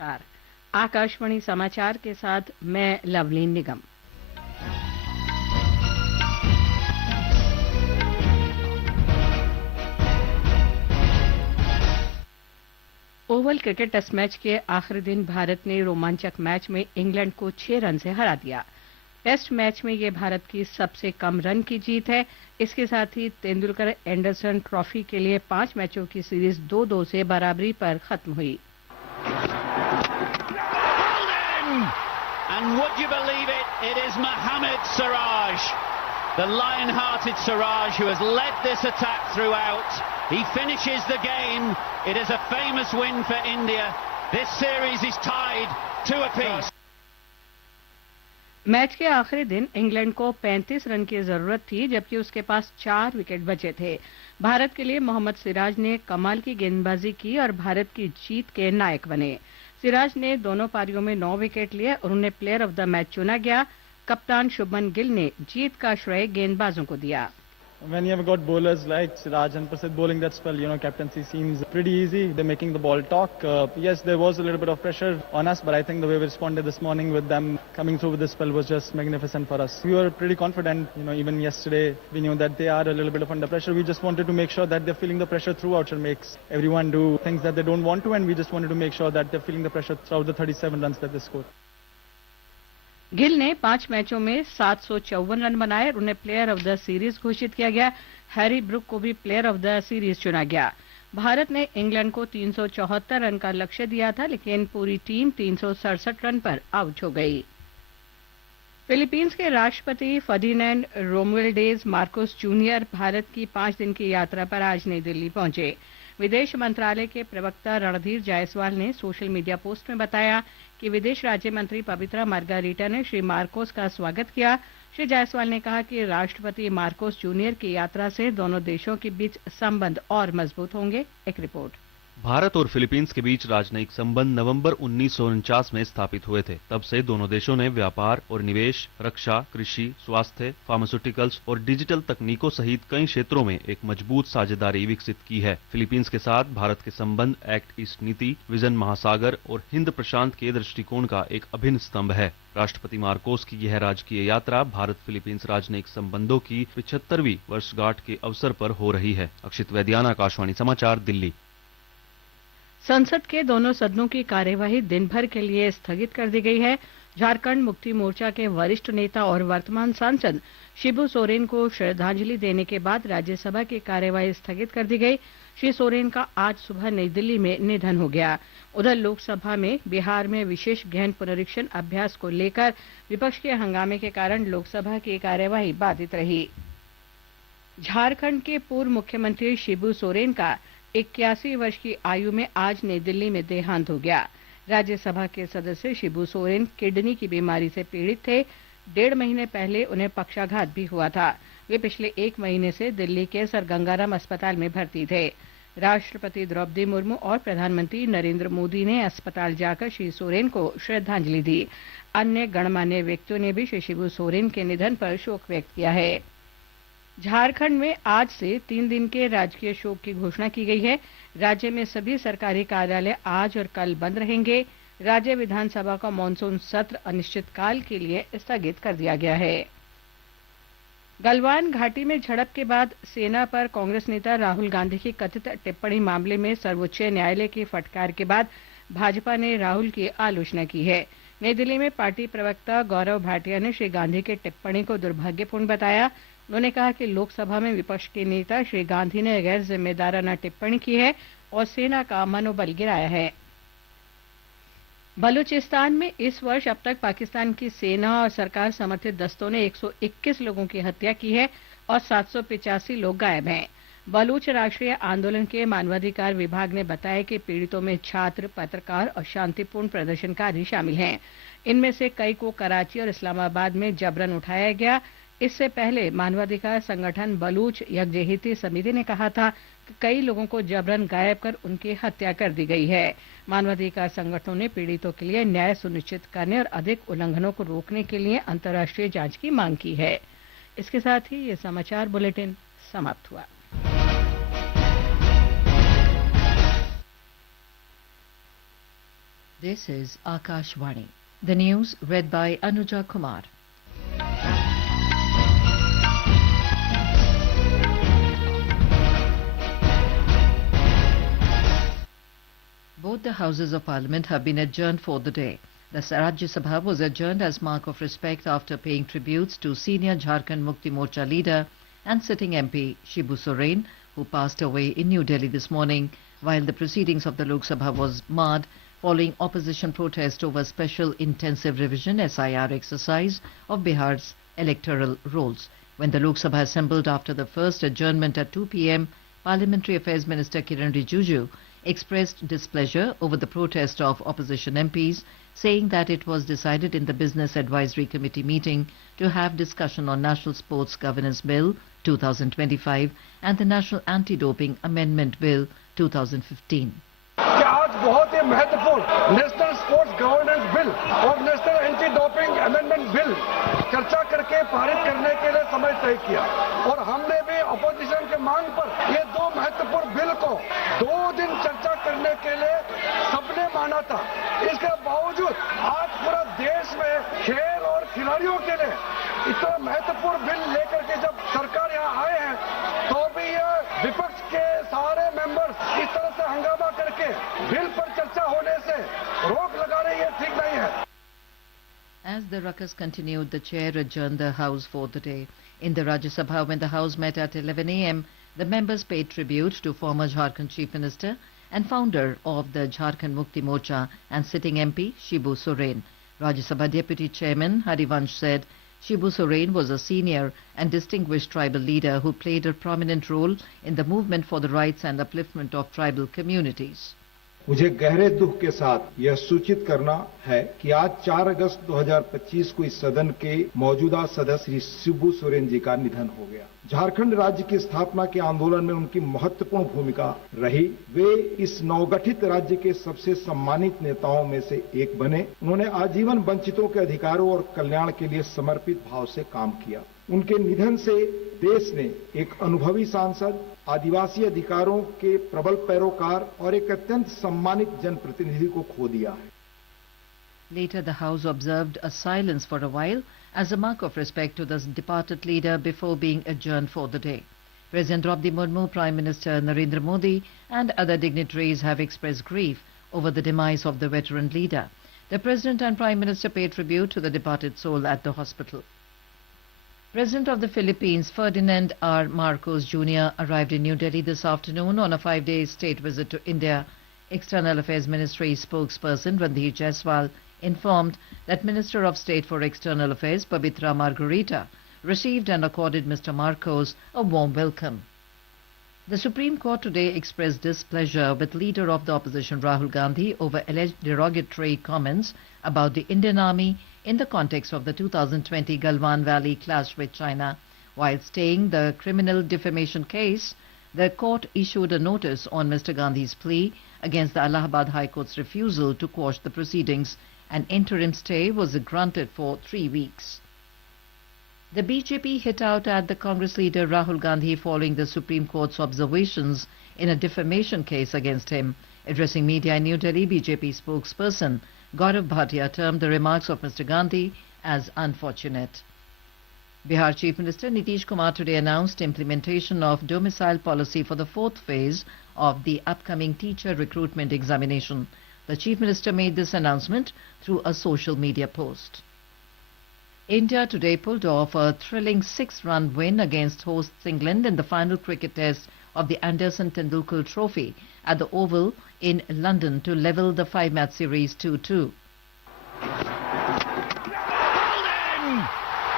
नमस्कार। आकाशवाणी समाचार के साथ मैं लवलीन निगम। ओवल क्रिकेट टेस्ट मैच के आखिरी दिन भारत ने रोमांचक मैच में इंग्लैंड को 6 रन से हरा दिया। टेस्ट मैच में यह भारत की सबसे कम रन की जीत है। इसके साथ ही तेंदुलकर एंडरसन ट्रॉफी के लिए 5 मैचों की सीरीज 2-2 से बराबरी पर खत्म हुई। And would you believe it? It is Mohammad Siraj, the lion-hearted Siraj, who has led this attack throughout. He finishes the game. It is a famous win for India. This series is tied 2 apiece. Match के आखिरी दिन इंग्लैंड को 35 रन की जरूरत थी, जबकि उसके पास 4 विकेट बचे थे। भारत के लिए मोहम्मद सिराज ने कमाल की गेंदबाजी की और भारत की जीत के नायक बने। सिराज ने दोनों पारियों में 9 विकेट लिए और उन्हें प्लेयर ऑफ द मैच चुना गया। कप्तान शुभमन गिल ने जीत का श्रेय गेंदबाजों को दिया। When you have got bowlers like Siraj and Prasidh bowling that spell, captaincy seems pretty easy. They're making the ball talk. Yes, there was a little bit of pressure on us, but I think the way we responded this morning with them coming through with this spell was just magnificent for us. We were pretty confident. Even yesterday, we knew that they are a little bit of under pressure. We just wanted to make sure that they're feeling the pressure throughout. It makes everyone do things that they don't want to, and we just wanted to make sure that they're feeling the pressure throughout the 37 runs that they scored. Gill ने 5 मैचों में 754 रन बनाए और उन्हें player of the series घोषित किया गया। Harry Brook को भी प्लेयर ऑफ द सीरीज चुना गया। भारत ने इंग्लैंड को 374 रन का लक्ष्य दिया था, लेकिन पूरी टीम 367 रन पर आउट हो गई। फिलीपींस के राष्ट्रपति फर्डिनेंड रोमुल्डेज मार्कोस जूनियर भारत की 5 दिन की यात्रा पर आज नई दिल्ली पहुंचे। विदेश मंत्रालय के प्रवक्ता रणधीर जायसवाल ने सोशल मीडिया पोस्ट में बताया कि विदेश राज्य मंत्री पवित्रा मार्गारीटा ने श्री मार्कोस का स्वागत किया। श्री जायसवाल ने कहा कि राष्ट्रपति मार्कोस जूनियर की यात्रा से दोनों देशों के बीच संबंध और मजबूत होंगे। एक रिपोर्ट। भारत और फिलीपींस के बीच राजनयिक संबंध नवंबर 1949 में स्थापित हुए थे। तब से दोनों देशों ने व्यापार और निवेश, रक्षा, कृषि, स्वास्थ्य, फार्मास्यूटिकल्स और डिजिटल तकनीकों सहित कई क्षेत्रों में एक मजबूत साझेदारी विकसित की है। फिलीपींस के साथ भारत के संबंध एक्ट ईस्ट नीति, विजन महासागर और हिंद प्रशांत के दृष्टिकोण का एक अभिन्न स्तंभ है। राष्ट्रपति मार्कोस की यह राजकीय यात्रा भारत फिलीपींस राजनयिक संबंधों की 75वीं वर्षगांठ के अवसर पर हो रही है। अक्षित वैद्याना, आकाशवाणी समाचार, दिल्ली। संसद के दोनों सदनों की कार्यवाही दिन भर के लिए स्थगित कर दी गई है। झारखंड मुक्ति मोर्चा के वरिष्ठ नेता और वर्तमान सांसद शिबू सोरेन को श्रद्धांजलि देने के बाद राज्यसभा की कार्यवाही स्थगित कर दी गई। श्री सोरेन का आज सुबह नई दिल्ली में निधन हो गया। उधर लोकसभा में बिहार में विशेष गहन पुनरीक्षण अभ्यास को लेकर विपक्ष के हंगामे के कारण लोकसभा की कार्यवाही बाधित रही। झारखंड के पूर्व मुख्यमंत्री शिबू सोरेन का 81 वर्ष की आयु में आज नई दिल्ली में देहांत हो गया। राज्यसभा के सदस्य शिबू सोरेन किडनी की बीमारी से पीड़ित थे। 1.5 महीने पहले उन्हें पक्षाघात भी हुआ था। वे पिछले 1 महीने से दिल्ली के सर गंगाराम अस्पताल में भर्ती थे। राष्ट्रपति द्रौपदी मुर्मू और प्रधानमंत्री नरेंद्र मोदी ने अस्पताल जाकर श्री सोरेन को श्रद्धांजलि दी। अन्य गणमान्य व्यक्तियों ने भी श्री शिबू सोरेन के निधन पर शोक व्यक्त किया है। झारखंड में आज से 3 दिन के राजकीय शोक की घोषणा की गई है। राज्य में सभी सरकारी कार्यालय आज और कल बंद रहेंगे। राज्य विधानसभा का मानसून सत्र अनिश्चितकाल के लिए स्थगित कर दिया गया है। गलवान घाटी में झड़प के बाद सेना पर कांग्रेस नेता राहुल गांधी की कथित टिप्पणी मामले में सर्वोच्च न्यायालय की फटकार के बाद भाजपा ने राहुल की आलोचना की है। नई दिल्ली में पार्टी प्रवक्ता गौरव भाटिया ने श्री गांधी की टिप्पणी को दुर्भाग्यपूर्ण बताया। उन्होंने कहा कि लोकसभा में विपक्ष के नेता श्री गांधी ने गैर जिम्मेदाराना टिप्पणी की है और सेना का मनोबल गिराया है। बलूचिस्तान में इस वर्ष अब तक पाकिस्तान की सेना और सरकार समर्थित दस्तों ने 121 लोगों की हत्या की है और 785 लोग गायब हैं। बलूच राष्ट्रीय आंदोलन के मानवाधिकार विभाग ने बताया कि पीड़ितों में छात्र, पत्रकार और शांतिपूर्ण प्रदर्शनकारी शामिल हैं। इनमें से कई को कराची और इस्लामाबाद में जबरन उठाया गया। इससे पहले मानवाधिकार संगठन बलूच यकजहती समिति ने कहा था कि कई लोगों को जबरन गायब कर उनकी हत्या कर दी गई है। मानवाधिकार संगठनों ने पीड़ितों के लिए न्याय सुनिश्चित करने और अधिक उल्लंघनों को रोकने के लिए अंतर्राष्ट्रीय जांच की मांग की है। इसके साथ ही ये समाचार बुलेटिन समाप्त हुआ। This is Akashvani. The news read by Anuja Kumar. Both the Houses of Parliament have been adjourned for the day. The Rajya Sabha was adjourned as mark of respect after paying tributes to senior Jharkhand Mukti Morcha leader and sitting MP Shibu Soren, who passed away in New Delhi this morning, while the proceedings of the Lok Sabha was marred following opposition protest over special intensive revision SIR exercise of Bihar's electoral rolls. When the Lok Sabha assembled after the first adjournment at 2 p.m., Parliamentary Affairs Minister Kiran Rijiju expressed displeasure over the protest of opposition MPs, saying that it was decided in the Business Advisory Committee meeting to have discussion on National Sports Governance Bill 2025 and the National Anti-Doping Amendment Bill 2015. कि आज बहुत ही महत्वपूर्ण national sports governance bill और national anti doping amendment bill चर्चा करके पारित करने के लिए समय तय किया और हमने भी अपोजिशन के मांग पर ये दो महत्वपूर्ण बिल को 2 दिन चर्चा करने के लिए सबने माना था। इसके बावजूद आज पूरा देश में खेल और खिलाड़ियों के लिए इतना महत्वपूर्ण बिल लेकर के जब सरकार यहाँ आए हैं तो भी ये विपक्ष के सारे मेंबर्स इस तरह से हंगामा करके बिल पर चर्चा होने से रोक लगा रहे ये ठीक नहीं है। As the ruckus continued, the chair adjourned the House for the day. In the Rajya Sabha, when the House met at 11 a.m., the members paid tribute to former Jharkhand Chief Minister and founder of the Jharkhand Mukti Morcha and sitting MP Shibu Soren. Rajya Sabha Deputy Chairman Harivansh said Shibu Soren was a senior and distinguished tribal leader who played a prominent role in the movement for the rights and upliftment of tribal communities. मुझे गहरे दुख के साथ यह सूचित करना है कि आज 4 अगस्त 2025 को इस सदन के मौजूदा सदस्य श्री शिबू सोरेन जी का निधन हो गया। झारखंड राज्य की स्थापना के आंदोलन में उनकी महत्वपूर्ण भूमिका रही। वे इस नवगठित राज्य के सबसे सम्मानित नेताओं में से एक बने। उन्होंने आजीवन वंचितों के अधिकारों और कल्याण के लिए समर्पित भाव से काम किया। उनके निधन से देश ने एक अनुभवी सांसद, आदिवासी अधिकारों के प्रबल पैरोकार और एक अत्यंत सम्मानित जनप्रतिनिधि को खो दिया है। Later, the House observed a silence for a while as a mark of respect to the departed leader before being adjourned for the day. President Draupadi Murmu, Prime Minister Narendra Modi and other dignitaries have expressed grief over the demise of the veteran leader. The President and Prime Minister paid tribute to the departed soul at the hospital. President of the Philippines, Ferdinand R. Marcos Jr., arrived in New Delhi this afternoon on a 5-day state visit to India. External Affairs Ministry spokesperson Randhir Jaiswal informed that Minister of State for External Affairs, Pabitra Margarita, received and accorded Mr. Marcos a warm welcome. The Supreme Court today expressed displeasure with leader of the opposition Rahul Gandhi over alleged derogatory comments about the Indian Army in the context of the 2020 Galwan Valley clash with China. While staying the criminal defamation case, the court issued a notice on Mr. Gandhi's plea against the Allahabad High Court's refusal to quash the proceedings. An interim stay was granted for 3 weeks. The BJP hit out at the Congress leader Rahul Gandhi following the Supreme Court's observations in a defamation case against him. Addressing media in New Delhi, BJP spokesperson Gaurav Bhatia termed the remarks of Mr. Gandhi as unfortunate. Bihar Chief Minister Nitish Kumar today announced implementation of domicile policy for the 4th phase of the upcoming teacher recruitment examination. The Chief Minister made this announcement through a social media post. India today pulled off a thrilling 6-run win against hosts England in the final cricket test of the Anderson Tendulkar Trophy at the Oval in London to level the 5-match series 2-2.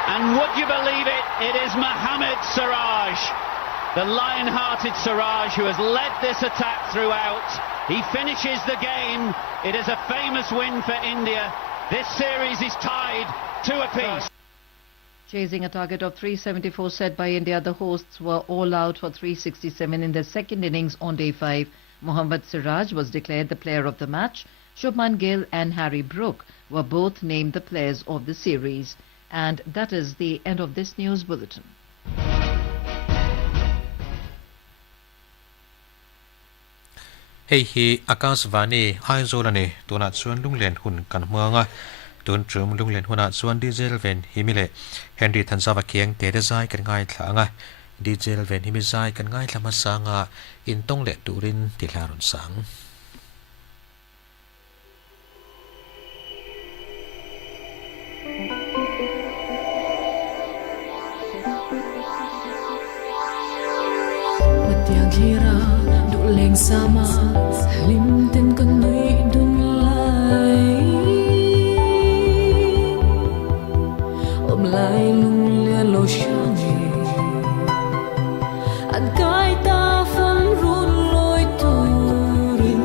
And would you believe it, it is Mohammad Siraj, the lion-hearted Siraj, who has led this attack throughout. He finishes the game. It is a famous win for India. This series is tied 2 apiece. Chasing a target of 374 set by India, the hosts were all out for 367 in their second innings on day 5. Mohammad Siraj was declared the player of the match. Shubman Gill and Harry Brook were both named the players of the series. And that is the end of this news bulletin. hei hi Akashvani Aizawl ani tuna chuan lunglen hun kan hmanga tun trum lunglen huna chuan diesel ven himile Henry Thanzawa kiang te de zai kan ngai thlanga diesel ven himi zai kan ngai hlama sanga in tong le turin tilarun sang leng sama lim ten con nuôi đun lại ôm lại lung lia lo shang ăn cái ta phấn run lôi turin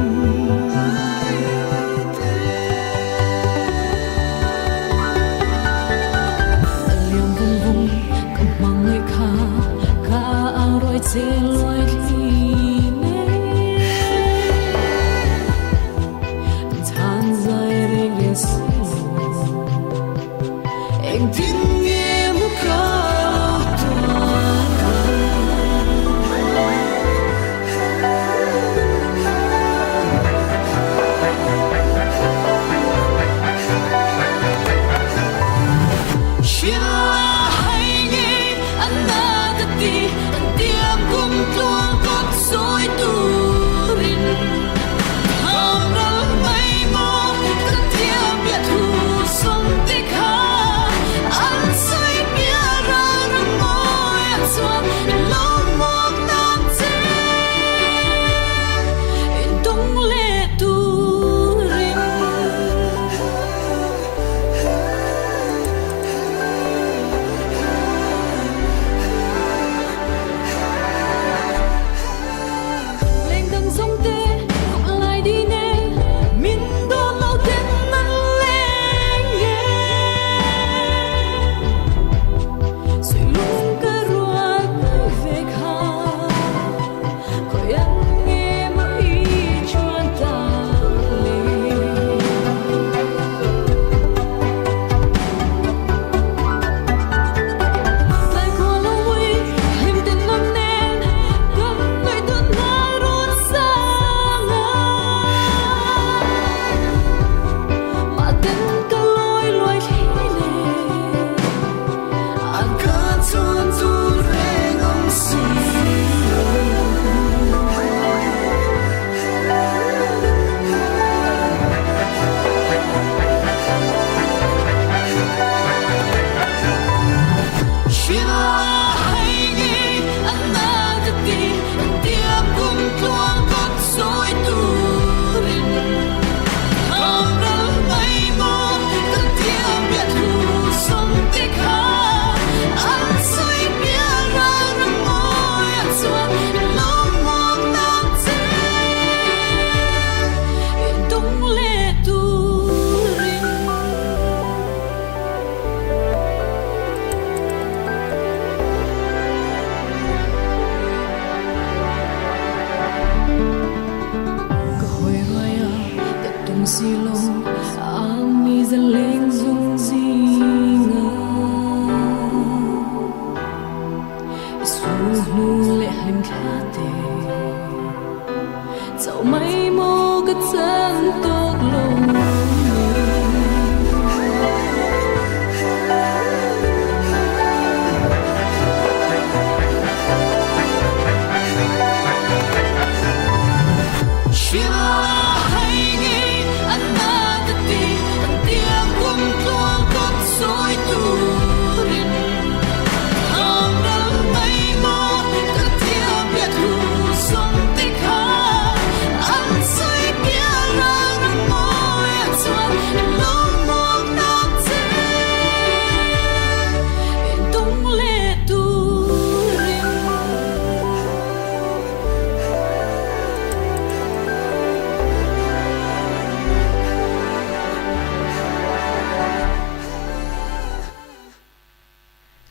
liam vung vung cầm mang người ca ao rồi che lôi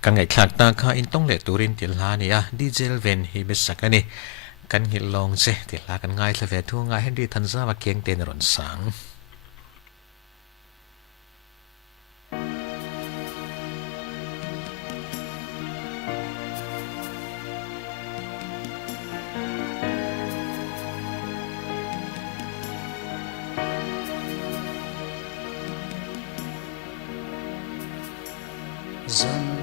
kan ngai thlak ta kha in tong le turin tilha ni a diesel ven hi be sakani kan hil long che tilha kan ngai thlave thu nga Henry Thanzawa kiang ten ron sang dần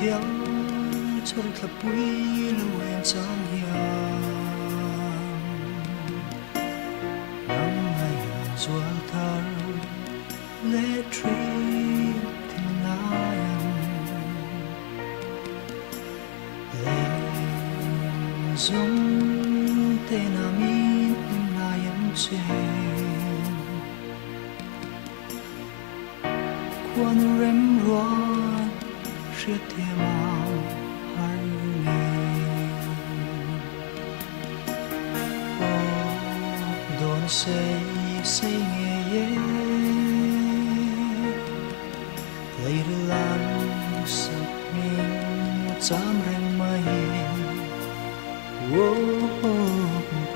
tiếng cho thật quý lưu em chẳng hiền nắng ngày dùa thar lệ tri tình nayan lệ dung tên amin nayan chen quan rem roan riết thêm ao hai nghề đồn xây nghề ye lấy đưa lan sập mình chạm rèn mây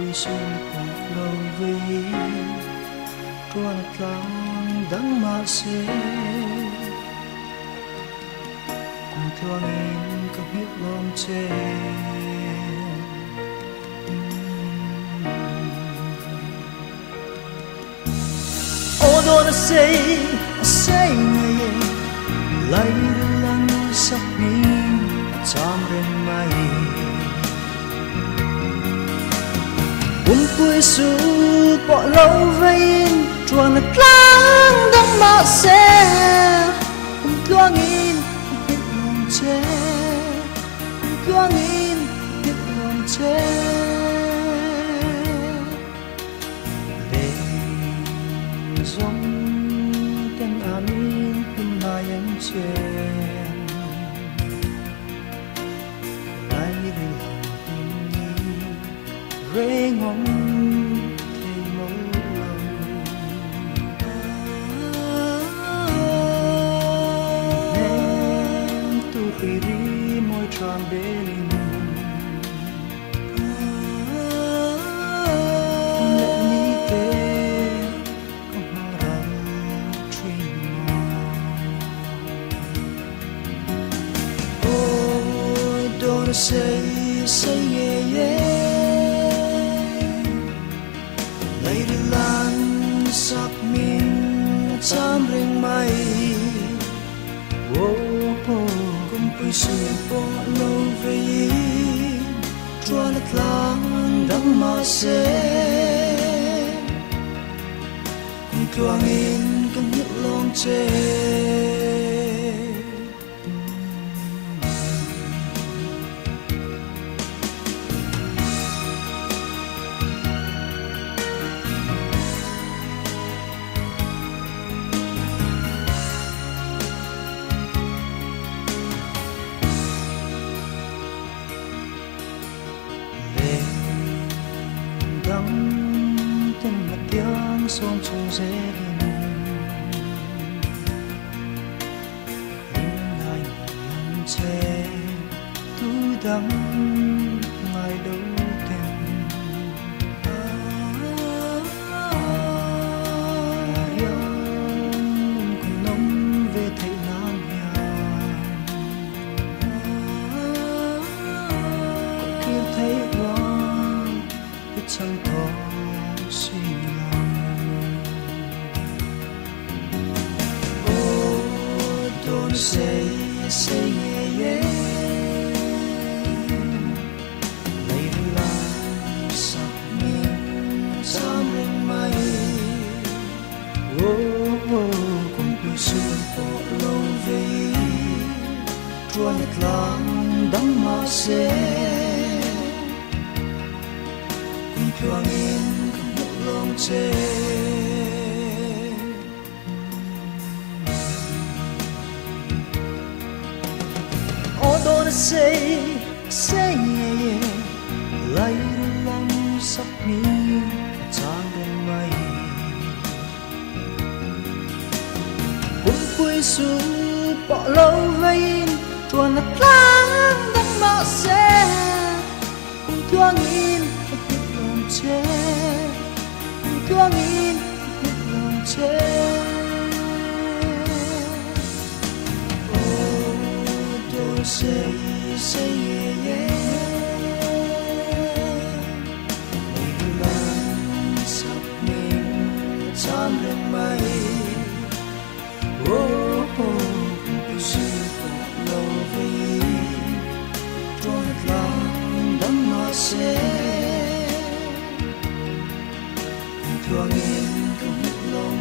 quy xuân cuộc đầu vì tuan tlang đắng mà sẽ cùng thương in các biết lom trên ô đô đã say ngày lấy lăng sắc mình chạm rèn mây cuối su bỏ lâu vây chuan là tlang đắng mà sẽ tuang in biết lòng che tuang in biết lòng che để giống tên amin hôm nay anh chen lại đi lòng tin rê ngóng thấy mong em tu khi đi môi tròn bên lệ mi tê không hoa răng truy mò ôi đôi say nghe lấy đi lan sắc mình chạm rèn mây cùng quy xuân bỏ lâu về chuan đất lang đắng mà sẽ cùng tuang in cầm nhật lòng che tên mặt tiếng xôn chung dễ đình ngày nhận chê tu đắng ngày đâu tình cùng nông về thấy nam nhàn có kia thấy loan biết chẳng thọ suy lòng đồn say nghe lấy lan sắc mình chạm rèn mây cùng quy xuân bỏ lâu về chuan đất lang đắng mà sẽ cùng tuang in lòng che ô đô đã say nghe lấy lăng sắc mình chạm rèn mây cùng quy su bỏ lâu vây chuan là tlang đắng mà sẽ cùng tuang in biết lòng che tuang in biết lòng che đôi say nghe lấy lan sắc mình chạm rèn mây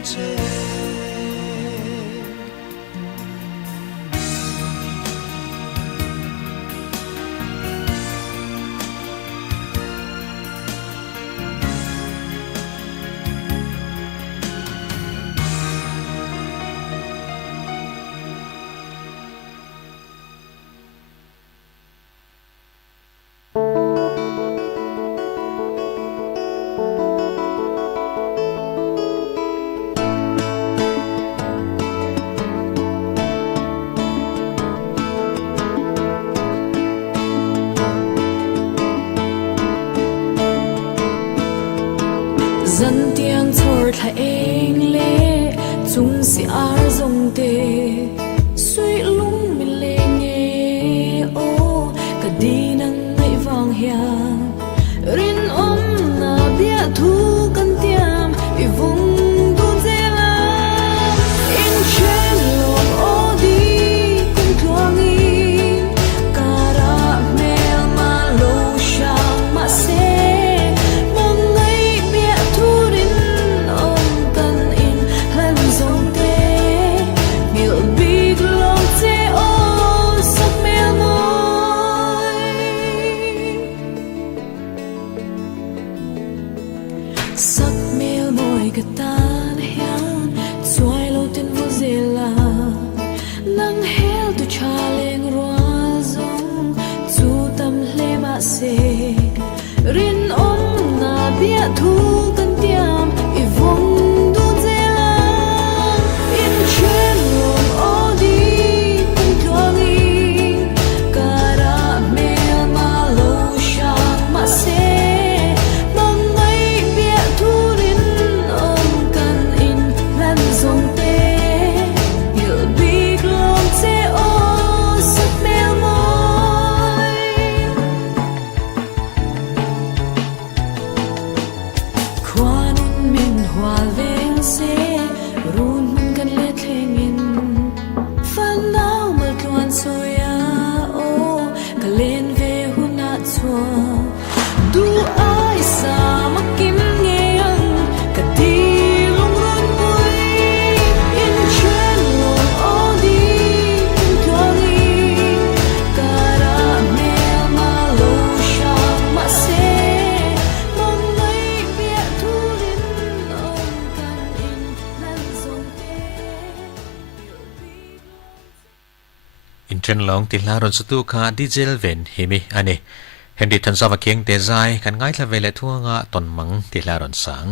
che dân tiếng thổi thay anh lệ chúng si ar dòng tê suy lung mình lệ nghe ô cả đi nắng ngày vàng hiang rin om na bia thu căn tiam i vùng tu dê la in chen lom ô đi cùng thuang in cara mel ma lo shang ma se sắc mel môi cái tan hian xoay lâu tin vô dễ là nắng hel tu cha lên roa zong chu tâm le ma se rin om na bia thu kan tiam i vong du dễ la in chen lom o đi kun thuang in cara mel ma lo shang ma se chen long ti la ron su kha diesel ven himi ani Henry than sawa kieng te zai kan ngai thla vele thuanga ton mang ti la ron sang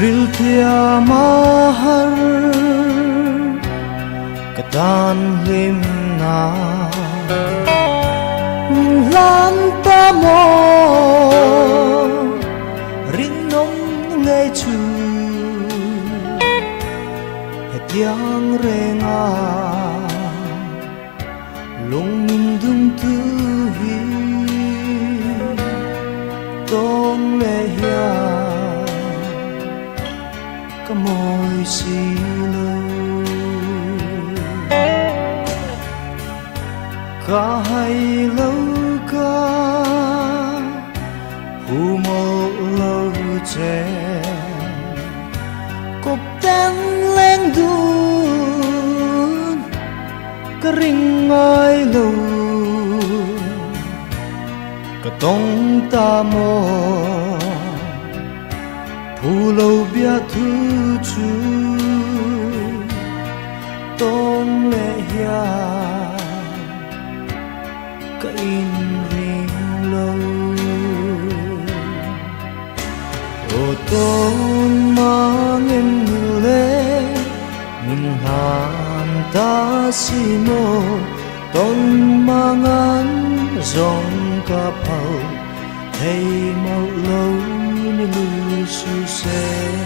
ril thia mahar katan lim na lan ta mo rin nong ngay chu het yang renga long min dum tu hi tong le ya môi xì lâu ca hay lâu ca hu mô lâu trẻ cột tan lên đun ca ring ai lâu ca tông ta mô hu lâu bia thu chu tông lệ ya ka in ring lâu ô tôn mang em lệ min han ta si mô tôn mang an rong ka phao thấy mau lâu lu su se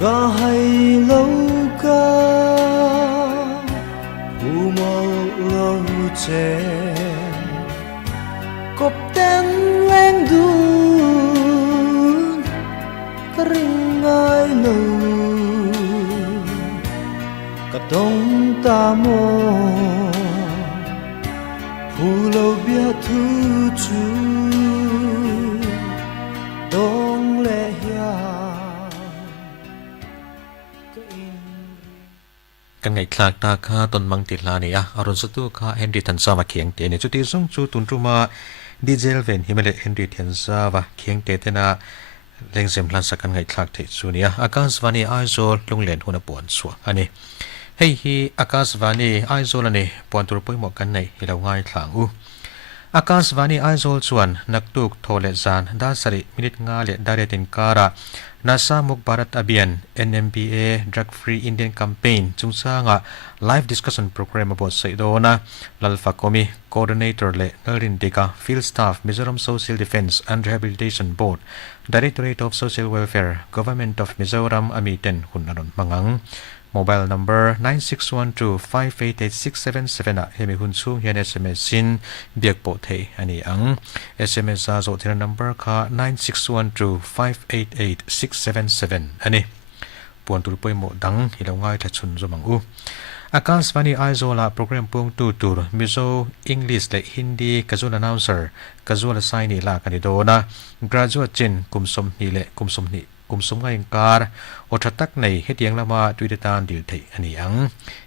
có hay lâu ca u mơ lâu trẻ cột tên lên đun cả ring ai lâu cả đông ta mô phù lâu biết thu chú đông lệ ya kan ngai thlak ta kha ton mang ti hla ni a aron satu kha Henry Thansa wa khiang te ne chuti zong chu tun ruma diesel ven himale Henry Thansa wa khiang te tena lengzem hlan sakan ngai thlak the chu ni a Akashvani Aizawl lunglen huna pon chu ani hei hi Akashvani Aizawl ani pon tur poimo kan nei hilau ngai thlang u Akashvani Aizawl chuan naktuk thole zan da sari minute nga le daretin kara Nasa Muk Bharat Abhiyan NMBA Drug Free Indian Campaign chungsanga live discussion program about saidona lalfa komi coordinator le Nalin Deka field staff Mizoram Social Defence and Rehabilitation Board Directorate of Social Welfare Government of Mizoram Amiten hunaron mangang mobile number 9612588677 a hemi hun chu hian SMS sin biak po the ani ang SMS a zo thira number kha 9612588677 ani pon tur poimo dang hilongai tha chun zo mangu Akashvani Aizawl program pung tu tur Mizo English le Hindi casual announcer casual sign la kanidona graduate chin kumsom ni le kumsom ni kumsum ngai kar o thatak nei hetiang lama tuitan dil thei ani ang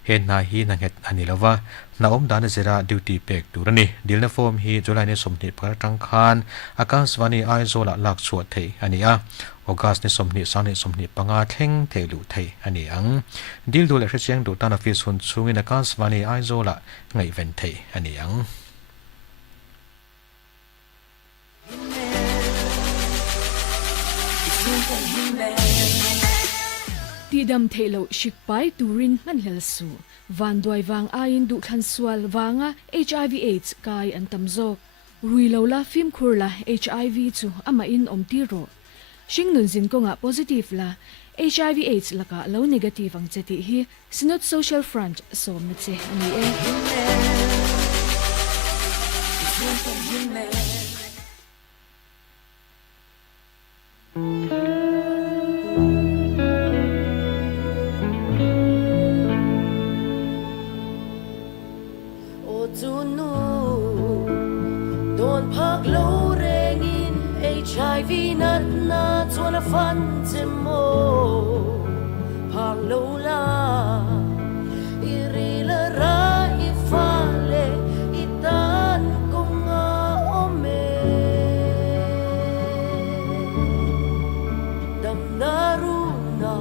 he na hi na het ani lova na om dan zera duty pek turani dilna form hi July ne somni par tang khan Akashvani Aizawl lak chuat thei ani a August ne somni sane somni panga thleng thelu thei ani ang dil dul re chiang du tan office hun chungin Akashvani Aizawl ngai ven thei ani ang Tidam thelo shikpai turin man helsu van doi wang ain du khan swal wanga HIV AIDS kai antamzo ruilola film khurla HIV chu ama in omti ro shingnun zin ko nga positive la HIV AIDS laka lo negative ang cheti hi Sinot Social Front som na che ani e HIV nat na chona fan chemo phang lo la irila ra ifale itan konga ome dam naruna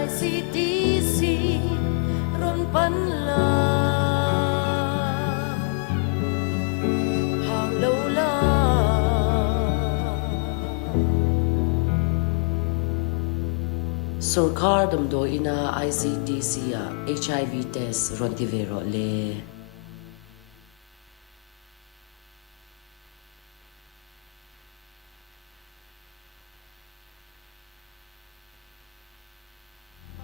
ICDC ron pan la phang lo la Sarkar damdo ina ICDC HIV test rontivero le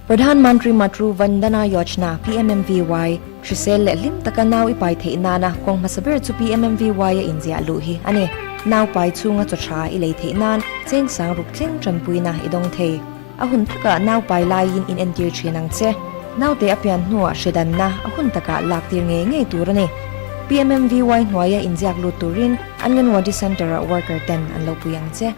Pradhan Mantri Matru Vandana Yojana PMMVY Trisel le lim takanaw ipai theina na kong masaber chu PMMVY India luhi ani naw pai chunga chocha ilei theinan cheng sang ruk cheng chanpuina idong thei ahun taka naw pai lain in entir chinang che naw te apian nuwa shedan na ahun taka laktir nge nge turani PMMVY hnuaya injiak lu turin anganwadi center worker 10 anlo puyang che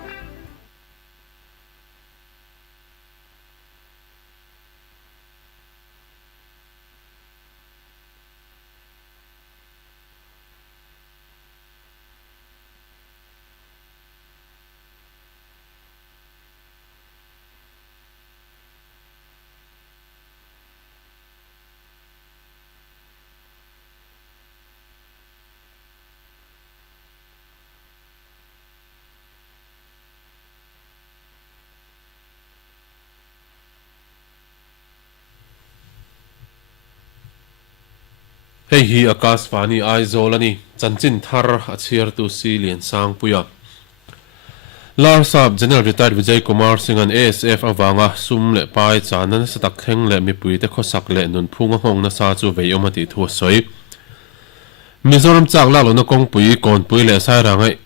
Hei hi Akashvani Aizawl ani chanchin thar a chiar tu si lian sang puya Larsab General Retired Vijay Kumar Singh an ASF awanga sum le pai chanan satak theng le mi pui te khosak le nun phunga hong na sa chu vei omati thu soi Mizoram chak la lo na kong pui kon pui le sai rangai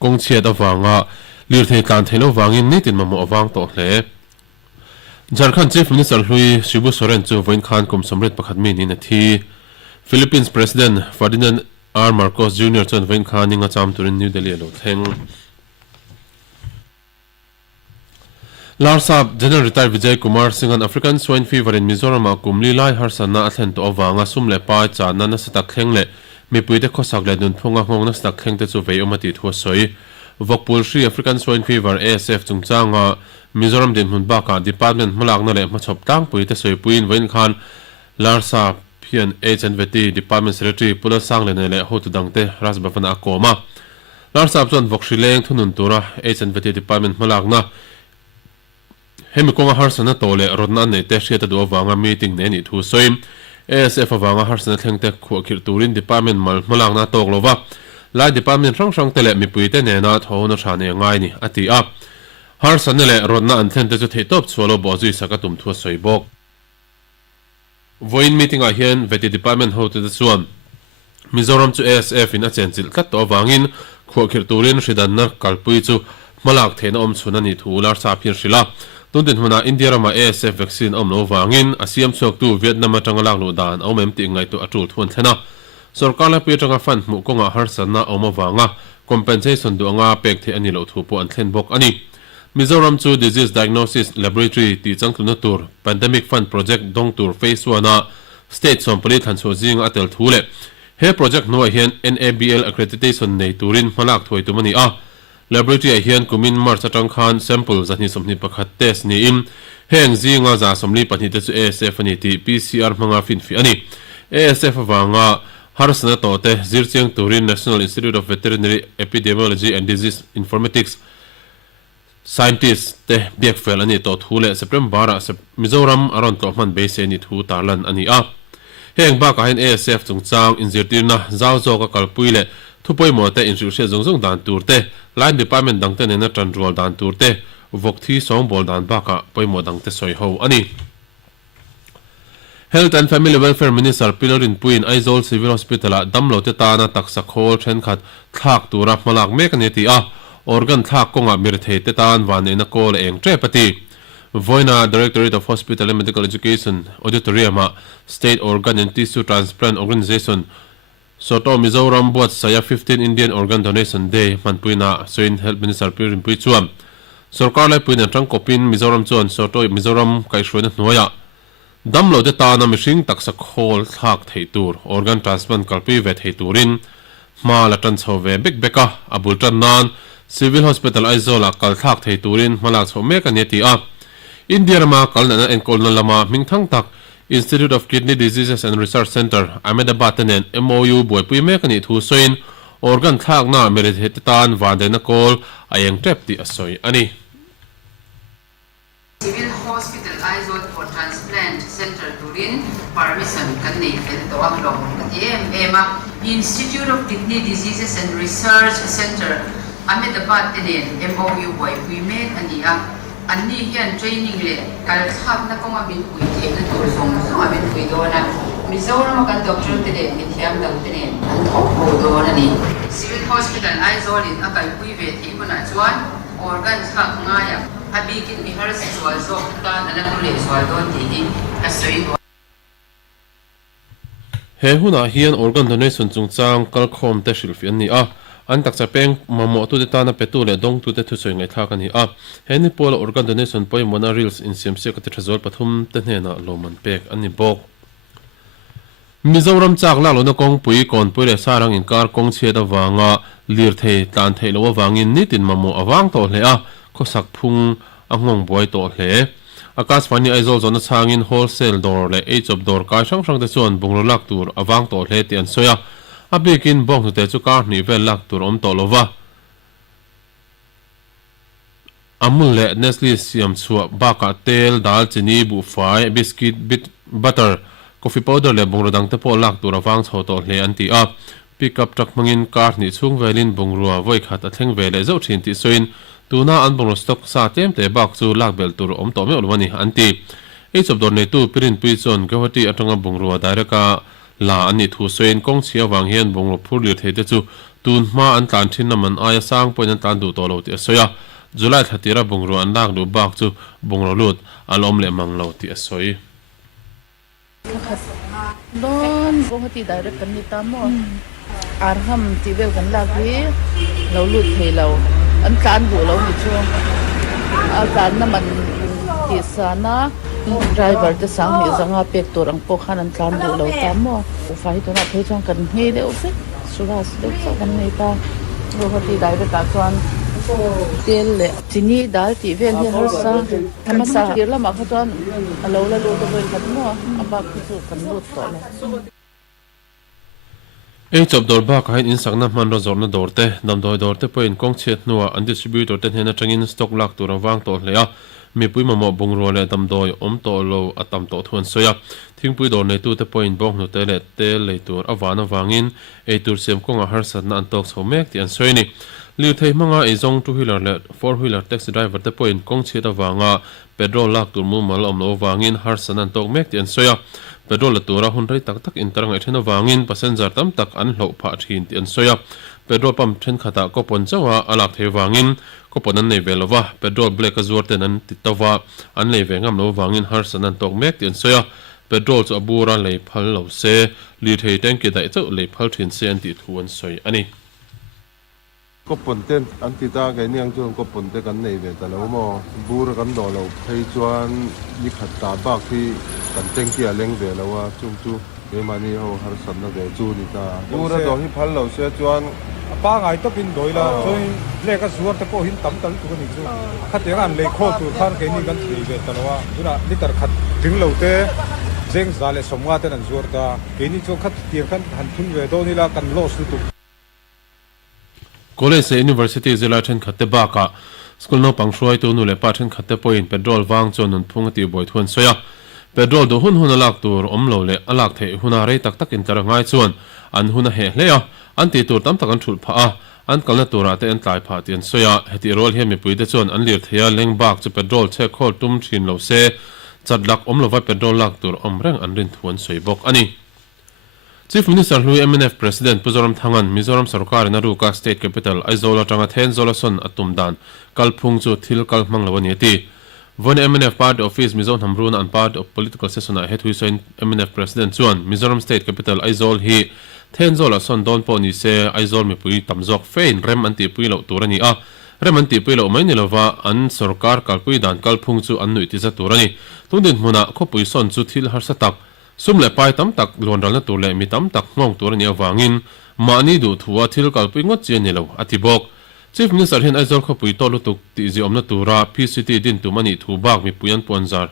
kong chiat awanga lir thei kan thelo wangin ni tin mamo awang to hle Jharkhand Chief Minister Hlui Shibu Soren chu voin khan kum somret pakhat mi ni na thi Philippines President Ferdinand R. Marcos Jr. chon voin khan ninga cham turin New Delhi lo theng Larsab General Retired Vijay Kumar Singh an African Swine Fever in Mizoram a kumli lai harsana athen to awanga sumle pa chana na satak thleng le mi puite khosak le dun phunga hong na satak thleng te chu vei omati thu soi Vokpul Shri African Swine Fever ASF chungchanga Mizoram din hun ba ka department malak na le machop tang puite soi puin voin khan Larsab PNH and VT Department Secretary Pula sang le le hotu dangte rasbafana akoma Larsab chon vokshileng thunun tura H and VT Department malak na hemi konga harsana tole rodna ne te sheta do wanga meeting ne ni thu soim ASF wanga harsana thlengte khu khir turin department mal malangna toklova lai department rang tele mi puite ne na thona thane ngai ni ati a harsana le rodna an thente chu theitop cholo bozi sakatum thu soibok voin meeting a hian veti department ho te chuan Mizoram chu ASF in a chenchil kat to wangin khu khir turin ridan na kalpui chu malak thena om chuna ni thu lar sa phir shila Tundin huna India rama ASF vaccine omno wangin asiam chok tu Vietnam atangalak lu dan omem ti ngai tu atul thun thena sarkar la pe tanga fund mu konga harsana oma wanga compensation du anga pek the ani lo thu po an thlen bok ani Mizoram chu disease diagnosis laboratory ti changtuna tur pandemic fund project dong tur phase 1 a state sompali thanso jing atel thule he project no hian NABL accreditation nei turin malak thoi tu mani a laboratory hian kumin mar chatang khan sample zani somni pakhat test ni in heng zinga za somni pani te chu ASF ani ti PCR manga fin fi ani ASF wanga harsana to te zircheng turin National Institute of Veterinary Epidemiology and Disease Informatics scientists te biakfel ani to thule September a Mizoram aron to man base ni thu tarlan ani a heng ba ka hin ASF chungchang injirtirna zawzo ka kalpuile thupoi mo te instruction zongzong dan turte line department dangte ne na tranrol dan turte vokthi song bol dan ba ka poimo dangte soi ho ani Health and Family Welfare Minister Pilorin Puin Aizawl Civil Hospital a damlo te ta na taksa khol then khat thak tura malak mekaneti a organ thak konga mirthei te tan wan na kol eng trepati Voina Directorate of Hospital and Medical Education Auditorium State Organ and Tissue Transplant Organization Soto Mizoram buat saya 15 Indian Organ Donation Day manpuina Soin Health Minister Pirin Pui chuan sarkar lai puina tang kopin Mizoram chuan Soto Mizoram kai shroina hnuaya damlo de ta na mishing taksa khol thak theitur organ transplant kalpi ve theiturin ma la tan chove bek beka abultan nan Civil Hospital Aizawl kal thak theiturin mala chome ka neti a India ma kalna en kolna lama mingthang tak Institute of Kidney Diseases and Research Center Ahmedabad nen MOU boy pui mekani thu soin organ thak na merit hetan wande na kol ayeng trep ti asoi ani Civil Hospital Aizawl for Transplant Center Turin permission kanni to amlo ema Institute of Kidney Diseases and Research Center Ahmedabad nen MOU boy pui mek ani a Ani hian training le kal thap na konga bin pui the na tur song so abin pui do na Mizoram kan doctor te de mithiam dang te ne an ho do na ni Civil Hospital Aizawl in akai pui ve thi bana chuan organ thak nga ya abi kin bihar se swal so kan ana le swal do ti ni asoi he huna hian organ donation chungchang kalkhom te shilfi ani a an takcha peng mamo tu de tana petule dong tu de thu soi ngai thak ani a heni pol organ donation poi mona reels in simse ka thazol pathum te hna loman pek ani bok Mizoram chak la lo na kong pui kon pui le sarang in kar kong che da wanga lir thei tan thei lo wangin nitin mamo awang to hle a khosak phung angong boy to hle Akashvani Aizawl zona changin wholesale door le each of door ka sang te chuan bungro lak tur awang to hle ti an soya abikin bong te chu kar ni vel lak tur om to lova amul le Nestle siam chua baka tel dal chini bu fai biscuit bit butter coffee powder le bungro dang te po lak tur awang chho to hle an ti up pick up truck mangin kar ni chung velin bungrua voi khat a thleng vele zo thin ti soin tuna an bungro stock sa tem te bak chu lak bel tur om to me olwani anti ei chobdor nei tu pirin pui chon gawati atanga bungro direka la ani thu soin kong chia wang hian bungro phurli theite chu tun ma an tlan thin naman aya sang point an tlan du to lo ti soya July thatira bungro an lak du bak chu bungro lut alom le mang lo ti soi don gawati direct kan ni tamo arham ti vel kan la hi lo lut thelo an tlan du lo ni chu a tlan naman ti sana driver te sang hi zanga pek torang po khan an tlan du lo tamo u fai to na the chang kan he de u se suras de so kan nei ta gawati direct ka chuan tel le chini dal ti vel hi har sa hamasa tirla ma khaton alo la lo to vel khatmo aba khu kan lut to le ei chobdor ba ka in sakna man ro zorna dorte damdoi dorte point kong chet nuwa an distributor ten hena changin stock lak tur wang to hlea mi pui mamo bungro le damdoi om to lo atam to thun soya thingpui dor nei tu te point bong nu te le te le tur awana wangin ei tur sem kong a har satna an tok somek ti an soini liu thei manga ei zong two wheeler le four wheeler taxi driver te point kong chet awanga petrol lak tur mu mal om lo wangin har san an tok mek ti an soya petrol la tura hun rai tak tak in tarang ai thena wangin passenger tam tak an hlo pha thin ti an soya petrol pump then khata ko pon chawa alak the wangin ko pon an nei velova petrol black azur ten an titawa an nei vengam lo wangin har san an tok mek ti an soya petrol chu abura lei phal lo se li thei tanki dai chau lei phal thin se an ti thuan soi ani có phần tên anh ti ta cái niang chuan có phần tên kan nei ve ta lo mo bur kan do lo phei chuan ni khat ta bak thi kan teng kia leng ve lo wa chung chu ke mani ho har san na ve chu ni ta bur do hi phal lo se chuan ba ngai to pin doi la choi le ka suar ta ko hin tam tal tu ni chu khat te an le kho tu khan ke ni kan thi ve ta lo wa duna liter khat ding lo te jeng zale somwa te nan zuar ta ke ni chu khat tiang kan han thun ve do ni la kan lo su tu College University zela then khatte baka school no pangshoi tu nu le pa then khatte point petrol wang chon nun phung ti boi thun soya petrol do hun alak tur omlo le alak the huna re tak tak in tar ngai chuan an huna he hlea an ti tur tam tak an thul pha a an kalna tura te an tlai pha tian soya heti rol he mi puide chuan an lir thea leng bak chu petrol che khol tum thin lo se chatlak omlo wa petrol lak tur omreng an rin thuan soi bok ani Chief Minister Louis MNF President Puzoram Thangan Mizoram Sarkar Naruka State Capital Aizawl atanga then zolason atumdan kalphung chu thil kalmang lawani ti Von MNF Party Office Mizoram Hamrun and part of political session a hethui soin MNF President chuan Mizoram State Capital Aizawl hi then zolason don poni se Aizawl mi pui tamjok fein rem anti pui lo turani a rem anti pui lo mai ni lova an sarkar kalpui dan kalphung chu an nui ti za turani tungdin hmuna khopui son chu thil har satak sumle pai tam tak lonral na turle mi tam tak ngong tur ni awangin mani du thuwa thil kalpui ngot chen ni lo atibok Chief Minister hin Aizawl khopui to lutuk ti zi omna tura PCT din tu mani thu bak mi puyan ponzar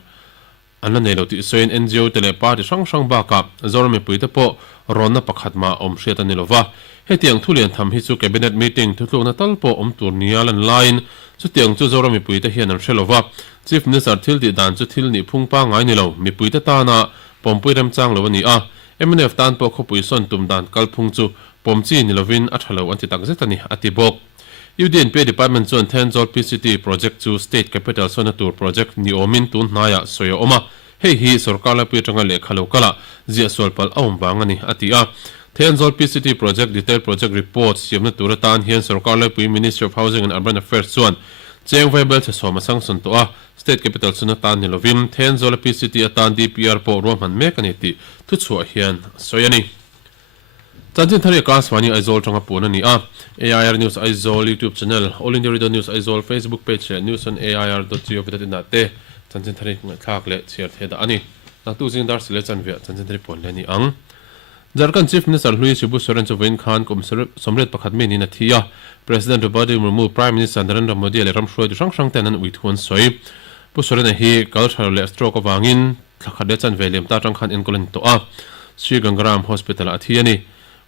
anna nei lo ti soin NGO tele party sang baka zor mi pui te po ronna pakhat ma om hriat ani lova hetiang thulian tham hi chu cabinet meeting thutlu na talpo om tur nialan line chu tiang chu zor mi pui te hian an hrelova Chief Minister thil ti dan chu thil ni phungpa ngai ni lo mi pui te ta na pompui rem chang lo ni a MNF tan po khopui son tum dan kalphung chu pomchi ni lovin athalo anti tak zetani atibok UDNP department zone 10 zol PCT project chu state capital sonatur project ni omin tun naya soya oma hei hi sarkar la pi tanga le khalo kala zia solpal awm wangani atia 10 zol PCT project detail project reports yamna turatan hian sarkar la pi Ministry of Housing and Urban Affairs chuan cheng viable che soma sang sun to a state capital suna tan ni lovin 10 zol PCT atan DPR po rom han mekaniti thu chua hian soyani Tanjin thari Akashvani Aizawl tanga puna ni a AIR News Aizawl YouTube channel All India Radio News Aizawl Facebook page news on air.co.in Tanjin thari thak le chiar theda ani naktu jingdar sile chanvia tanjin thari pon le ni ang Jharkhand Chief Minister Louis Shibu Soren Chawain Khan kom somret pakhat me ni na thia President Robert Mugabe Prime Minister Narendra Modi le ram shroi sang tenan uithuan soi pu soren hi cultural le stroke wangin thakhade chan velem ta tang khan in kolen to a Sri Gangaram Hospital athiani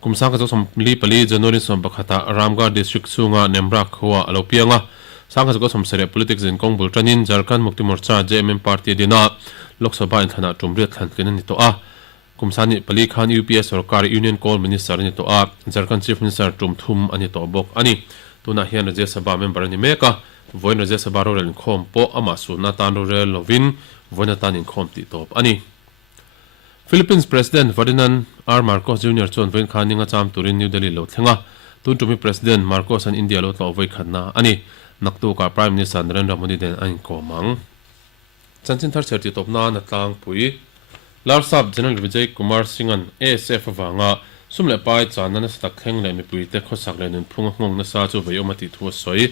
kumsang ka som li pali January som bakhata Ramgarh district sunga Nemra khwa alopianga sang ka som sere politics in kongbul tranin Jharkhand Mukti Morcha JMM party dina Lok Sabha in thana tumriat khan ken ni to a kumsani pali khan UPS sarkari union call minister ni to a Jharkhand chief minister tumthum ani to bok ani tuna hian Rajya Sabha member ni meka voin raje sa baro rel khom po ama su na tan rel lovin voin tan in khom ti top ani Philippines President Ferdinand R. Marcos Jr. chon voin khaninga cham turin New Delhi lo thlenga tun tumi President Marcos an India lo tlo voi khanna ani naktu ka Prime Minister Narendra Modi den an ko mang chanchin thar cherti top na na tlang pui Larsab General Vijay Kumar Singan ASF wanga sumle pai chana na sak kheng le mi pui te khosak le nun phung ngong na sa chu vai omati thu soi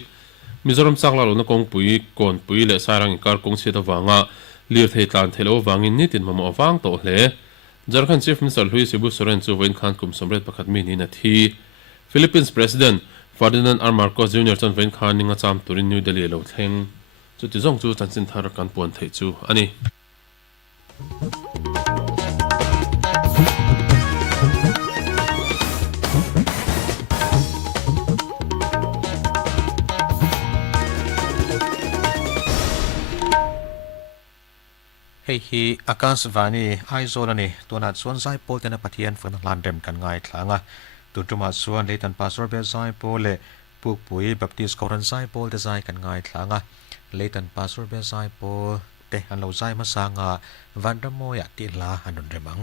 Mizoram sakla lo na kong pui kon pui le sarang ikar kong se da wanga lir thei tlan thelo wangin ni tin mama awang to hle Jharkhand Chief Minister Hui Sibu Soren chu voin khan kum somret pakhat mi ni na thi Philippines President Ferdinand R. Marcos Jr. chon voin khan ninga cham turin New Delhi lo thleng chu ti zong chu chanchin thar kan pon thei chu ani Hei hi Akashvani Aizawl ani tuna chuan zai pol tena pathian fun landem kan ngai thlanga tutuma chuan leitan pastor be zai pol le puk pui baptist koran zai pol te zai kan ngai thlanga leitan pastor be zai pol te an lo zai ma sanga vandamoya ti la anun remang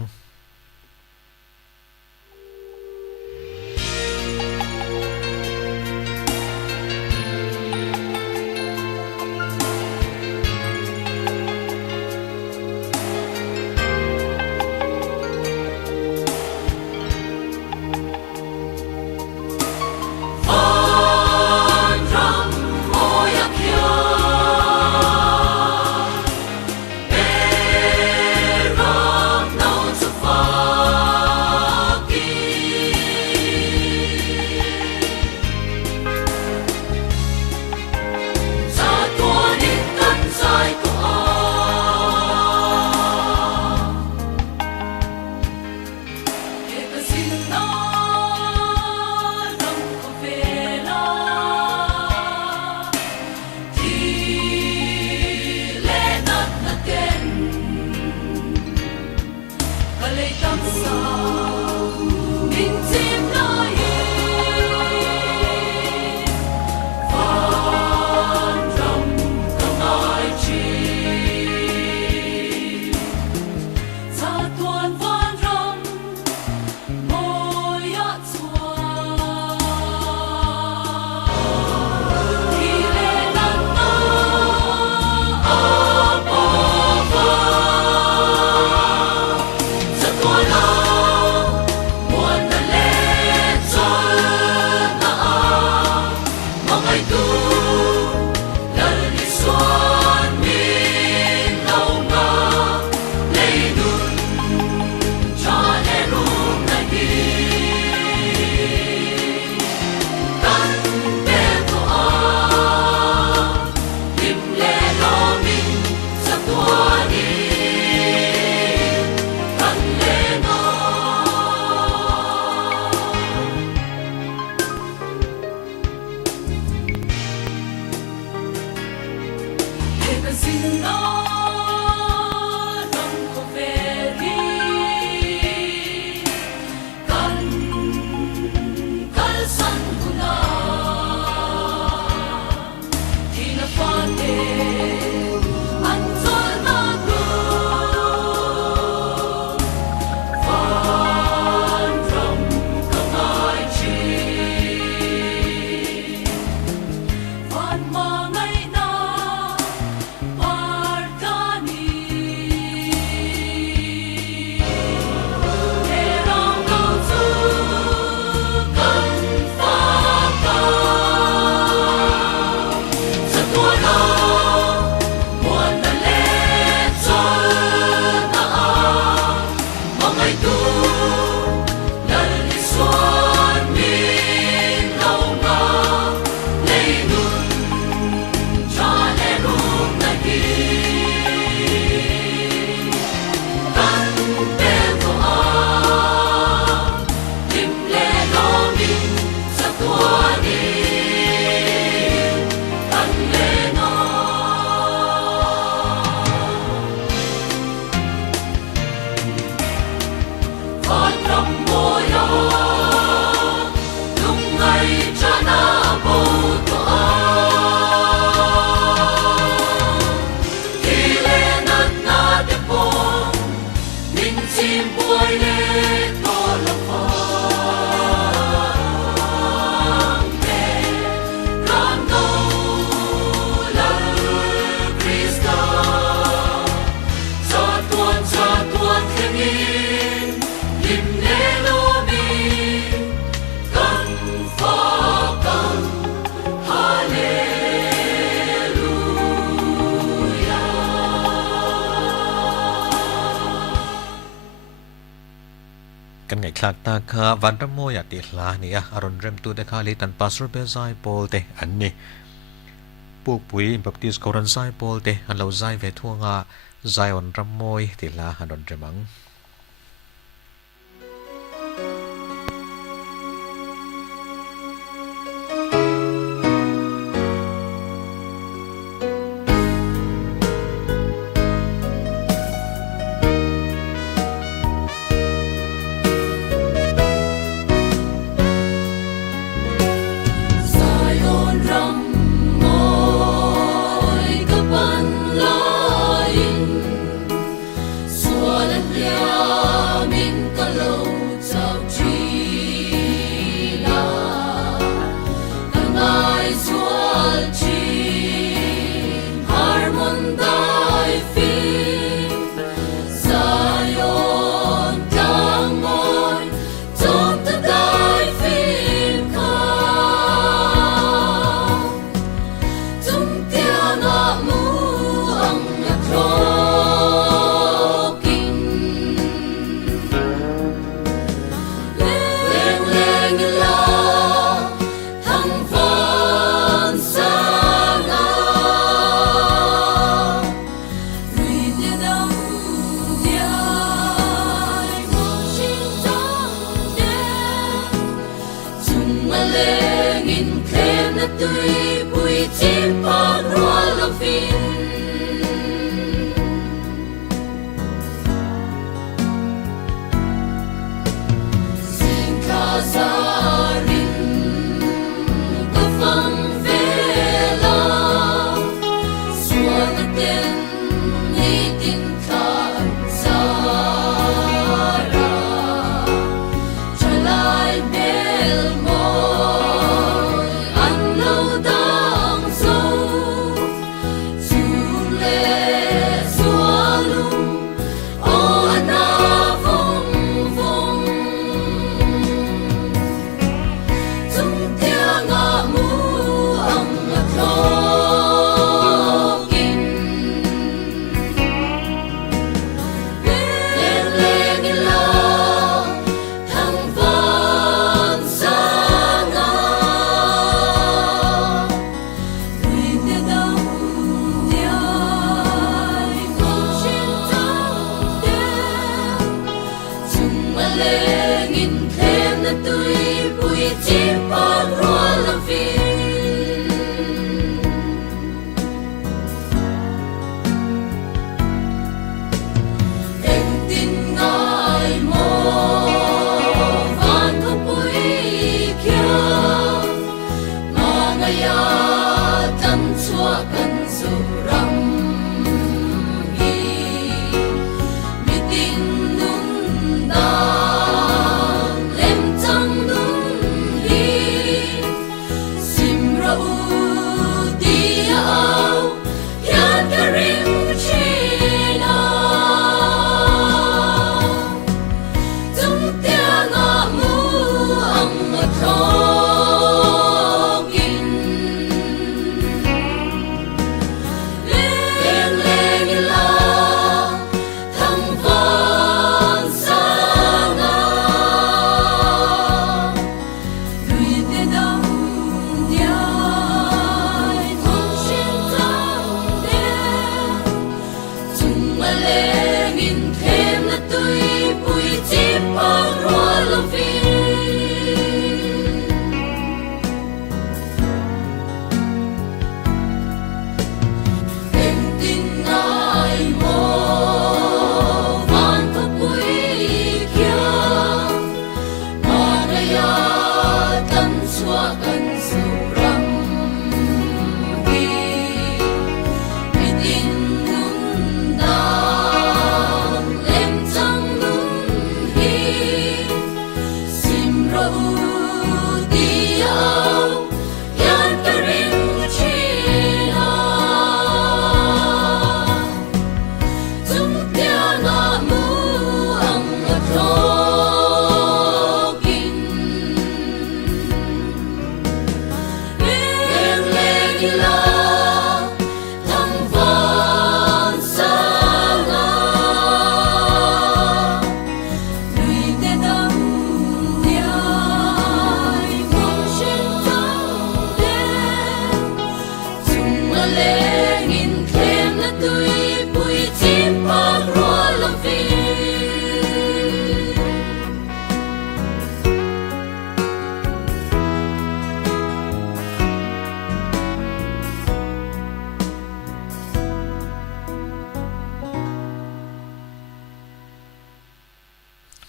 กันไงคลากตาคาวันรำโมยติลานี่อารอนเรมตูเดคาลิตันปัสรเบซายโปลเตอันนี้ปลูกปุ๋ยบัพติสกอรันไซโปลเตอันเราไซเวทัวงาไซออนรำโมยติลาอันรอนเรมังHãy subscribe cho kênh Ghiền Mì Gõ để không bỏ lỡ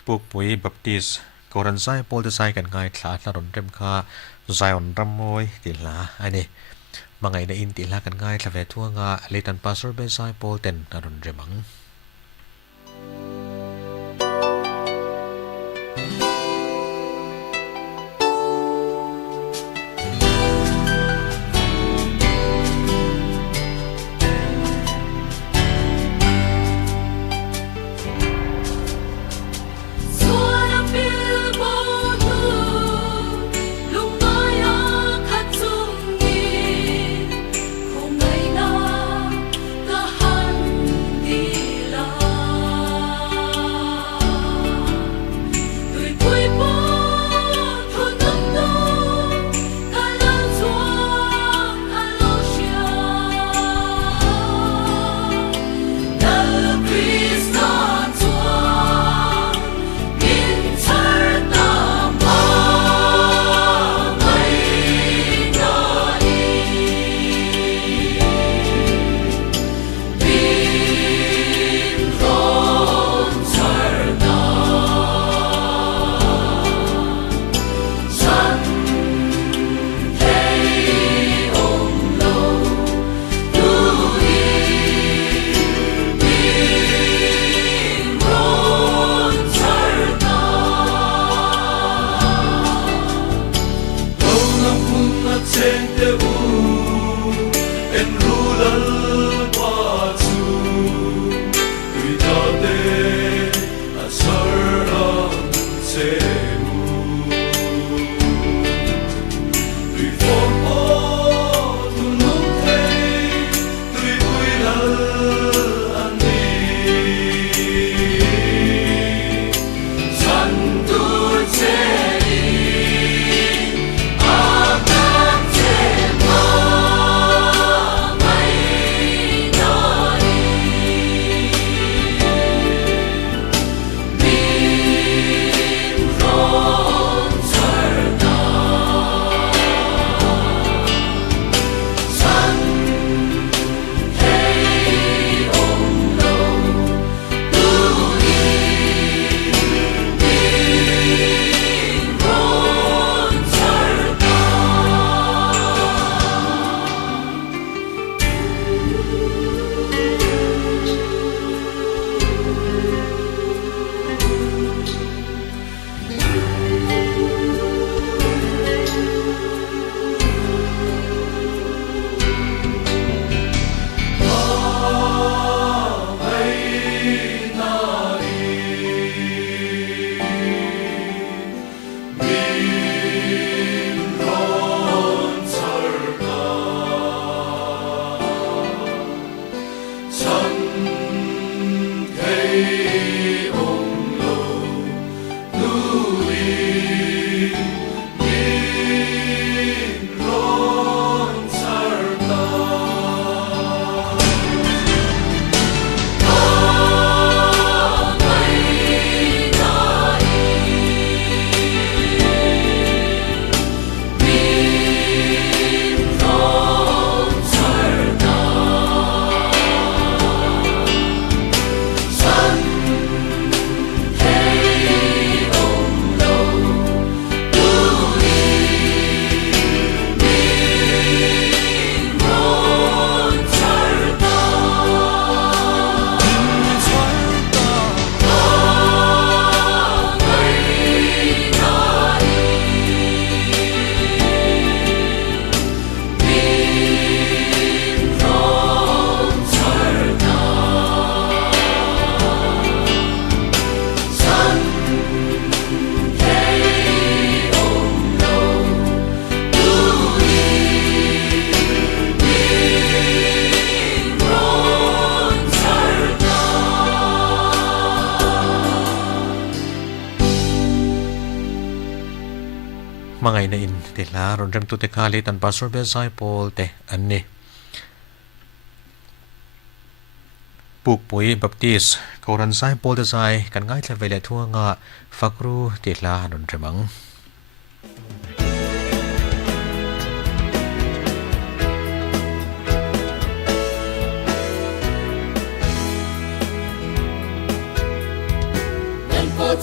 puk pui baptist koran sai pol te sai kan ngai thla na ron rem kha zion ramoi ti la ani mangai na in ti la kan ngai thla ve thuanga leitan pastor be sai pol ten na ron remang mangai na in te la ron rem tu te khali tan pastor be sai pol te anni puk pui baptist koran sai pol te sai kan ngai thla vele thuanga fakru te la ron remang Then for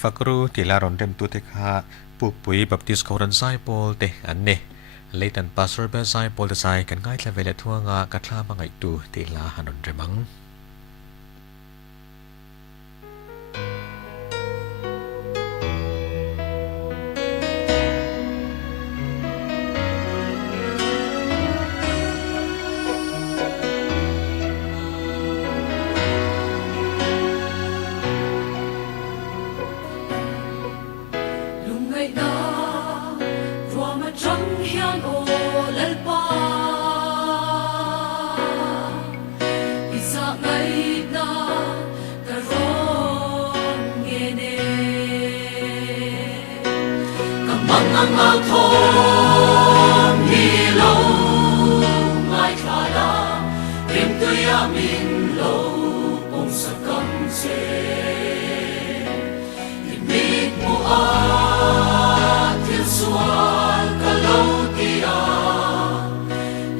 ฟักรูที่ลารอนเดมตุเตคาปุปุยบัพติสโครันไซโปลเตอันเนเลตันปาสเรเบไซโปลเตไซกันง่ายเลเวลทั่วงากัทลามังไอตูที่ลาฮันอนเดมัง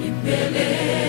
Imele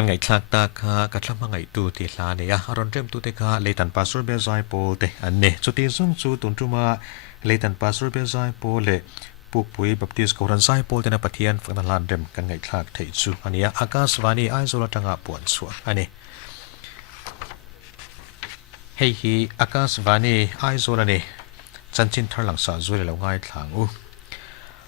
กันไงคลากตาคากัดละมังไงตูตีลาเนี่ยอารอนเริ่มตูเตคาเลยตันปาสรูเบซายโปเตอันเนี่ยสุดที่ซุ่มจูตุนจุมาเลยตันปาสรูเบซายโปเลปุกปุยบัพติสกอรันไซโปเตนะปะเทียนฝังนันลานเริ่มกันไงคลากไทยจูอันนี้อากาศวานีไอโซลจังอาปวนสัวอันนี้เฮ้ยอากาศวานีไอโซลนี่จันจินทร์หลังสาจุยแล้วง่ายทาง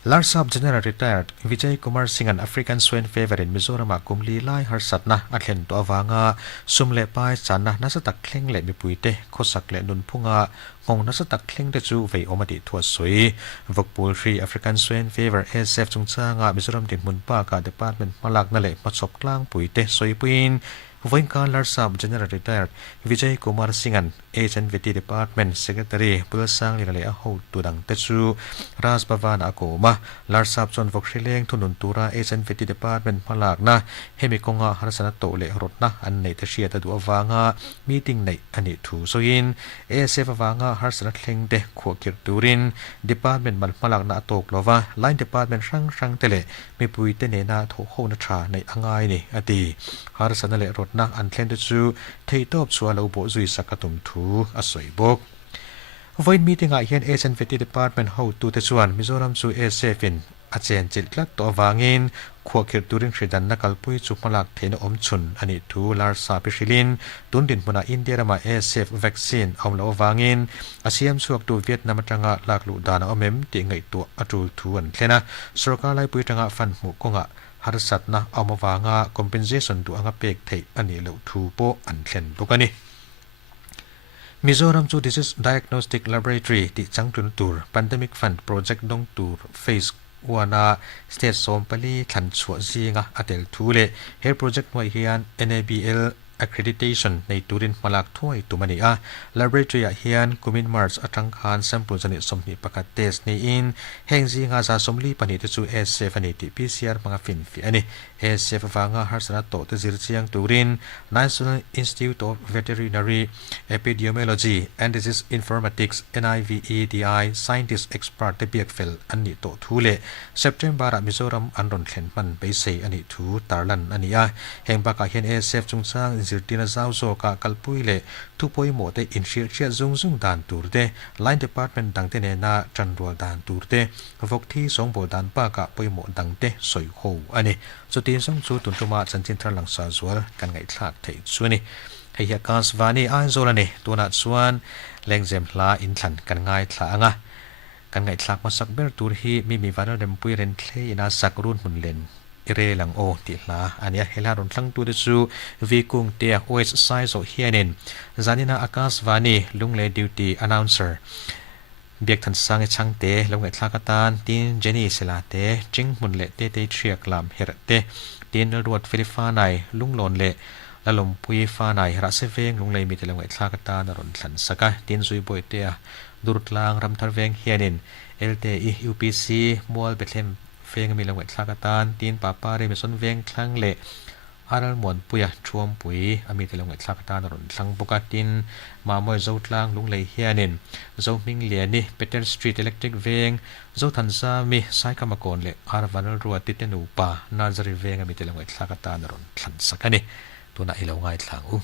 Larsab General Retired Vijay Kumar Singh an African Swine Fever in Mizoram kumli lai har satna athen to awanga sumle pai channa nasatak thleng le mi puite khosak le nun phunga ngong nasatak thleng de chu vei omati thua soi vokpul free African Swine Fever SF chungchanga Mizoram tin munpa ka department malak na le machop tlang puite soi puin Voinka Larsab General Retired Vijay Kumar Singh an HNVT Department Secretary Pulsang Lilale Aho Tudang Techu Ras Bhavan Akoma Larsab Chon Vokshileng Tunun Tura HNVT Department Malak na Hemikonga Harsana Tole Rotna An Nei Tashia Tadu Avanga Meeting Nei Ani Thu Soin ASF Avanga Harsana Thleng De Khokir Turin Department Malak na Atok Lova Line Department Rang Tele Mipui Tene na Tho Ho Na Tra Nei Angai Ni Ati Harsana Le Rotna An Thleng De Chu Thei Top Chua Lo Bo Zui Sakatum Thu Asoi Bok Void meeting a hian HNVT Department Ho Tu Te Chuan Mizoram Chu ASF in อาเจนจิตลัดตัววางินขวคิดตูรินชิดันนักลปุยจุกมาลักเทนอมชุนอันนี้ทูลาร์ซาปิชิลินตุนดินมุนาอินเดียมาเอเซฟวัคซีนอมลาววางินอาเซียมสวกตัวเวียดนามจังหลักลุดานอเมมติงไงตัวอัจูทวนเคนะสระกาไลปุยจังฟันหมู่กงะฮาร์สัตนะเอามาวางะ compensation ตัวงะเป็กเทอันนี้เลวทูโปอันเคลนบุกันี่มิโซรัมจู Disease Diagnostic Laboratory ที่จังจุนตูร์ Pandemic Fund Project ดงตูร์ Phase วานาสเตทโซมปลีขันชัวซีงะอเดลทูเลเฮลโปรเจกต์ว่าเฮียน NABL accreditation ในตูรินมาลักถ้วยตุมันนี่laboratory เฮียนกุมินมาร์สอัตังคาน sample จนิสมนิปกัดเทสในอินแห่งซีงาซาสมลีปนิตจู SF นี่ที่ PCR มังฟินฟิอันนี้ SF ฟังฮาร์สนาโตตจิรเชียงตูริน National Institute of Veterinary Epidemiology and Disease Informatics NIVEDI Scientist Expert เบียกเฟลอันนี้โตทูเล September มิโซรัมอันรอนเข็นมันไปเซอันนี้ทูตาลันอันนี้แห่งปากกาเฮียน SF จุงสร้างZirtina Zauzo ka kalpui le tupoi mo te inshir chia zung dan turde line department dang te ne na chanrual dan turde vok thi song bo dan pa ka poi mo dang te soi ho ani chuti song chu tun tuma chanchin thar lang sa zual kan ngai thlat thei chuani hei Akashvani Aizawl ani tuna chuan lengzem hla in thlan kan ngai thla anga kan ngai thlak ma sak ber tur hi mi vano dem pui ren thlei ina sakrun mun len ire lang o ti hla ania hela ron thlang tu de chu vi kung te west side so hianin zanina Akashvani lungle duty announcer biak than sang chang te longai thlakatan tin Jenny selate ching mun le te thriak lam her te tin ruat filifa nai lunglon le lalom pui fa nai ra se veng lunglei mi te longai thlakatan ron thlan saka tin zui boi te durtlang ram thar veng hianin LTE UPC mol bethlemเฟงมีลงเวทลากตานตีนป่าป้าเรมิซอนเวงคลั่งเละอารัลมวนปุยชวมปุยอามีแต่ลงเวทลากตานรนสังบุกตินมามวยโจทลางลุงเลยเฮียนินโจมิงเลียนี่เปเตอร์สตรีทอิเล็กทริกเวงโจทันซามีไซกามากอนเละอาร์วานรัวติดเตนูป่านาจาริเวงอามีแต่ลงเวทลากตานรนทันสักนี่ตัวน่าอิลงไงทางอู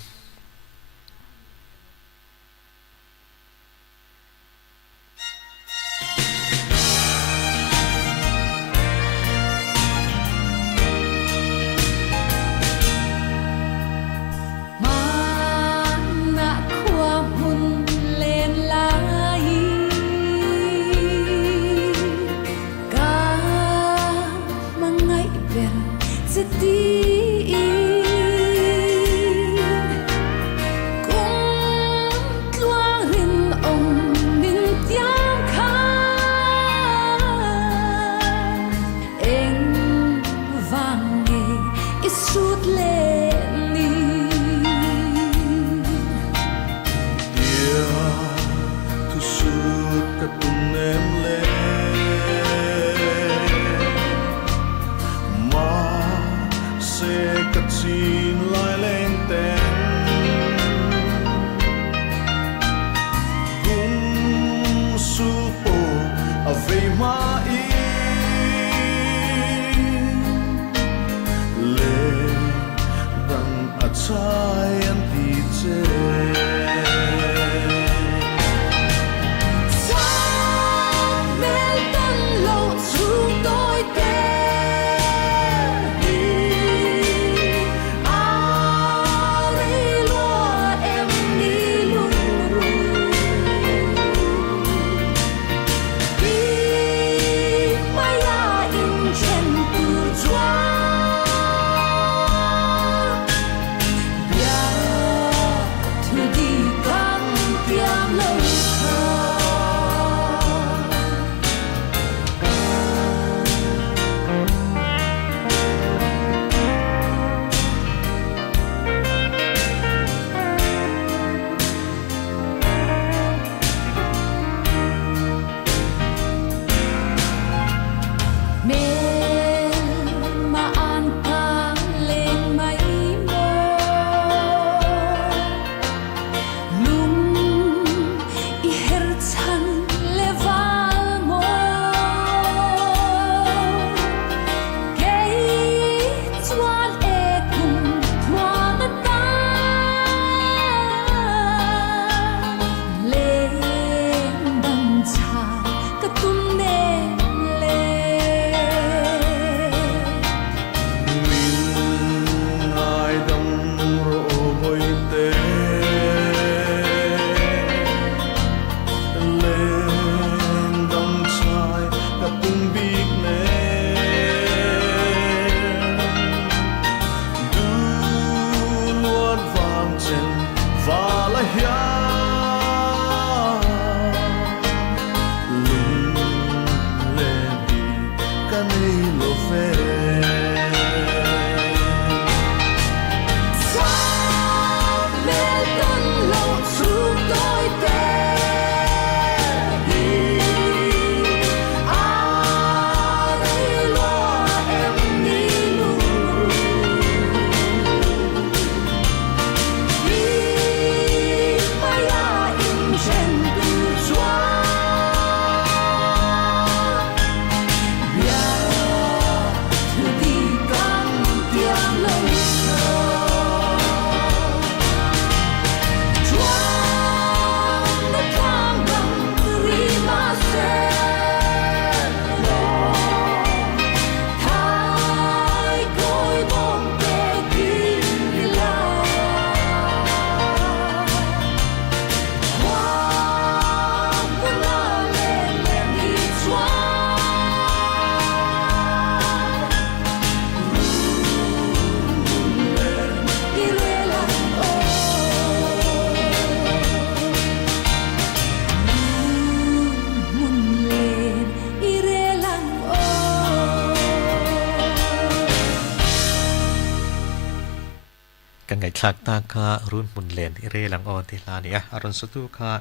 ไงทักตาค่ะรุ่นมุนเลนเรลังออติลานี่อรุณสตุค่ะ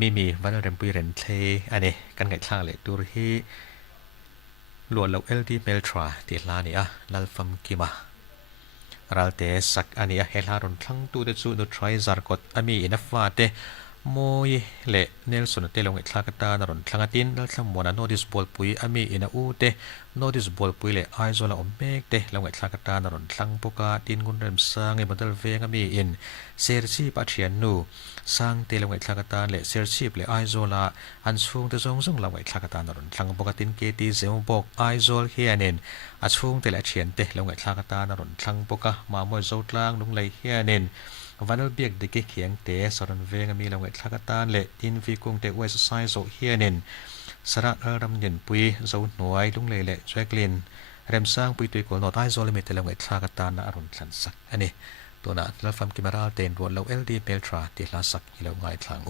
มีวันเรมปุยเรนเทอันนี้กันไงทักเลยดูที่หลวนเราเอลดีเมลทราติลานี่ลัลฟัมกิมารัลเตสักอันนี้เฮลารุนทั้งตัวเดจูนุทรายซาร์กอตอามีอินัฟวาเตโมยเละเนลสนเตลงอิทลากตานรุนทั้งอาทิตย์นัลทั้งมวลโนดิสบอลปุยอามีอินาอูเตโนดิสบอลปุยเละไอโซลาอมเมกเตลงอิทลากตานรุนทั้งปุกาตินกุนเรมซังอิบันเดลเวงอามีอินเซอร์ชีปัจเจียนนูซังเตลงอิทลากตานเละเซอร์ชีเละไอโซลาอันสูงเตซงลงอิทลากตานรุนทั้งปุกาตินเกตีเซมบอกไอโซลเฮียนินอันสูงเตละเชียนเตลงอิทลากตานรุนทั้งปุกามามวยโซตลางนุงไลเฮียนินวันนี้เบียกเด็กเขียงเตะสรนเวงมีลงเวทลักตานเละอินฟิกุงเตะเวสไซโซเฮียนินสระรำเย็นปุยโซหน่วยลุงเละแจกลินเริ่มสร้างปุยตุยโกนอตไอโซลิมิตลงเวทลักตานอรุณสันสักอันนี้ตัวนั้นแล้วฟังกิมาราเตนรวนเราเอลดีเมลทราติลาสักที่เราง่ายทาง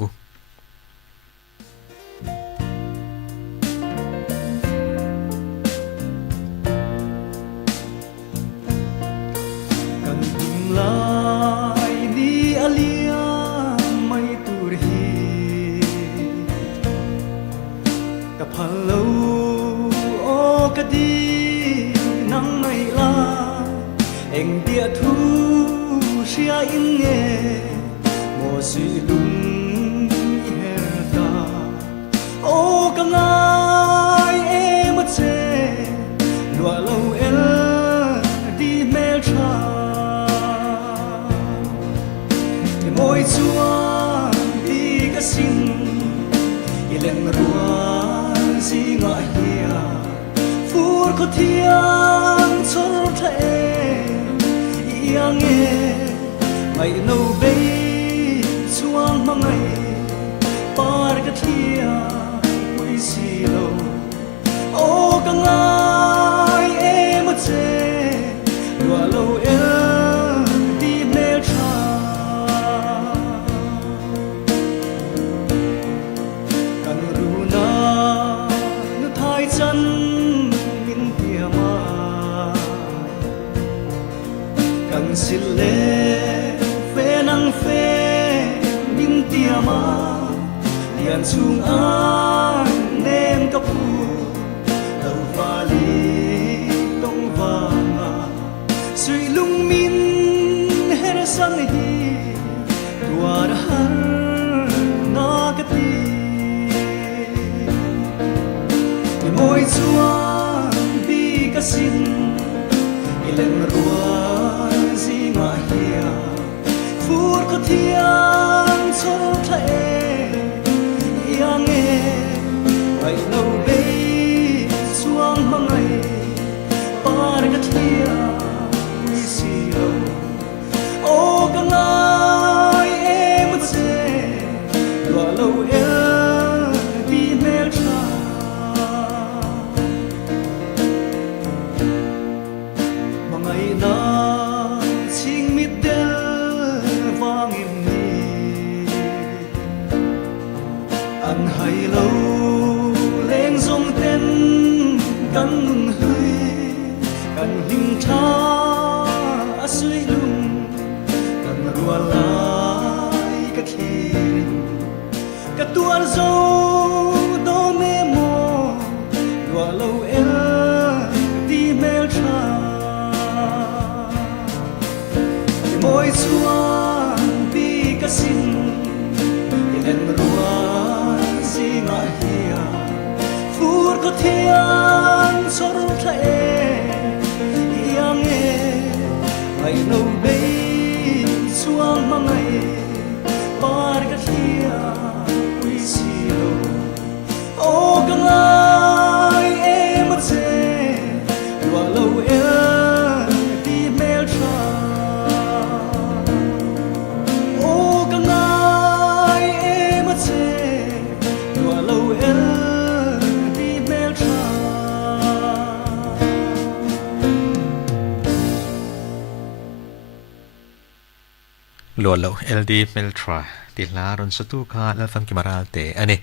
หลวนเราเอลดีเมลทราติลารุนสตูคาแล้วฟังกิมาราเตอันนี้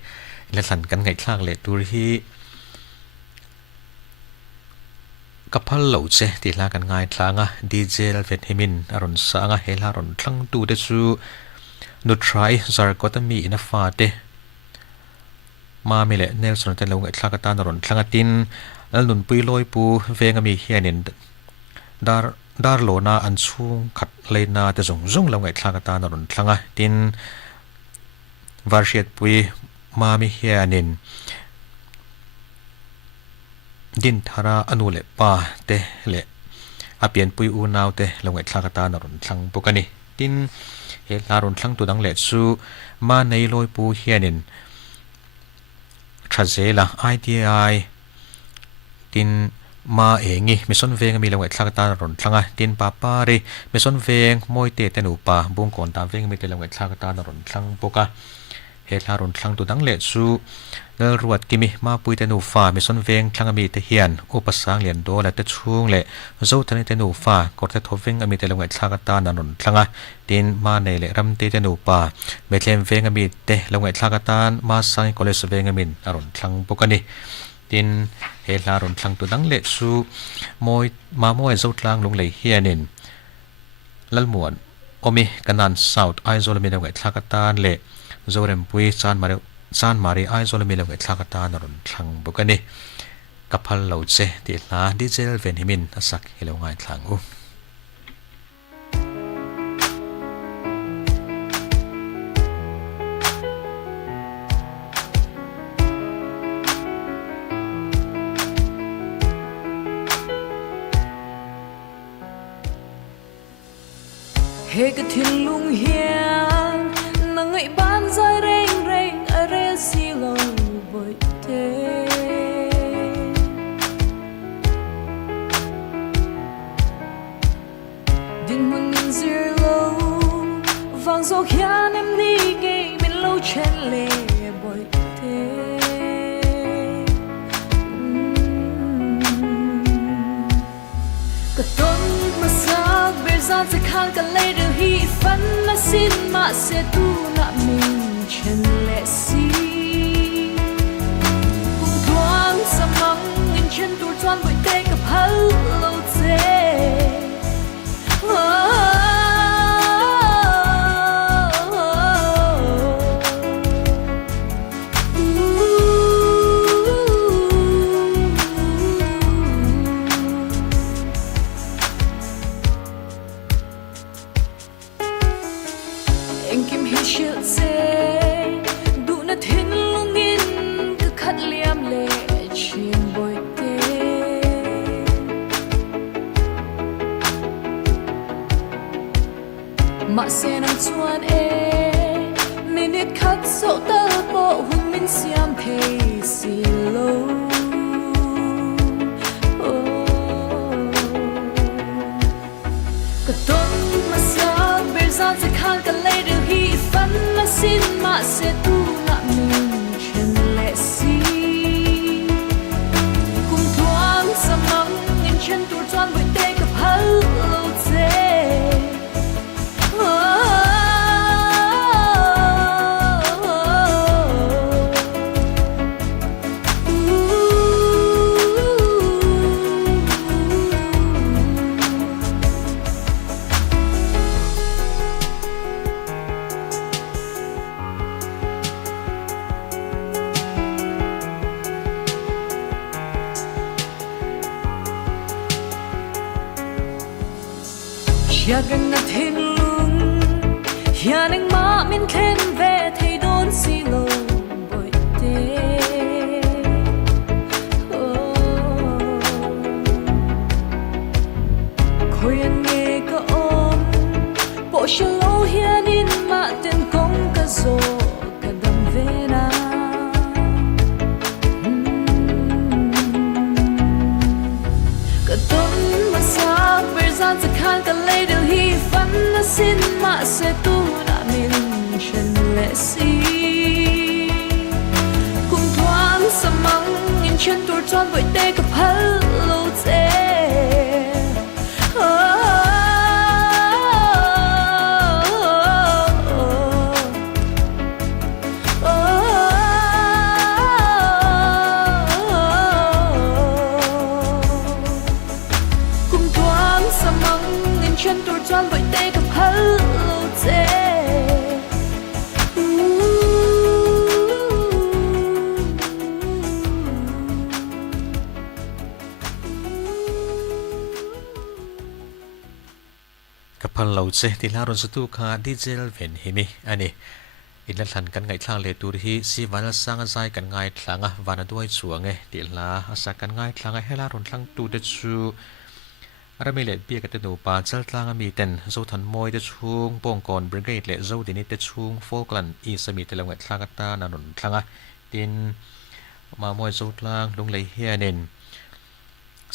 และสันกันไงคลางเลตูที่ kapal lo che ti la kan ngai thlanga diesel vet himin aron sanga hela ron thlang tu de chu nu try zar kotami in a fa te ma mi le Nelson te lo ngai thlaka ta ron thlanga tin al nun pui loi pu venga mi hianin dar lo na an chung khat leina te zong lo ngai thlaka ta ron thlanga tin varshiat pui ma mi hianin din thara anu le pa te le apian pui u naw te lo ngai thlaka ta ron thlang pokani tin he la ron thlang tu dang le chu ma nei loi pu hianin thazela ITI tin ma engi mison veng mi lo ngai thlaka ta ron thlanga tin pa pa ri mison veng moi te te nu pa bung kon ta veng mi te lo ngai thlaka ta ron thlang poka he la ron thlang tu dang le chu nal ruat kimi ma pui te nu fa mi son veng thlang ami te hian upasang lian do la te chung le zo thani te nu fa kor te thoveng ami te lo ngai thlaka ta na ron thlanga tin ma nei le ram te te nu pa me thlem veng ami te lo ngai thlaka tan ma sang college veng amin aron thlang pokani tin he la ron thlang tu dang le chu moi zo tlang lung le hianin lalmuan omi kanan south Aizawl mi lo ngai thlaka tan le zorem pui san mari Aizawl mi lo ngai thlaka ta na ron thlang bokani kapal lo che ti la diesel ven himin asak helo ngai thlang u he ka thin lung hian na ngai ban zai reng reng are si lo boi te din mun in zir lo vang zo hian em ni ke min lo chen le boi te ka ton ma sa ber za ze khan ka le de hi fan na sin ma se tu na min chen le si kum thuang sa mang in chen tur chuan boi te ka phal lo che ma se nam chuan e minute khat so tal po hun min siam thei si lo ka ton ma sa ber za ze khan ka le de hi fan na sin ma se tu na min chen le si kum thuang sa mang in chen tur chuan boi te ka phal lo che ya gần na thiên lung ya nang ma min khen ve thei don si lo boi te khoi an nge ka om po shalo hian in ma ten kong ka zo ka dam ve na ka ton ma sa ber zan za khan ka le de hi fan na sin ma se tu na min chen le si kum thoang sa mang in chen tur chuan boi te ka phal lo che พันเหล่าเจติลารอนสตูคาดิเจลเวนฮิมิอันนี้อินลันทันกันไงทางเลตูรีซีวันละสังใจกันไงทางอ่ะวันด้วยชัวไงติลาอาศัยกันไงทางเฮลารอนทางตูเดชูอามีเลดเบียกันตัวปาเจลทางมีเต็นโซทันมวยเดชูงปองกอนบริเกตเลโซดินิเดชูงโฟกลันอีสมีเตลงเวทางกันตานารอนทางอ่ะดินมามวยโซทางลงเลยเฮียเนน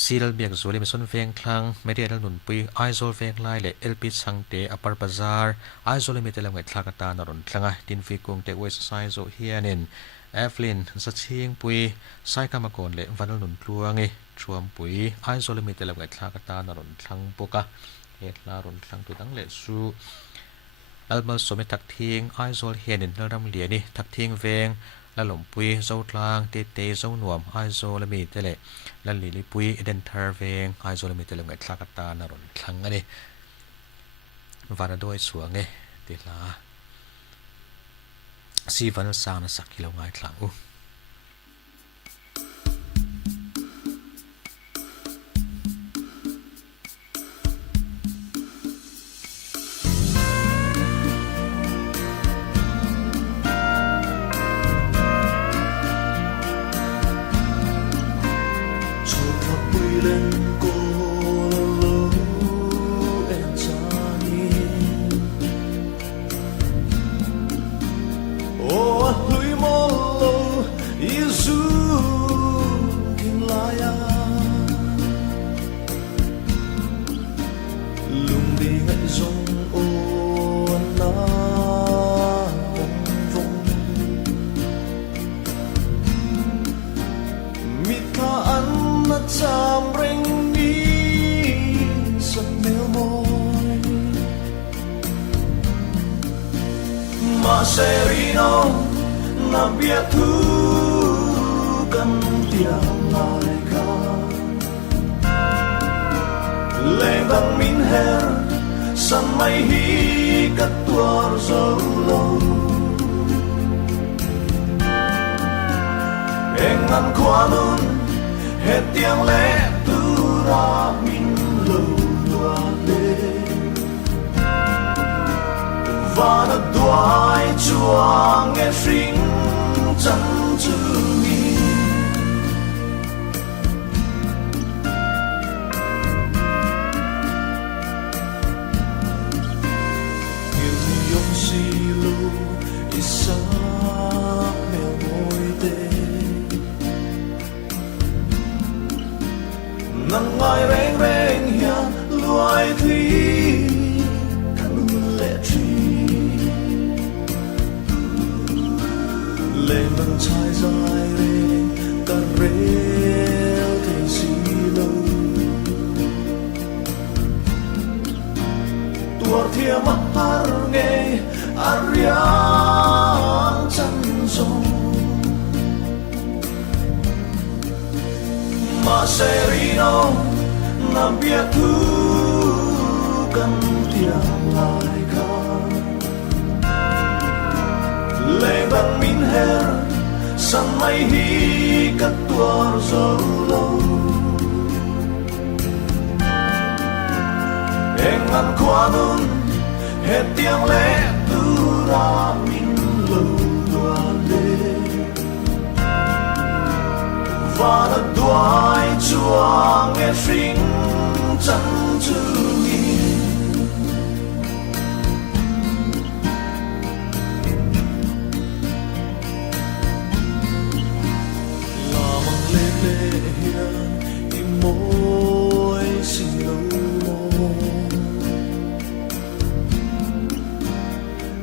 ซีลเบียกส่วนมิสนเฟงคลังไม่ได้ดันหนุนปุยไอโซลเฟงไลเลเอลปิสังเตอปาร์บาซาร์ไอโซลมีเตลงเวทลากตานรนคลังดินฟิกงเตเวสไซโซเฮียนินเอฟลินสัชชิงปุยไซกามากอนเลวันหนุนพลวงชวมปุยไอโซลมีเตลงเวทลากตานรนคลังปกะเฮลารนคลังตัวตั้งเลสูอัลมาสมิทักทิ้งไอโซลเฮียนินแล้วรำเหลียนี่ทักทิ้งเวงและหลงปุยเจ้าทางเตเตเจ้าหน่วมไอโซลมีเตเลและลิลิปุยเอเดนทาร์เวงไอโซลมีเตเลเมทลากตานรนคลังอันนี้วันด้วยสวงติลาซีวันสางสักกิโลไงคลังSerino na biatu kan tiang lai ka lebang min her san mai hi kat tuar zo lo engan kwanun het tiang le tu ra min lo tua le và nó đuổi chuang nghe sinh chân chữ mi yêu yong si lu isa mèo môi tê nắng ai reng reng hiền loài thủy lên bằng trái dài lên cả rêu thì xì lâu tuột thia mắt har nghe ariang chân sông mà serino nam biết thu cần tiang lại ca lên bằng min her san mai hi kat tuar zo lo engan kwanun het tiang le tu ra min lo tua le và nó đuổi chuang nghe sinh chân chữ mi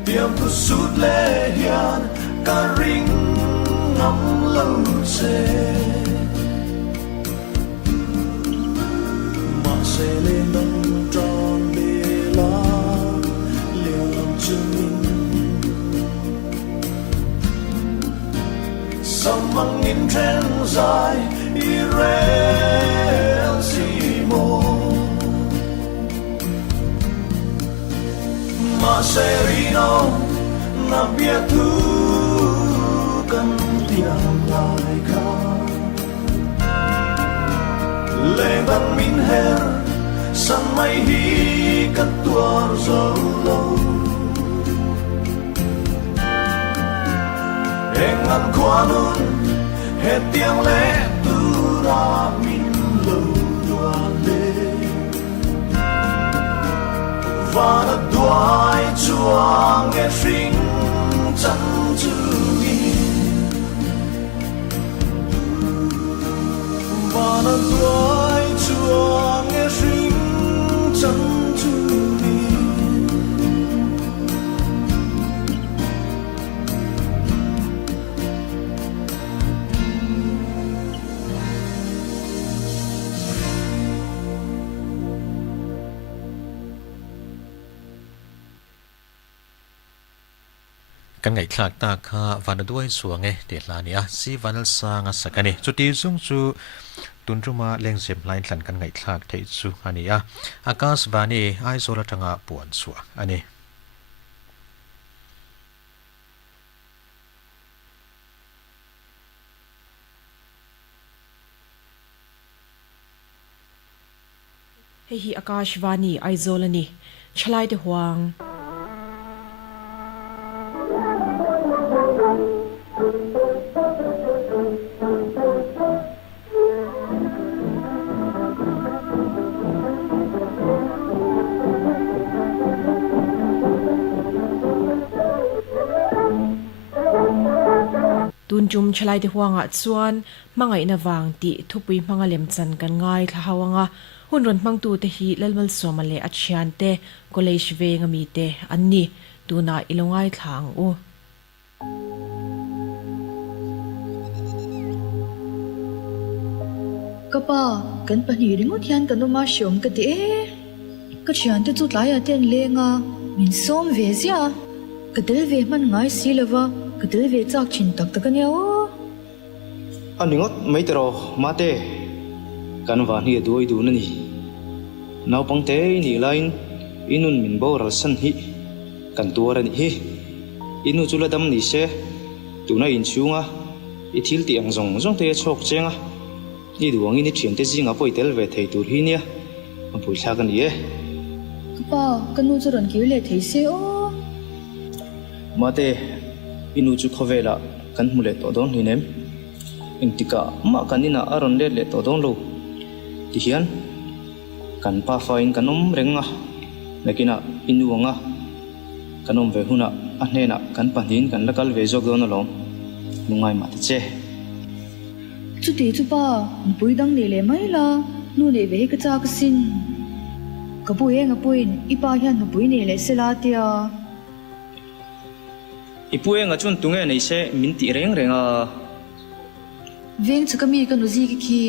tiêm tu sút lệ hiền cả ring ngắm lâu xe mà xe lên nông tròn bề lá liều lòng chân sông mang nghìn trên dài irel si mô mà serino na biết thu cần tiang lại ca lên bằng min her san mai hi cắt tua dấu lâu em ngăn qua luôn hết tiếng lệ tu ra min lâu tua lệ và nó đuôi chua nghe sinh chân chữ và nó đuôi chua nghe sinh chân chữ kan ngai thlak ta kha van duai suange te hlania si vanal sanga sakani chuti zung chu tunruma lengzem line tlan kan ngai thlak thei chu ania Akashvani Aizawl atanga puan suwa ani hi Akashvani Aizawl ani chlai de huang tunjum chalai de huanga chuan mangai na wang ti thupui manga lem chan kan ngai thawanga hunron mangtu te hi lalmal somale achian te college ve ngami te anni tuna ilongai thang u kapa kan pani ringo thian kanuma shom ka te ka chian te chu tlaya ten lenga min som ve zia ka del ve man ngai silova ka del ve chak chin tak tak ania o aningot mai tero mate kan wa ni doi du na ni naw pangte ni line inun min bo ral san hi kan tur ani hi inu chula dam ni se tuna in chunga I thil ti ang zong zong te chok chenga ni duang ini thiam te jinga poi tel ve thei tur hi nia ampui thla kan ye pa kanu churan ki le thei se o mate inu chu khovela kan mule to don hinem ingtika ma kanina aron le to don lo ti hian kan pa fain kanom renga nakina inu anga kanom ve huna anena kan panin kan lakal ve jog don lo nungai ma che chu ti chu pa pui dang ni le mai la nu le ve ka cha ka sin ka bu e nga puin ipa hian nu pui ni le sela tia ipue nga chun tunge nei se min ti reng renga veng chakami ka nu ji ki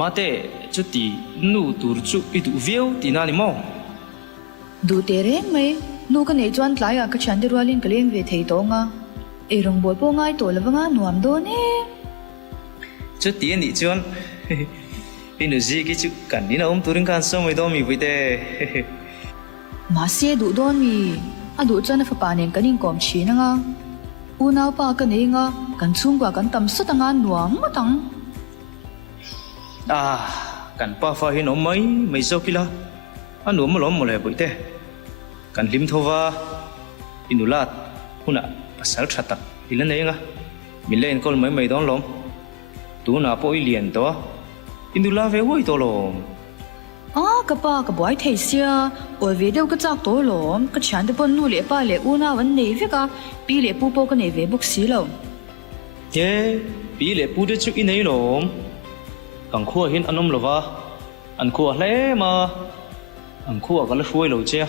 mate chuti nu tur chu idu veu tinani mo du te reng mai nu ka nei chuan tlaya ka chan de rualin ka leng ve thei to nga e rong bol po ngai to lawanga nuam do ne chuti ni chuan inu ji ki chu kan ni na turin kan so mai do mi buite ma se du don mi adu chana fa panen kanin kom china nga unaw pa ka nei nga kan chungwa kan tam satanga nuam matang kan pa fa hin mai zo kila anu mo lom mo le buite kan lim thova inulat huna pasal thatak ilan nei nga milen kol mai don lom tu na po ilien to indula ve hoi to lom kapa ka boy thei sia ol ve deu ka chak to lom ka chan de pon nu le pa le una wan nei ve ka pi le pu po ka nei ve bok si lo ye pi le pu de chu I nei lom kang khua hin anom lova an khua hle ma an khua ka la hruai lo che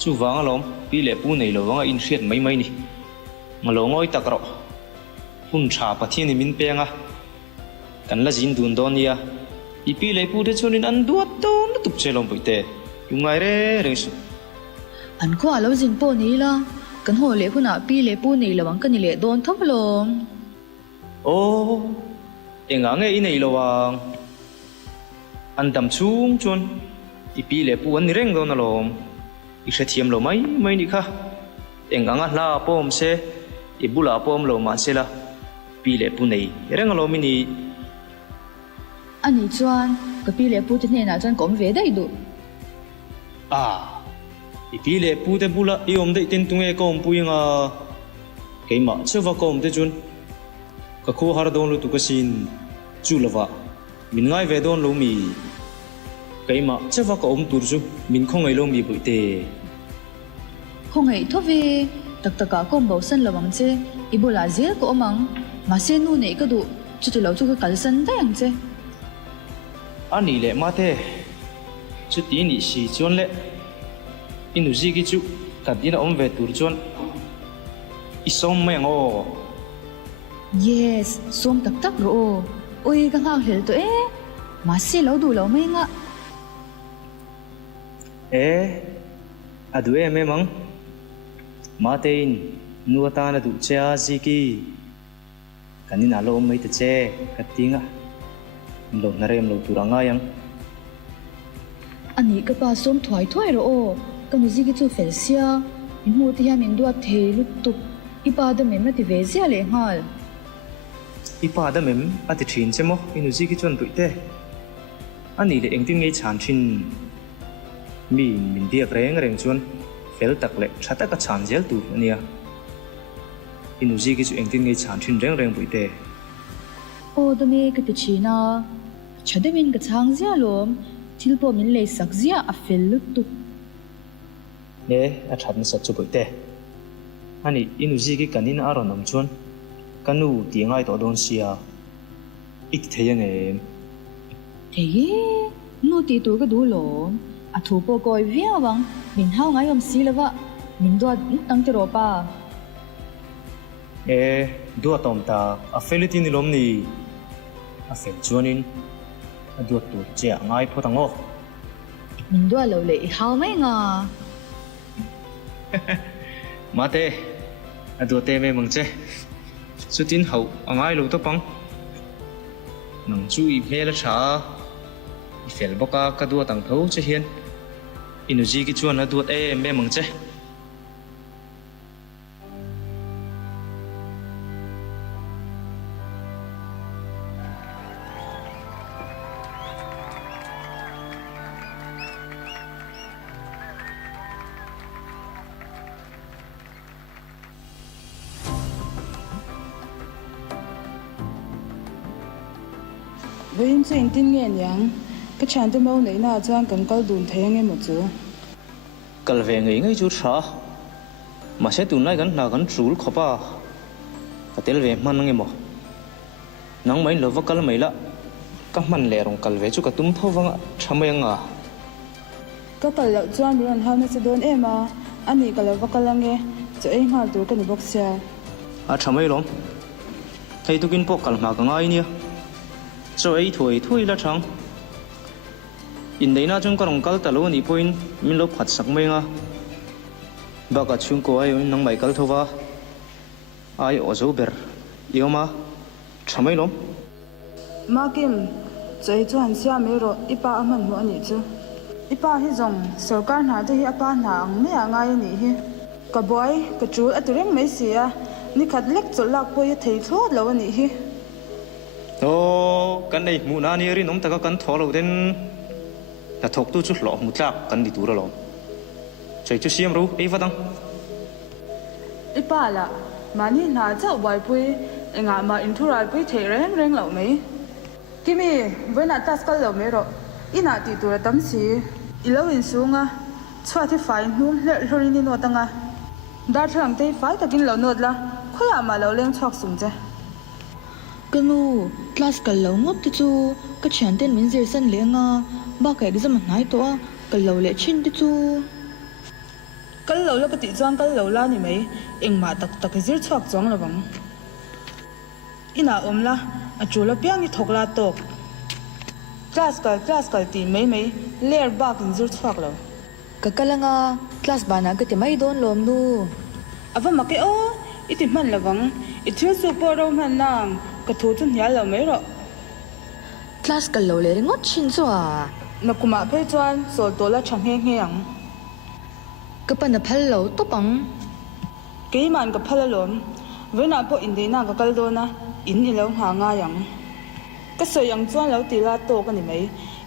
chu wanga lom pi le pu nei lo wanga in hriat mai ni ngalo ngoi takro hun tha pathian ni min penga kan la jin dun don ya ipi le pu de chonin an duat to na tup chelom boite yungai re rengsu an ko alo jin po ni la kan ho le huna pi le pu nei lawang kan ni le don thom lom o enga nge I nei lowang an dam chung chon ipi le pu an ni reng don alom I hre thiam lo mai ni kha enga nga hla pom se ibula pom lo ma se la pi le pu nei reng lo mi ni ani chuan ka pi le pu te ne na chan kom ve dai du Ipi le pu te pula I om de tin tunge ko om pui nga keima chewa ko om te chun ka kho har don lu tu ka sin chu lawa min ngai ve don lo mi keima chewa ko om tur chu min khong ai lo mi bui te không hề thốt về đặc特cả công bảo sân là bằng chế ibu là dễ của ông mà xe nu này cái độ cho tụi lão cho cái cẩn sân đấy anh chế ani le ma te chu ti ni si chon le inu ji gi chu ka dina om ve tur chon isom me ngo yes som tak tak ro ôi cái hàng hiểu tụi mà xe lão đủ lão mấy ngạ adu em mang Martin, nuata na du cha ziki. Kanina lo mai te che katinga. Lo na rem lo turanga yang. Ani ka pa som thoi thoi ro ka nu ziki chu felsia. In mu ti han indua the lu tu. Ipa da mem na ti ve zia le ngal. Ipa da mem ati thin che mo inu ziki chon tuite. Ani le engtin ngei chan thin. Min dia reng chuan. Fel tak le thata ka chan zel tu ania inu ji ki chu engtin ngei chan thin reng bui te o da me ka ti china chademin ka chang zia lom thilpo min le sak zia a fel lu tu a that na sa chu bui te ani inu ji ki kanin aro nam chuan kanu ti ngai to don sia ik theyang em theye nu ti tu ka du lom a thu po koi via wang min hao ngai om si lawa min do tang te ro pa do tom ta a feliti ni lom ni a fel chuanin a do tu che ngai photango min do lo le hao mai nga mate a do te me mangche sutin hau angai lo to pang nang chu I phela tha I fel boka ka do tang tho che hian inu ji ki chuan a duat me mangche Với chuyện tin nghe nhàng cái chàng tôi mau nãy nào cho anh cần câu đồn thấy nghe một chỗ kal ve ngai ngai chu tha ma se tun lai gan na gan chul khopa ka tel ve man nge mo nang mai lo vakal mai la ka man le rong kal ve chu ka tum tho wanga thamai nga các kal lậu chuan mi ron hau na se don ema ani kal vakal nge cho ai ngal tu ka ni bok sia a thamai lom thei tu kin po kal ma ka ngai nia cho ai thui la thang in dei na chung ka rong kal ta lo ni point min lo phat sak mai nga ba ka chung ko ai nang mai kal thowa ai o zo ber yoma thamai lom ma kim chei chuan sia me ro ipa aman mu ani chu ipa hi zong sarkar na te hi apa na ang me angai ni hi ka boy ka chu atureng mai sia ni khat lek chol lak poi thei thlot lo ani hi kan nei mu na ni ri nom ta ka kan tholo den ta thok tu chu hlo mu tlak kan di tur lo chei chu siam ru ei wadang ipa la mani na chau bai pui enga ma inthural pui thei reng lo mai kimi voina taskal lo me ro ina ti tur tam si ilo in sunga chwa thi fai num le hlori ni no tanga dar thang te fai takin lo not la khoya ma lo leng chok sum je kanu class kal lo ngop tu chu ka chan ten min zir san le nga ba ka exam nai to kal lo le chin tu chu kal lo la ka ti chuan kal lo la ni mai engma tak tak zir chok chong lo bang ina omla a chu la piang ni thok la tok class kal ti mai ler bak in zir chok lo ka kalanga class bana ka ti mai don lom nu ava ma ke o iti man lawang ithil su po ro man nang ka thu chun hial lo mai ro class kal lo le ngot chin chu a na kuma phe chuan sol to la thang he ang ka pan phal lo to pang ke man ka phala lom vena po inde na ka kal do na in ni lo ha nga yang ka so yang chuan lo ti la to ka ni mai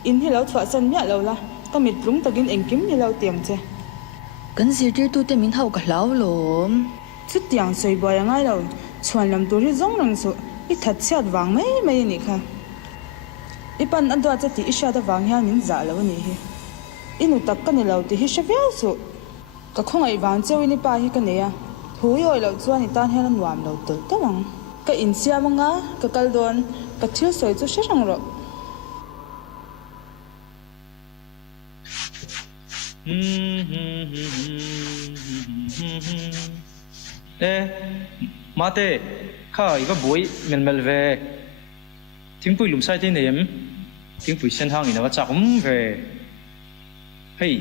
in hi lo thwa san mya lo la kamit lung takin engkim ni lo tiang che kan zirtir tu te min hau ka hlau lom chu tiang soi boy angai lo chuan lam tur hi zong rang chu I that chiat wang mai ni kha ipan andwa chati isha da wang hian min za lo ni hi inu tak kan lo ti hi shavel chu ka khongai wang cheu ni pa hi ka ne ya thui oi lo chuan ni tan hian nuam lo tul tawang ka in sia manga ka kaldon ka thil soi chu sharang ro mate kha iga boy mel ve thingpui lum sai te nem thingpui sen hang ina cha kum ve hey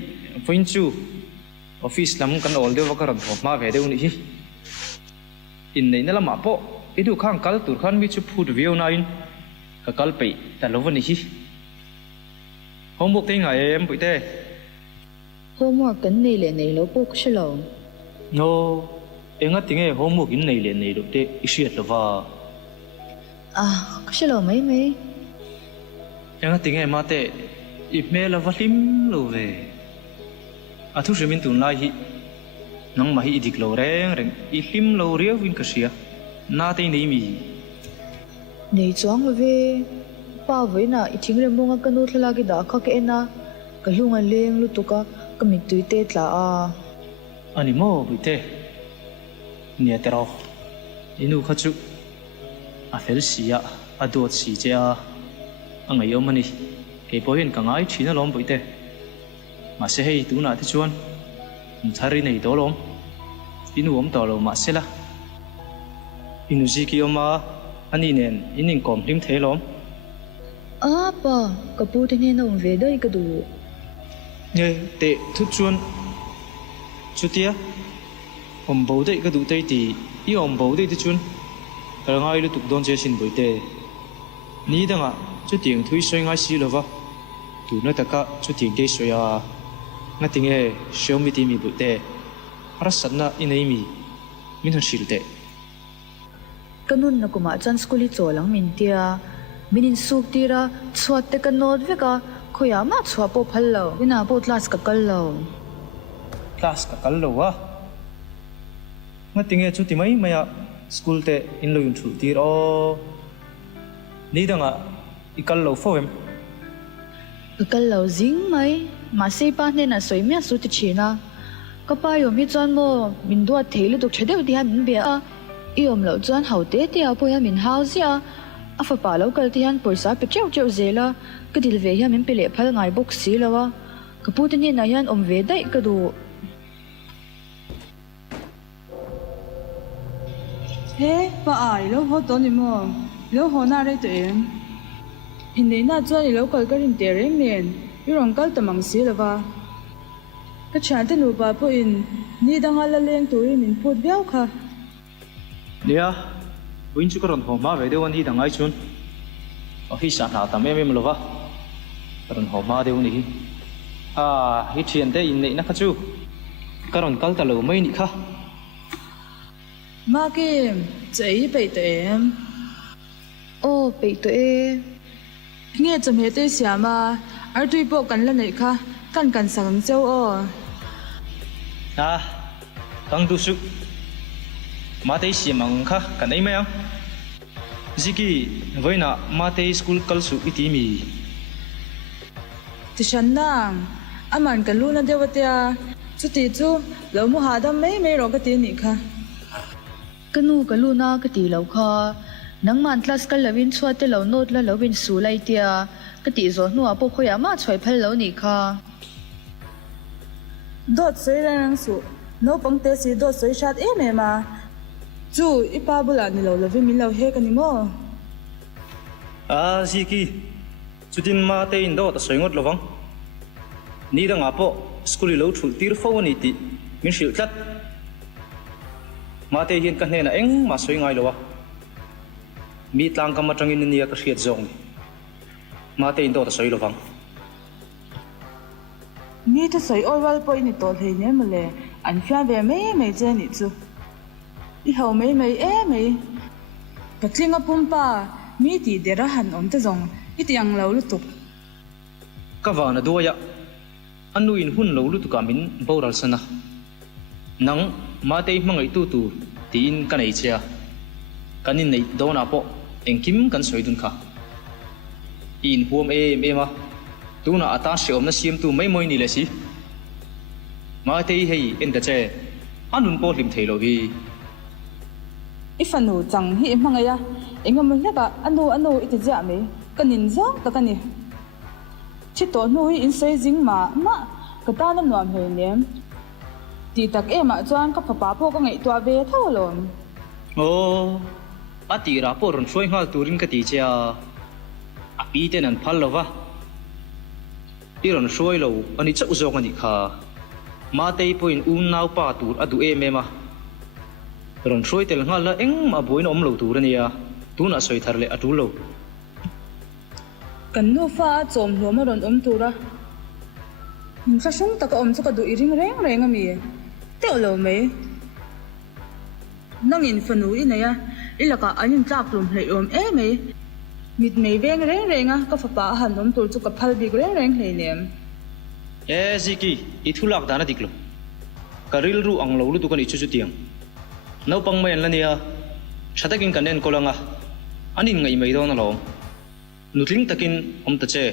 point chu office lam kan ol de wakaram thop ma ve de uni hi in nei na lama po idu khang kal tur khan mi chu phut view na in ka kal pe ta lo ni hi homework te ngai em pui te homework kan nei le nei lo po ka shalo no enga tinge homework in nei le nei lo te isiat lo wa ka shalo mai enga tinge mate email wa lim lo ve athu remin tun lai hi nang ma hi idik lo reng I lim lo riau win ka sia na te nei mi nei chuang ve pa ve na I thing re monga kanu thla ki da kha ke na ka lunga leng lu tuka ka mi tui te tla a ani mo buite nia tero inu khachu a fel sia a dot si che a angai omani ke poin ka ngai thina lom buite ma se hei tu na ti chuan thari nei do lom inu om to lo ma se la inu ji ki oma ani nen inin kom hlim the lom pa ka pu te ne no ve dai ka du ye te thu chuan chutia om bo dei ka du te ti I om bo dei ti chuan ka ngai lu tuk don che sin buite ni danga chu tiang thui soi ngai si lova tu na taka chu tiang de soya nga tinge show mi ti mi buite rasanna inei mi min han silte kanun na kuma chan skuli cholang min tia minin suk tira chhuat te kan not veka khoya ma chhuwa po phallo ina po class ka kallo wa nga tinge chu ti mai maya school te in lo yun thu tir o ni danga ikal lo foem kallo zing mai ma sei pa ne na soi mia su ti china ka pa yo mi chan mo min do theilu tuk chhedeu ti han min be a iom lo chan haute te a po ya min house ya a fa pa lo kal ti han poisa pe cheu zela ka dil ve ya min pele phal ngai box si lawa ka pu te ni na yan om ve dai ka du he pa ai lo ho to ni mo lo ho na re to em hin nei na chuan I lo kal ka rin te reng nen I rong kal tamang si lawa ka chan te nu pa po in ni danga la leng turin min phut biao kha nia win chu karon ho ma ve de wan hi dangai chun office na ta me lova karon ho ma de uni hi hi thian te in nei na kha chu karon kal ta lo mai ni kha ma kim chei pe te em pe to e nghe cham he te siama ar tui po kan la nei kha kan sang cheu o tang du su ma te si mang kha kan ei mai ziki voina ma te school kal su iti mi ti shan nang aman kan lu na dewatia chu ti chu lo mu ha dam mai ro ka ti ni kha kanu kalu na ka ti lo kha nang man class kal lawin chhuat te lo not la lawin su lai tia ka ti zo nu a po khoya ma chhoi phal lo ni kha dot sei rang su no pang te si dot sei shat e ma chu ipa bula ni lo lawi mi lo he ka ni mo ziki chutin ma te in do ta soingot lovang ni da nga po school lo thul tir fo ni ti min sil tlat ma te hian ka hne na eng ma soi ngai lowa mi tlang ka ma tangin ni ka hriat zong ma te in do ta soi lovang mi ta soi oiwal po ni tol hei ne male an fia ve me je ni chu I hau me e patlinga pumpa mi ti dera han om te zong I ti ang lo lutuk ka va na do ya anu in hun lo lu tu kamin boral sana nang mate mangai tu tu tin kanei chia kanin nei dona po engkim kan soidun kha in huam ema tuna ata siom na siam tu mai moi ni le si mate hei en da che anun po lim thelo hi ifanu chang hi mangaya engam leka anu itija me kanin zong ta kani chito nui in sei jing ma kata na nuam he nem ti tak ema chuan ka papa po ka ngai tua ve tholom o ati ra po ron foi ngal turin ka ti cha api ten an phal lova iron soi lo ani cha uzong ani kha ma tei point naw pa tur adu mema ron soi tel ngal la eng ma boin om lo tur ania tuna soi thar le atu lo kan no fa chom hloma ron tura sa sung taka om chu ka du iring reng ami te lo me nang in fanu inaya ilaka anin tlak lum hlei om me mit mei veng renga ka fa pa han om tur chu ka phal bi reng hlei nem ziki ithulak dana diklo karil ru ang lo lu tu kan ichu chu tiang no pang men lania chatakin kanen kolanga anin ngai mai do na lo nutling takin om ta che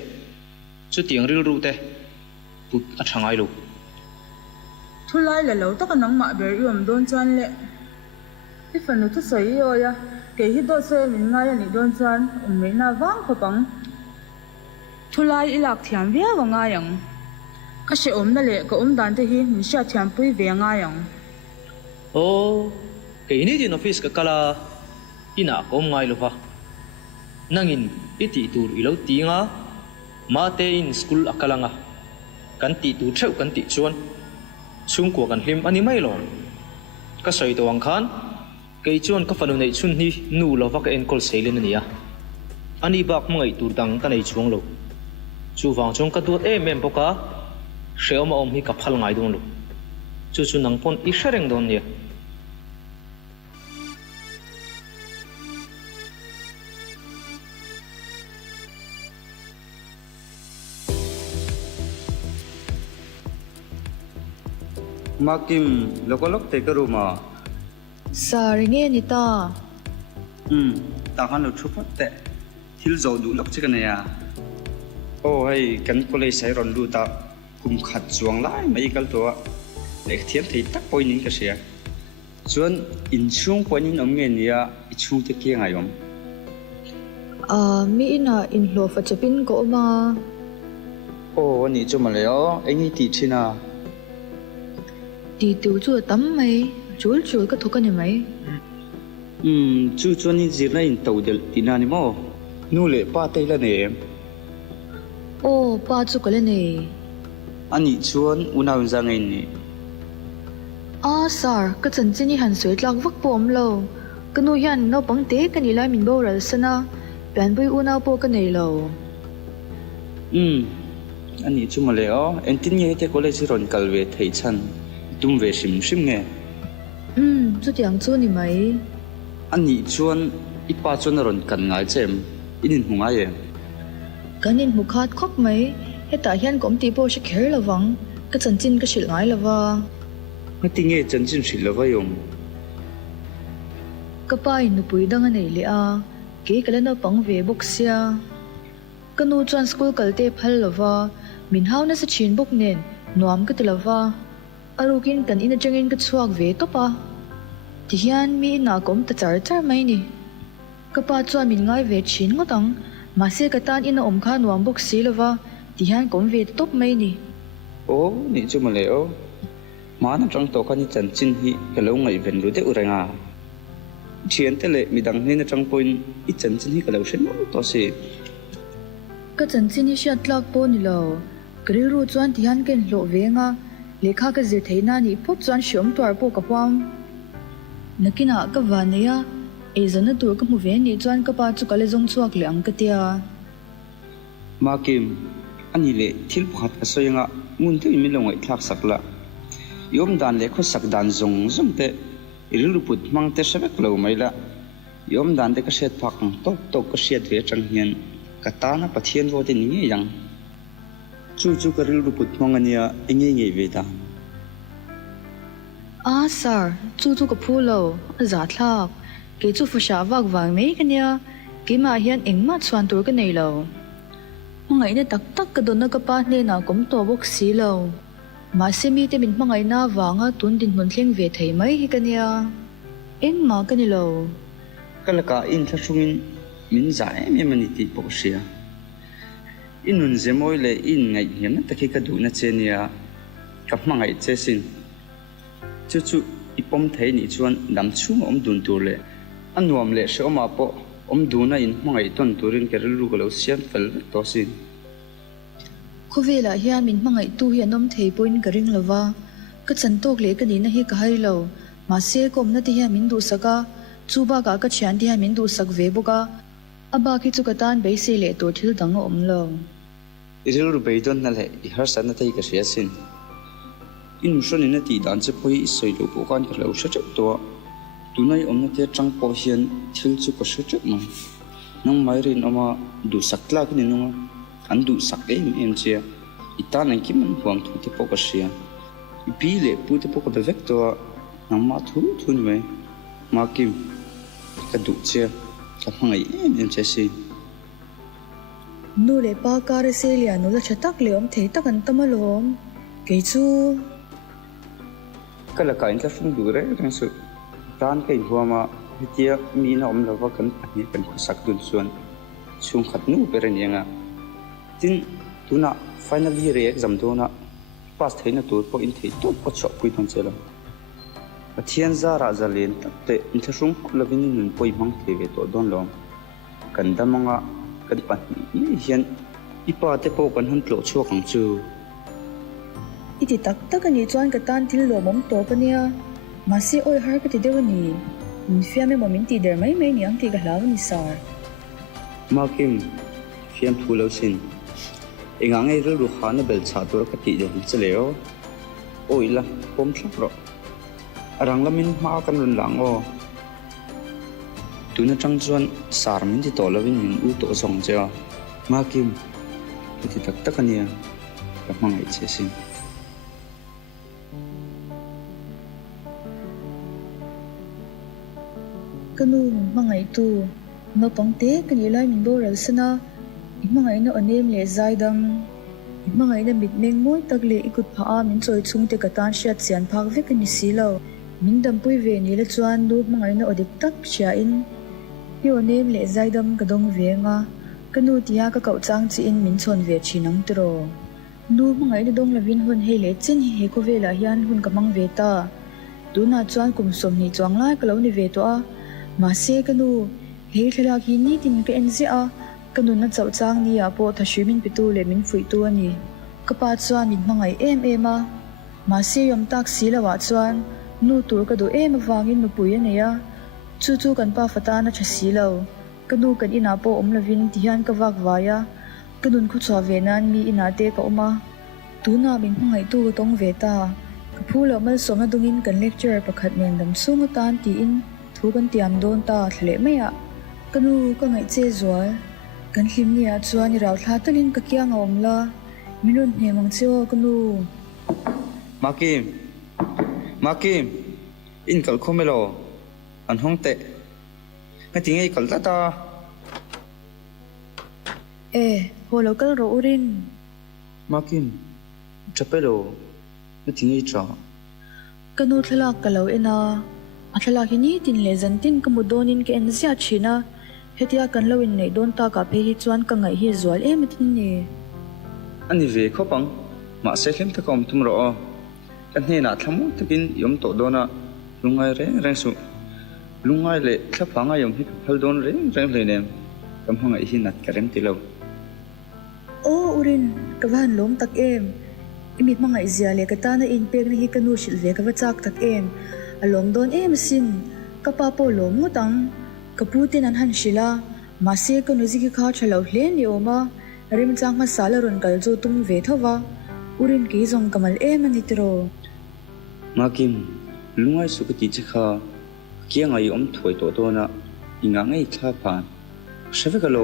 chu tiang ril ru te put a thangai lo thulai la lo ta ka nang ma ber yom don chan le ifanu thu sai yo ya ke hi do se min nga ya ni don chan me na wang kho pang thulai ilak thiam bia wa nga yang ka she om na le ka om dan te hi min sha thiam pui ve nga yang o ke ni din office ka kala ina kom ngai lo fa nangin iti tur ilo tinga mate in school akalanga kan ti tu theu kan ti chuan chung ko kan hlim ani mai lo ka soi to ang khan ke chuan ka fanu nei chun ni nu lo va ka en kol seilen ania ani bak mangai tur dang ka nei chung lo chu wang chung ka tuat em poka sheoma om hi ka phal ngai dong lo chu chu nang pon i shareng don nia Makim lokolok te ka ruma Saringe ni ta ta han lo thupat te thil zo du lok chi kana ya o hei kan college sai ron du ta kum khat chuang lai mai kal to lek thiam thei tak point in ka sia chuan in chung point in om nge nia I chung te ke ngai om mi ina in lo fa chapin ko ma o ni chu ma leo engi ti thina ti tu chu tam mai chul ka thoka ni mai chu chu ni zirna in to del tina ni mo nu le pa te la ne o pa chu ka le ne ani chuan unaw zang in ni sir ka chan chini han soi tlak vak pom lo kanu yan no pangte kani lai min boral sana pan bui una po ka nei lo ani chu ma leo entin ye te college ron kalwe thei chan tum ve sim nge chu tiang chu ni mai ani chuan ipa chuan ron kan ngai chem inin hunga ye kanin mukhat khop mai heta hian kom ti po she kher lawang ka chanchin ka shil ngai lawa ngati nge chanchin shil lawa yom ka pai nu pui dang nei le a ke kala na pang ve bok sia kanu chuan school kalte phal lawa min hauna sa chin bok nen nuam ka tilawa arukin kan ina changin ka chuak ve to pa ti hian mi na kom ta char mai ni ka pa chuan min ngai ve chin ngotang ma se ka tan ina om kha nuam bok silawa ti hian kom ve top mai ni o ni chu ma leo ma na tang to kan chan chin hi ka lo ngai ven ru de urenga thian te le mi dang ni na tang point I chan chin hi ka lo shen to se ka chan chin hi sha tlak po ni lo kri ru chuan ti hian ken lo venga lekha ka zir theina ni phot chuan shom twar po ka hwam nakina ka vaneya e zana tur ka mu ve ni chuan ka pa chu ka le zong chuak le ang ka tia makim ani le thil pakhat ka soyanga mun te mi lo ngai thak sakla yom dan le kho sak dan zong te irilu put mang te sabek lo mai la yom dan te ka set phak tok ka set ve chang hian ka ta na pathian vo te ni yang chu karil ru put mangania inge ve ta sir chu ka phulo za thlak ke chu fusha wak wang me kania ke ma hian engma chuan tur ka nei lo mangai na tak ka don na ka pa ne na kom to bok si lo ma semi te min mangai na wanga tun din mun thleng ve thei mai hi kania engma ka ni lo kalaka in thasungin min za em mani ti pok sia inun zemoi le in ngai hian ta ki ka du na chenia ka mangai che sin chu ipom thei ni chuan dam chu om dun tur le anuam le se oma po om duna in mangai ton turin keril ru galo sian fel to sin khuvela hian min mangai tu hian om thei poin ka ring lova ka chantok le ka ni na hi ka hai lo ma se kom na ti hian min du saka chuba ka chian ti hian min du sak ve boka aba ki chu ka tan be se le to thil dang om lo iril ru beidon na le I har san na thei ka sia sin in shon in ti dan che poi soi lo po kan ka lo sha che to tunai om na te chang po hian thil chu ka sha che ma nang mai rin oma du sakla ki ni no an du sak em che ita nang ki man huam thu te po ka sia bi le pu te po ka be vek to nang ma thu ni mai ma kim ka du che ka hangai em che si nu le pa ka re se lia nu la chatak le om thei tak an tamalom ke chu kala ka in ka fung du re rang su tan kai huama hitia mi na om lova kan ani kan sak dun suan chung khat nu peranianga tin tuna final year exam do na pass theina tur po in thei to po chok pui thon chelo pathian za ra za len te in thasung lovin nun poi mang theve to don lom kan damanga kan pan ni hian ipa te po kan han tlo chuak ang chu iti tak ani chuan ka tan thil lo mom to kania ma se oi har ka ti dewani in fiame momin ti der mai ni ang ti ga hlaw ni sar ma kim fiam thulo sin engang ei ru khana bel cha tur ka ti de cheleo oila pom thro arang lamin ma kan run lang o tuna chang chuan sar min ti to lovin min u to song cha ma kim iti tak ania ka mangai che sin kanu mangai tu no pangte kani lai min bo ral sana mangai na onem le zaidang mangai na mitmeng moi tagle ikut pha a min choi chung te katan sha chian phak ve kani silo min dam pui ve ni le chuan du mangai na odik tak chia in hi onem le zaidam kadong ve nga kanu tia ka kau chang chi in min chon ve chinang tro nu mangai na dong lavin hun he le chen hi he ko vela hian hun kamang ve ta tu na chuan kum som ni chuang lai ka lo ni ve to a ma se kanu he thla ki ni tin ka enzi a kanu na chau chang ni a po thashui min pitu le min fui tu ani ka pa chuan min mangai em a ma se yom tak si lawa chuan nu tur ka do em awangin nu pui ania chu kan pa fata na thasi lo kanu kan ina po om lovin tihan ka wak waya kanun khu chwa ve nan mi ina te ka oma tu na min mangai tu tong ve ta ka phula mal som na dungin kan lecture pakhat nen dam sung tan ti in thu kan tiam don ta thle maya kanu ka ngai che zual kan hlim nia chuan raw thla talin ka kyang om la minun he mang cheo kanu makim in kal khomelo an hong te nga tingai kal ta holo kal ro urin makim chapelo nga tingai cha kanu thlak kalo ena athala hini tin le zantin kamudonin ke enzia china hetia kan lawin nei don ta ka phe hi chuan ka ngai hi zual em tin ni ani ve khopang ma se khem ta kom tum ro kan he na thamu takin yom to dona lungai reng su lungai le thlapanga yom hi phal don reng le nem kam hangai hi nat karem tilo o urin kawan lom tak em imit mangai zia le kata na in pek ni hi kanu shil ve ka wachak tak em alom don em sin kapapo lom ngutang kaputin an han shila mase kanu ziki kha thalo hle ni oma rim chang ma sala ron kal jo tum ve thawa urin ki zong kamal em ani tro makim lungai su ka ti chikha kiang ai om thoi to to na inga ngai thla pa shave kalo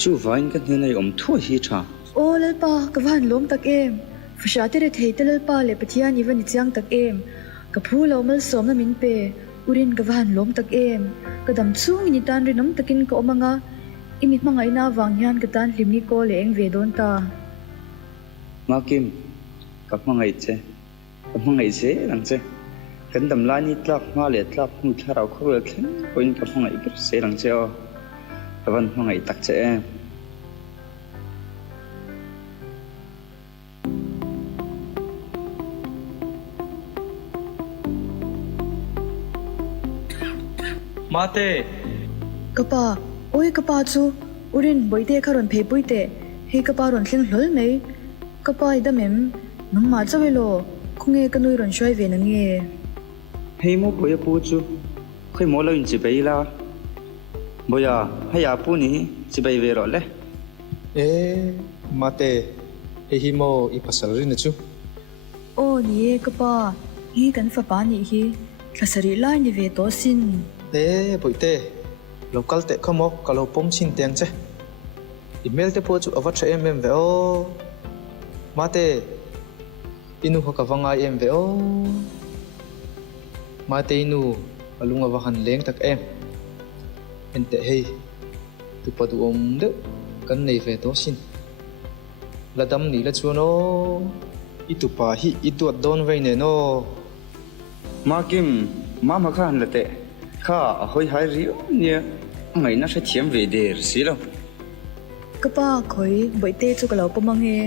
chu vain ka nei om thu hi tha ô lalpa ka van lom tak em fasha te re thei te lalpa le pathian iwan chiang tak em ka phu lo mal som na min pe urin ka van lom tak em ka dam chung ni tan rinam takin ka omanga imi mangai na wang hian ka tan hlimni ko le eng ve don ta Makim ka mangai che lang che kan dam la ni tlak ma le tlak mu tharau kho le thlen point ka mangai ber se lang che o ka van mangai tak che em Mate kapa oi kapa chu urin boite kharon phe puite he kapa ron thleng hlol mei kapa idamem nangma chawelo khunge kanui ron shoi ve na nge hei mo boya pu chu khoi mo lo in chi bai la boya haya pu ni chi bai ve ro le mate hi mo I pasal rin chu o ni kapa hi kan fa pa ni hi thlasari lai ni ve to sin boite local te khamo kalo pom chin teng che email te po chu awa thre em ve o mate inu ho ka wanga em ve o mate inu alunga wa han leng tak em ente hei tu pa du om de kan nei ve to sin ladam ni la chu no itu pa hi itu don ve ne no Makim mama khan la te kha hoi hai ri nia ngai na se thiam ve der si lo kapa khoi boite chu kalo pamange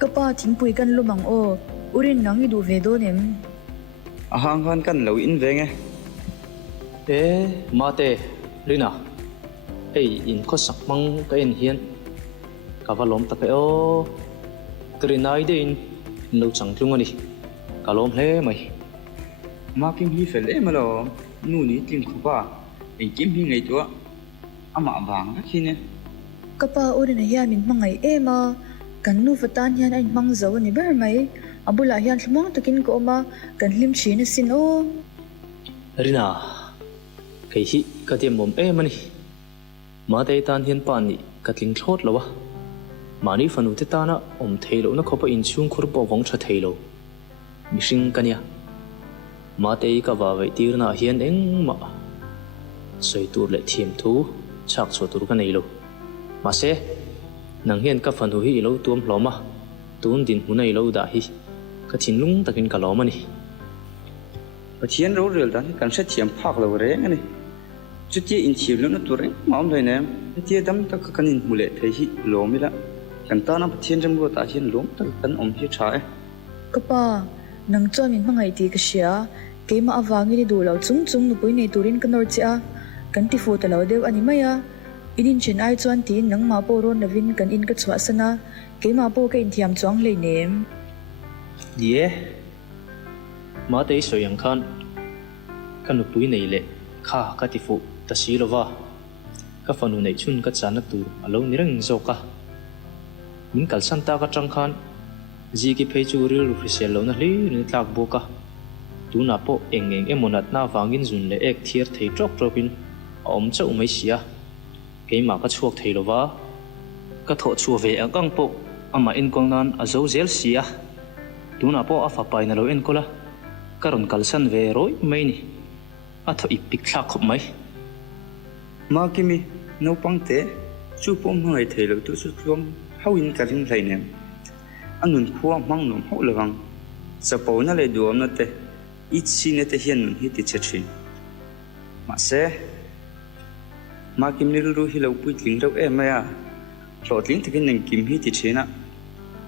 kapa thingpui kan lumang o urin nangi du ve do nem ahang han kan lo in ve nge mate rina ei in kho sak mang ka en hian ka valom ta pe o trinai de in lo chang tlung ani ka lom hle mai Makim hi fel em lo nu ni tling khupa en kim hi ngai to ama wang ka khine kapa urin hian min mangai ema kan nu fatan hian ai mang zo ni ber mai abula hian thmang takin ko ma kan hlim thina sin o rina kai hi ka te mom mani ma te tan hian pa ni ka tling thlot lawa mani fanu te ta na om theilo na khopa in chung khur po wong tha theilo mishing kania ma te ka wa vai tir na hian eng ma soi tur le thiam thu chak chu tur ka nei lo ma se nang hian ka fanu hi lo tuam hloma tun din hu nei lo da hi ka thin lung takin ka lo mani pathian ro rel dan kan se thiam phak lo re ngani chuti in thiam lo na tur maum dai ne ti dam ta ka kanin mule thei hi lo mi la kan ta na pathian jam ro ta hian lom ta kan om hi tha e kapa nang chon min mangai ti ka sia keima awangi ni du lo chung chung nu pui nei turin kanor cha kan ti fu ta lo deu ani maya inin chen ai chuan tin nang ma po ron navin kan in ka chwa sana keima po ka in thiam chuang le nem ye ma te soyang khan kanu pui nei le kha ka ti fu ta si lova ka fanu nei chun ka chana tu alo nirang zo ka min kal santa ka tang khan ji ki phei chu ril ru frisel lo na hli ni tlak bo ka tu na po eng emonat na wangin zun le ek thier thei trok tropin om chau mai sia keima ka chuak thei lova ka tho chu ve akang po ama in kong nan azo zel sia tu na po afa pai na lo en kola karon kalsan ve roi mai ni atho ipik thla khop mai Makimi no pangte chu pom ngai thei lo tu chu tlom hawin karing lai nem anun khuwa mang nom ho lawang sapo na le duam na te itsi ne te hian nun hi ti chechin ma se Makim ni ru hi lo pui tling ro e maya hlotling takin neng kim hi ti china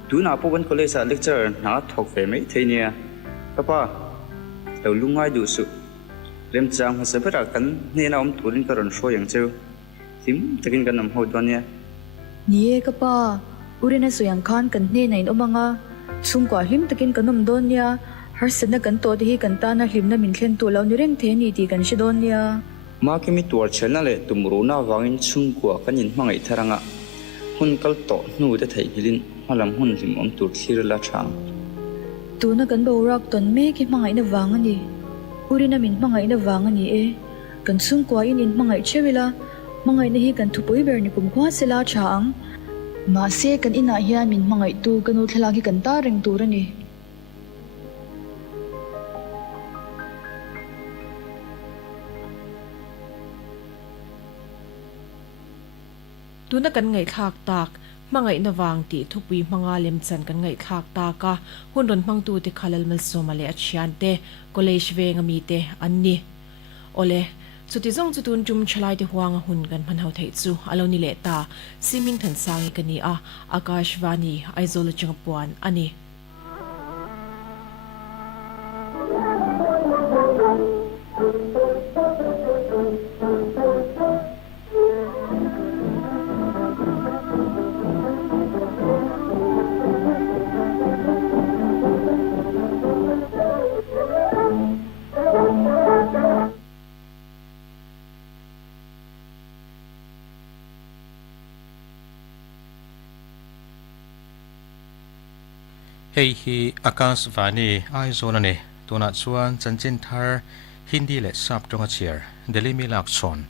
tu na po ban college a lecture na thok ve mai theinia papa lo lungai du su lem chang ha sabara kan ne na om turin karon shoyang cheu tim takin kan nam ho donia nie kapa urina soyang khan kan ne nain omanga chungkwa hlim takin kanom donia har sana kan to hi kan ta na hlimna min thlen tu lo ni reng the ni ti kan shidonia Makimi tuar chena le tumru na wangin chungkwa kanin mangai tharanga hun kal to nu te thei hilin halam hun lim om tur thir la thang tu na kan bo rak ton me ki mangai na wangani urina min mangai na wangani e kan chungkwa in mangai chewila mangai na hi kan thupui ber ni kum khwa sela chang Mase kan ina hian min mangai tu kanu thlaki kan ta reng turani. Tuna kan ngai thak tak mangai na wang ti thupui manga lem chan kan ngai thak ta ka hunron mang tu te khalal mal somale achian te college ve ngami te anni ole chuti zong chutun chum chalai te huang hun kan man hau thei chu aloni le ta siming than sangi kani a Akashvani Aizawl changpuan ani Hei hi Akashvani Aizawl ane tuna chuan chanchin thar Hindi le sap tonga chiar Delhi mi lak chon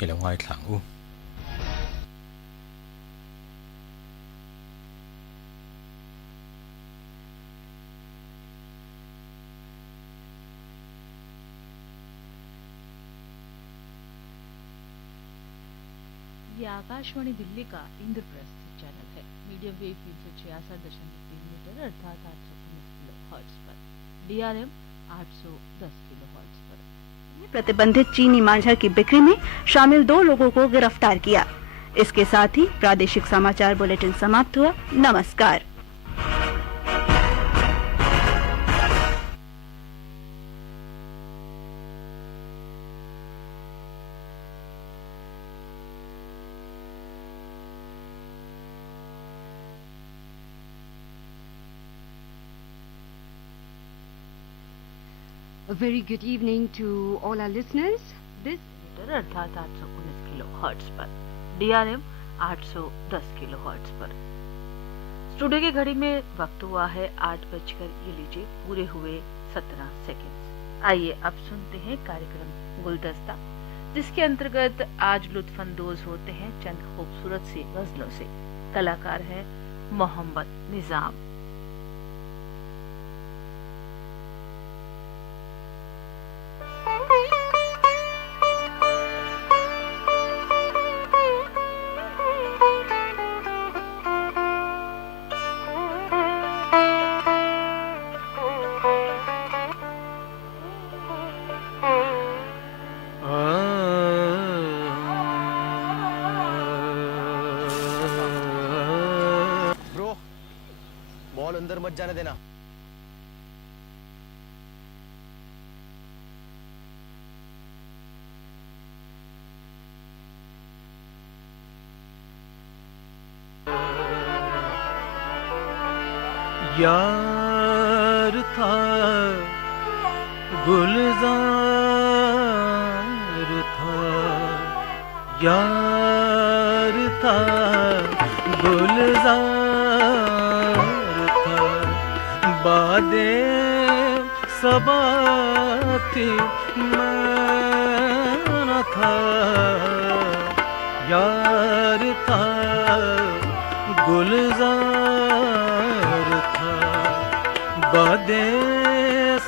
ilongai thlang u ये आकाशवाणी दिल्ली का इंद्रप्रस्थ चैनल है। Medium wave 366.3 मीटर अर्थात 819 kilohertz पर, DRM 810 kilohertz पर। प्रतिबंधित चीनी मांझा की बिक्री में शामिल 2 लोगों को गिरफ्तार किया। इसके साथ ही प्रादेशिक समाचार बुलेटिन समाप्त हुआ। नमस्कार। A very good evening to all our listeners. This metre अर्थात 819 किलो हर्ट्ज पर, DRM 810 किलो हर्ट्ज पर। स्टूडियो की घड़ी में वक्त हुआ है 8 बजकर ये लीजिए पूरे हुए 17 सेकंड। आइए अब सुनते हैं कार्यक्रम गुलदस्ता, जिसके अंतर्गत आज लुत्फानंदोज होते हैं चंद खूबसूरत सी गजलों से। कलाकार है मोहम्मद निजाम। बॉल अंदर मत जाने देना। यार था गुलजार था, यार था गुलजार था, बादे सबा थी मैं न था, यार था गुलजार था, बादे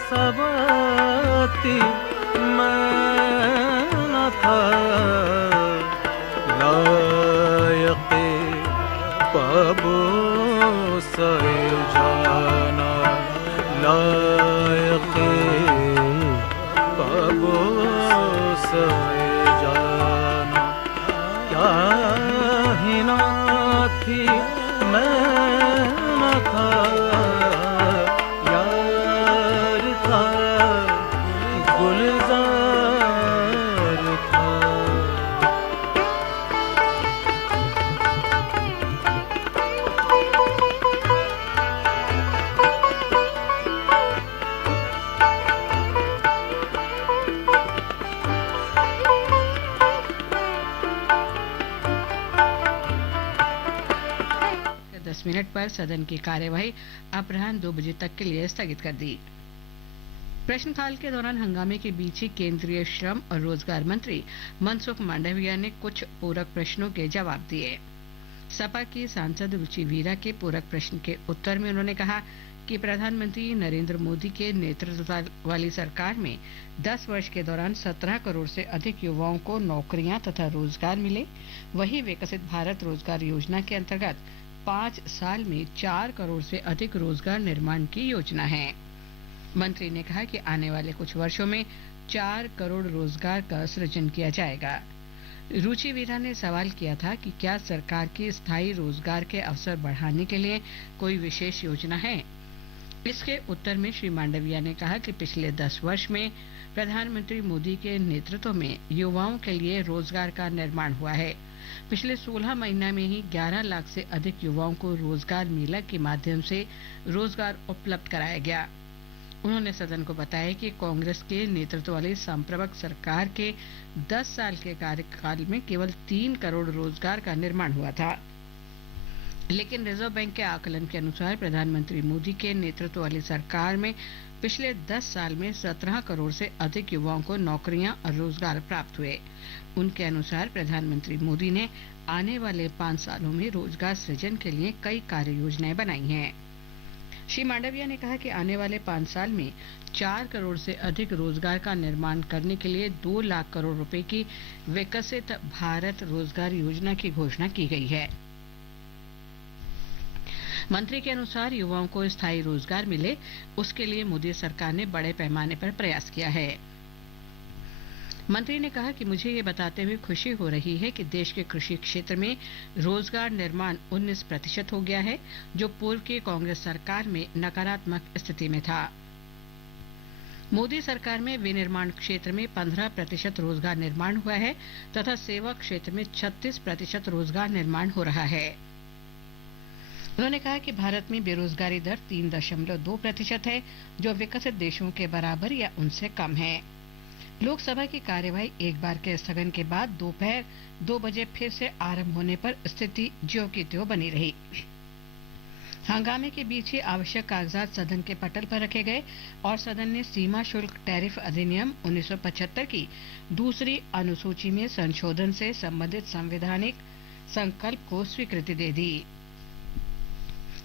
सबा थी मैं न था, लायक़े पाबो से जाना, लायक़े पाबो से जाना, क्या हिना थी मैं न था, यार था गुलजार था। मिनट पर सदन की कार्यवाही अपराह्न 2 बजे तक के लिए स्थगित कर दी। प्रश्नकाल के दौरान हंगामे के बीच ही केंद्रीय श्रम और रोजगार मंत्री मनसुख मांडविया ने कुछ पूरक प्रश्नों के जवाब दिए। सपा की सांसद रुचि वीरा के पूरक प्रश्न के उत्तर में उन्होंने कहा कि प्रधानमंत्री नरेंद्र मोदी के नेतृत्व वाली सरकार में 10 वर्ष के दौरान 17 करोड़ से अधिक युवाओं को नौकरियां तथा रोजगार मिले। वहीं विकसित भारत रोजगार योजना के अंतर्गत 5 साल में 4 करोड़ से अधिक रोजगार निर्माण की योजना है। मंत्री ने कहा कि आने वाले कुछ वर्षों में 4 करोड़ रोजगार का सृजन किया जाएगा। रुचि वीरा ने सवाल किया था कि क्या सरकार की स्थायी रोजगार के अवसर बढ़ाने के लिए कोई विशेष योजना है। इसके उत्तर में श्री मांडविया ने कहा कि पिछले 10 वर्ष में प्रधानमंत्री मोदी के नेतृत्व में युवाओं के लिए रोजगार का निर्माण हुआ है। पिछले 16 महीना में ही 11 लाख से अधिक युवाओं को रोजगार मेला के माध्यम से रोजगार उपलब्ध कराया गया। उन्होंने सदन को बताया कि कांग्रेस के नेतृत्व वाली संप्रभुत्व सरकार के 10 साल के कार्यकाल में केवल 3 करोड़ रोजगार का निर्माण हुआ था, लेकिन रिजर्व बैंक के आकलन के अनुसार प्रधानमंत्री मोदी के नेतृत्व वाली सरकार में पिछले 10 साल में 17 करोड़ से अधिक युवाओं को नौकरियां और रोजगार प्राप्त हुए। उनके अनुसार प्रधानमंत्री मोदी ने आने वाले 5 सालों में रोजगार सृजन के लिए कई कार्य योजनाएं बनाई हैं। श्री मांडविया ने कहा कि आने वाले 5 साल में 4 करोड़ से अधिक रोजगार का निर्माण करने के लिए 2 लाख करोड़ रुपए की विकसित भारत रोजगार योजना की घोषणा की गई है। मंत्री के अनुसार युवाओं को स्थायी रोजगार मिले, उसके लिए मोदी सरकार ने बड़े पैमाने पर प्रयास किया है। मंत्री ने कहा कि मुझे ये बताते हुए खुशी हो रही है कि देश के कृषि क्षेत्र में रोजगार निर्माण 19% हो गया है, जो पूर्व की कांग्रेस सरकार में नकारात्मक स्थिति में था। मोदी सरकार में विनिर्माण क्षेत्र में 15% रोजगार निर्माण हुआ है तथा सेवा क्षेत्र में 36% रोजगार निर्माण हो रहा है। उन्होंने कहा कि भारत में बेरोजगारी दर 3.2% है, जो विकसित देशों के बराबर या उनसे कम है। लोकसभा की कार्यवाही एक बार के स्थगन के बाद दोपहर 2 बजे फिर से आरंभ होने पर स्थिति ज्यों की त्यों बनी रही। हंगामे के बीच ही आवश्यक कागजात सदन के पटल पर रखे गए और सदन ने सीमा शुल्क टैरिफ अधिनियम 1975 की दूसरी अनुसूची में संशोधन से संबंधित संवैधानिक संकल्प को स्वीकृति दे दी।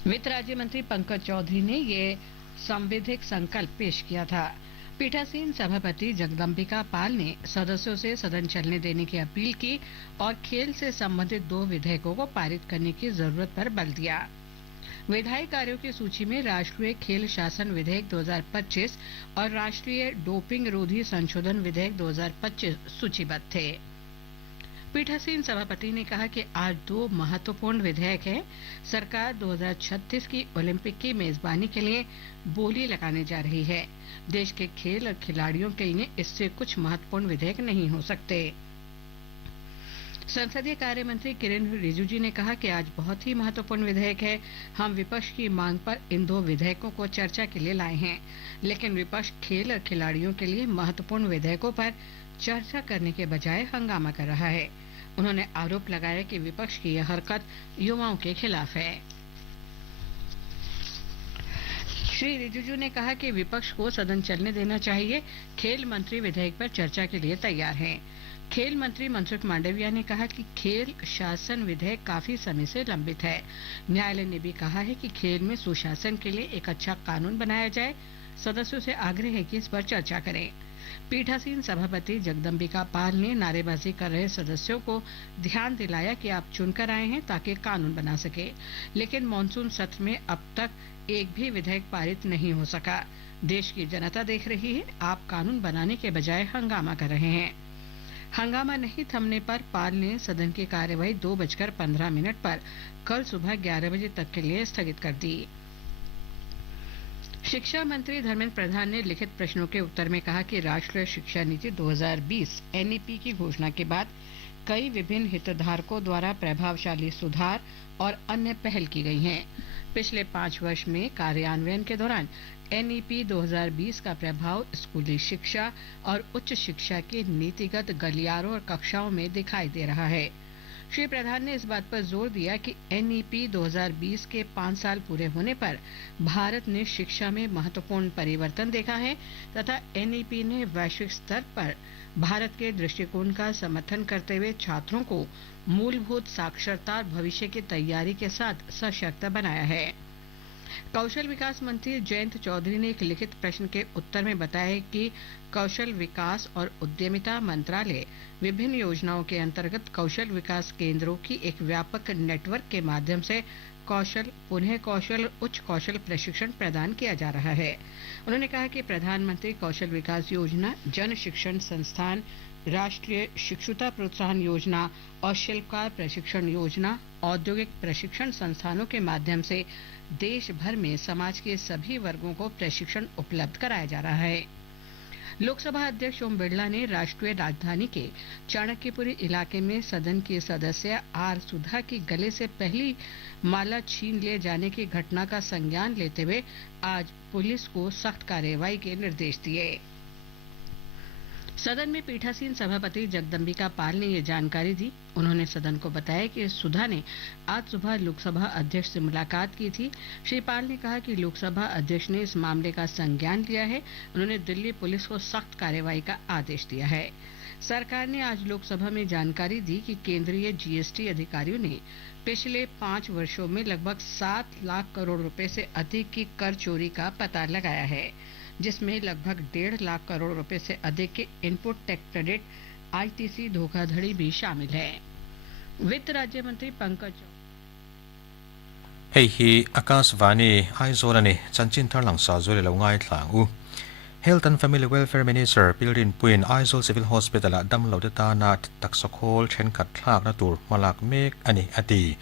वित्त राज्य मंत्री पंकज चौधरी ने ये संवैधानिक संकल्प पेश किया था। पीठासीन सभापति जगदम्बिका पाल ने सदस्यों से सदन चलने देने की अपील की और खेल से संबंधित 2 विधेयकों को पारित करने की जरूरत पर बल दिया। विधायी कार्यों की सूची में राष्ट्रीय खेल शासन विधेयक 2025 और राष्ट्रीय डोपिंग रोधी संशोधन विधेयक 2025 सूचीबद्ध थे। पीठासीन सभापति ने कहा कि आज 2 महत्वपूर्ण विधेयक हैं। सरकार 2036 की ओलंपिक की मेजबानी के लिए बोली लगाने जा रही है। देश के खेल और खिलाड़ियों के लिए इससे कुछ महत्वपूर्ण विधेयक नहीं हो सकते। संसदीय कार्य मंत्री किरेन रिजिजू ने कहा कि आज बहुत ही महत्वपूर्ण विधेयक है। हम विपक्ष की मांग पर इन 2 विधेयकों को चर्चा के लिए लाए हैं, लेकिन विपक्ष खेल और खिलाड़ियों के लिए महत्वपूर्ण विधेयकों पर चर्चा करने के बजाय हंगामा कर रहा है। उन्होंने आरोप लगाया कि विपक्ष की यह हरकत युवाओं के खिलाफ है। श्री रिजिजू ने कहा कि विपक्ष को सदन चलने देना चाहिए। खेल मंत्री विधेयक पर चर्चा के लिए तैयार हैं। खेल मंत्री मनसुख मांडविया ने कहा कि खेल शासन विधेयक काफी समय से लंबित है। न्यायालय ने भी कहा है कि खेल में सुशासन के लिए एक अच्छा कानून बनाया जाए। सदस्यों से आग्रह है कि इस पर चर्चा करें। पीठासीन सभापति जगदम्बिका पाल ने नारेबाजी कर रहे सदस्यों को ध्यान दिलाया कि आप चुनकर आए हैं ताकि कानून बना सके, लेकिन मॉनसून सत्र में अब तक एक भी विधेयक पारित नहीं हो सका। देश की जनता देख रही है, आप कानून बनाने के बजाय हंगामा कर रहे हैं। हंगामा नहीं थमने पर पाल ने सदन की कार्यवाही 2:15 पर कल सुबह 11 बजे तक के लिए स्थगित कर दी। शिक्षा मंत्री धर्मेंद्र प्रधान ने लिखित प्रश्नों के उत्तर में कहा कि राष्ट्रीय शिक्षा नीति 2020 एनईपी की घोषणा के बाद कई विभिन्न हितधारकों द्वारा प्रभावशाली सुधार और अन्य पहल की गई हैं। पिछले 5 वर्ष में कार्यान्वयन के दौरान एनईपी 2020 का प्रभाव स्कूली शिक्षा और उच्च शिक्षा के नीतिगत गलियारों और कक्षाओं में दिखाई दे रहा है। श्री प्रधान ने इस बात पर जोर दिया कि एनईपी 2020 के 5 साल पूरे होने पर भारत ने शिक्षा में महत्वपूर्ण परिवर्तन देखा है तथा एनईपी ने वैश्विक स्तर पर भारत के दृष्टिकोण का समर्थन करते हुए छात्रों को मूलभूत साक्षरता और भविष्य की तैयारी के साथ सशक्त बनाया है। कौशल विकास मंत्री जयंत चौधरी ने एक लिखित प्रश्न के उत्तर में बताया कि कौशल विकास और उद्यमिता मंत्रालय विभिन्न योजनाओं के अंतर्गत कौशल विकास केंद्रों की एक व्यापक नेटवर्क के माध्यम से कौशल, पुनः कौशल, उच्च कौशल प्रशिक्षण प्रदान किया जा रहा है। उन्होंने कहा कि प्रधानमंत्री कौशल विकास योजना, जन शिक्षण संस्थान, राष्ट्रीय शिक्षुता प्रोत्साहन योजना और शिल्पकार प्रशिक्षण योजना, औद्योगिक प्रशिक्षण संस्थानों के माध्यम से देश भर में समाज के सभी वर्गों को प्रशिक्षण उपलब्ध कराया जा रहा है। लोकसभा अध्यक्ष ओम बिरला ने राष्ट्रीय राजधानी के चाणक्यपुरी इलाके में सदन की सदस्य आर सुधा की गले से पहली माला छीन ले जाने की घटना का संज्ञान लेते हुए आज पुलिस को सख्त कार्रवाई के निर्देश दिए। सदन में पीठासीन सभापति जगदम्बिका पाल ने ये जानकारी दी। उन्होंने सदन को बताया कि सुधा ने आज सुबह लोकसभा अध्यक्ष से मुलाकात की थी। श्री पाल ने कहा कि लोकसभा अध्यक्ष ने इस मामले का संज्ञान लिया है। उन्होंने दिल्ली पुलिस को सख्त कार्रवाई का आदेश दिया है। सरकार ने आज लोकसभा में जानकारी दी कि केंद्रीय जीएसटी अधिकारियों ने पिछले 5 वर्षों में लगभग 7 लाख करोड़ रुपए से अधिक की कर चोरी का पता लगाया है, जिसमें लगभग 1.5 लाख करोड़ रुपए से अधिक के इनपुट टैक्स क्रेडिट आईटीसी धोखाधड़ी भी शामिल है। वित्त राज्य मंत्री पंकज ही आकाशवाणी आइजोल ने चंचिन थरलंग साजुले लंगाई थलांगु Health and Family Welfare Minister Pilrin Puin Aizawl Civil Hospital dam lo ta na taksakol chen khat thlak na tur malak mek ani ati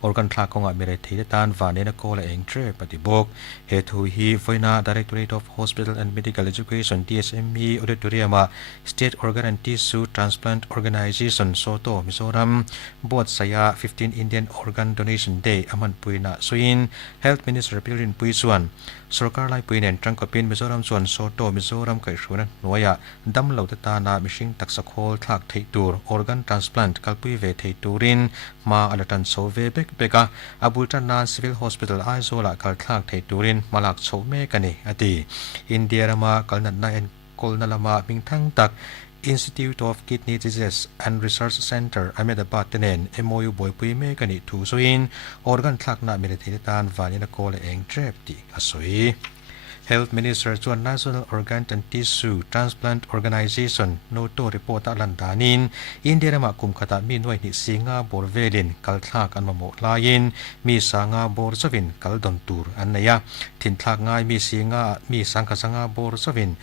organ thlak konga mere thei tan vane na kola engtre patibok he thu hi voina Directorate of Hospital and Medical Education DSME auditorium State Organ and Tissue Transplant Organization Soto Mizoram board saya 15 Indian Organ Donation Day aman puina suin Health Minister Pilrin Puisuan Sarkar lai puinen trangkapin Mizoram chuan Soto Mizoram kai shuna noya dam lo ta na mishing taksakol thlak thei tur organ transplant kalpui ve thei turin ma alatan so ve bek beka abultan na civil hospital Aizawl kal thlak thei turin malak chome kani ati India rama kalnat na en kolna lama mingthang tak Institute of Kidney Disease and Research Center Ahmedabad tenen MOU boypui me kani thu soin organ thlak na mere thei tan vanina kole eng trep ti asoi Health Minister chuan National Organ and Tissue Transplant Organization no to report alandanin India rama kumkhata mi noi ni singa borvelin kal thlak an mamo lain mi sanga bor sawin kal don tur anaya thin thlak ngai mi singa mi sangka sanga bor sawin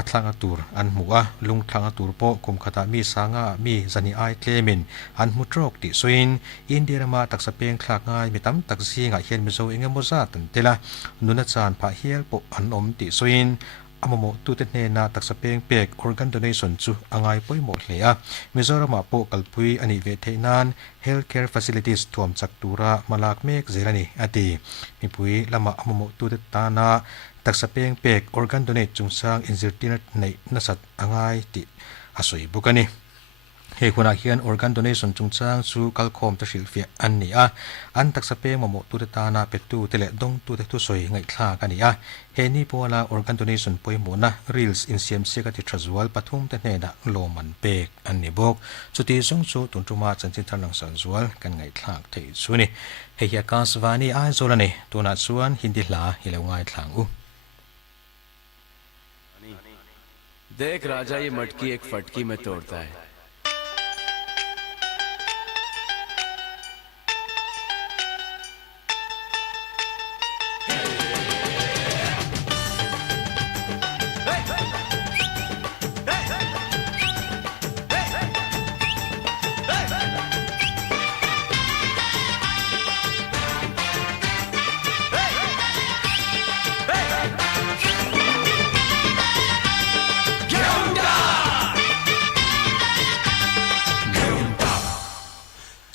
atlanga tur an muwa lung thlanga tur po kumkhata mi sanga mi zani ai tlemin an mutrok ti soin India rama taksapeng thlak ngai mitam taksi nga hian mizo engemoza tan tela nuna chan pha hial po an om ti soin amamo tutene na taksapeng pek organ donation chu angai poi mo hlea Mizoram po kalpui ani ve theinan healthcare facilities thuam chaktura malak mek zirani ati mipui lama amamo tutana taksapeng pek organ donate chungsang inzirtinat nei nasat angai ti asoi bukani he khuna hian organ donation chungchang chu kalkhom ta shilfia anni a an taksapeng mamo tutana petu tele dong tu te tu soi ngai thla kani a he ni pola organ donation poimona reels in CMC ka ti trazwal pathum te ne da loman pek anni bok chuti song chu tuntuma chanchin tharlang sanzual kan ngai thlak thei chuni he hi Akashvani Aizawl ne tuna chuan hindi hla hilawngai thlangu देख राजा ये मटकी एक फटकी में तोड़ता है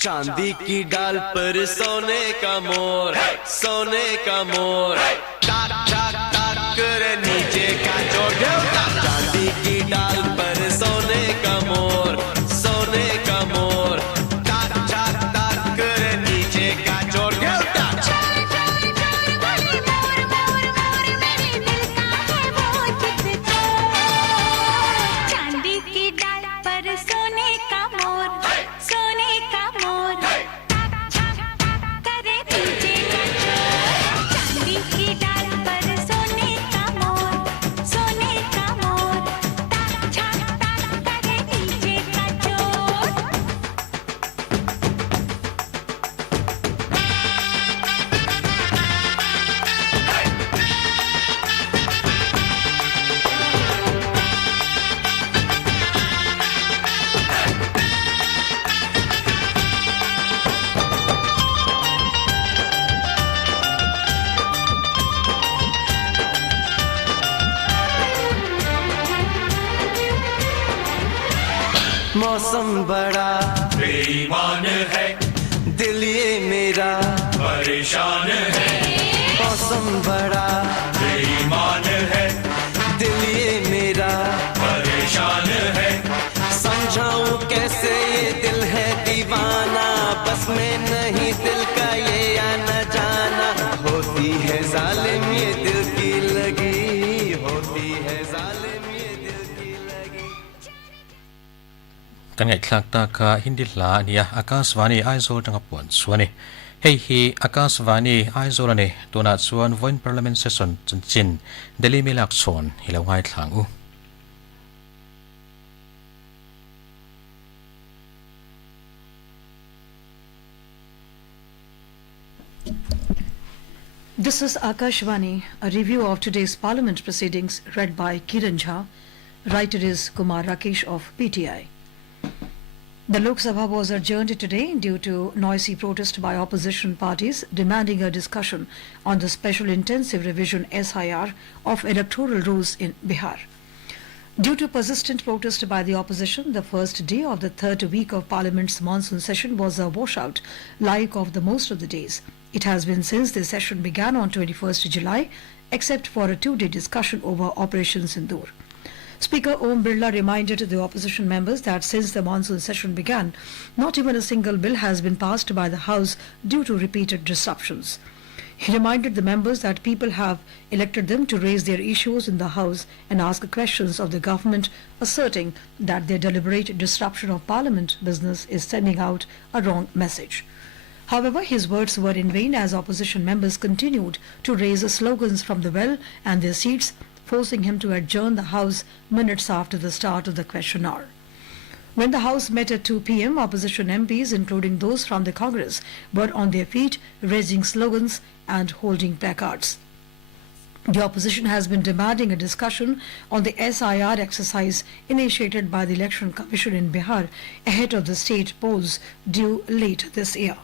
चांदी की डाल पर सोने का मोर सोने का मोर टाक टाक टाक कर नीचे का चोर चांदी की डाल पर सोने का मोर सोने का मोर टाक टाक टाक कर नीचे का चोर चांदी की डाल मौसम बड़ा बेईमान है, दिल ये मेरा परेशान है। मौसम बड़ा बेईमान है, दिल ये मेरा परेशान है। समझाऊं कैसे ये दिल है दीवाना, बस में नहीं दिल का ये आना जाना। होती है जालिम ये दिल की लगी, होती है जालिम ये दिल की लगी। kan ngai thlak ta kha hindi la ania Akashvani Aizawl tanga pon suani hei hi Akashvani Aizawl ane tuna chuan voin parliament session chin Delhi milak chon hilo ngai thlang u. This is Akashvani, a review of today's parliament proceedings read by Kiran Jha. Writer is Kumar Rakesh of PTI. The Lok Sabha was adjourned today due to noisy protest by opposition parties demanding a discussion on the special intensive revision SIR of electoral rules in Bihar. Due to persistent protest by the opposition, the first day of the third week of Parliament's monsoon session was a washout, like of the most of the days. It has been since the session began on 21st July, except for a two-day discussion over Operation Sindoor. Speaker Om Birla reminded the opposition members that since the monsoon session began, not even a single bill has been passed by the House due to repeated disruptions. He reminded the members that people have elected them to raise their issues in the House and ask questions of the government, asserting that their deliberate disruption of Parliament business is sending out a wrong message. However, his words were in vain as opposition members continued to raise slogans from the well and their seats, forcing him to adjourn the House minutes after the start of the question hour. When the House met at 2 p.m., opposition MPs, including those from the Congress, were on their feet, raising slogans and holding placards. The opposition has been demanding a discussion on the SIR exercise initiated by the Election Commission in Bihar ahead of the state polls due late this year.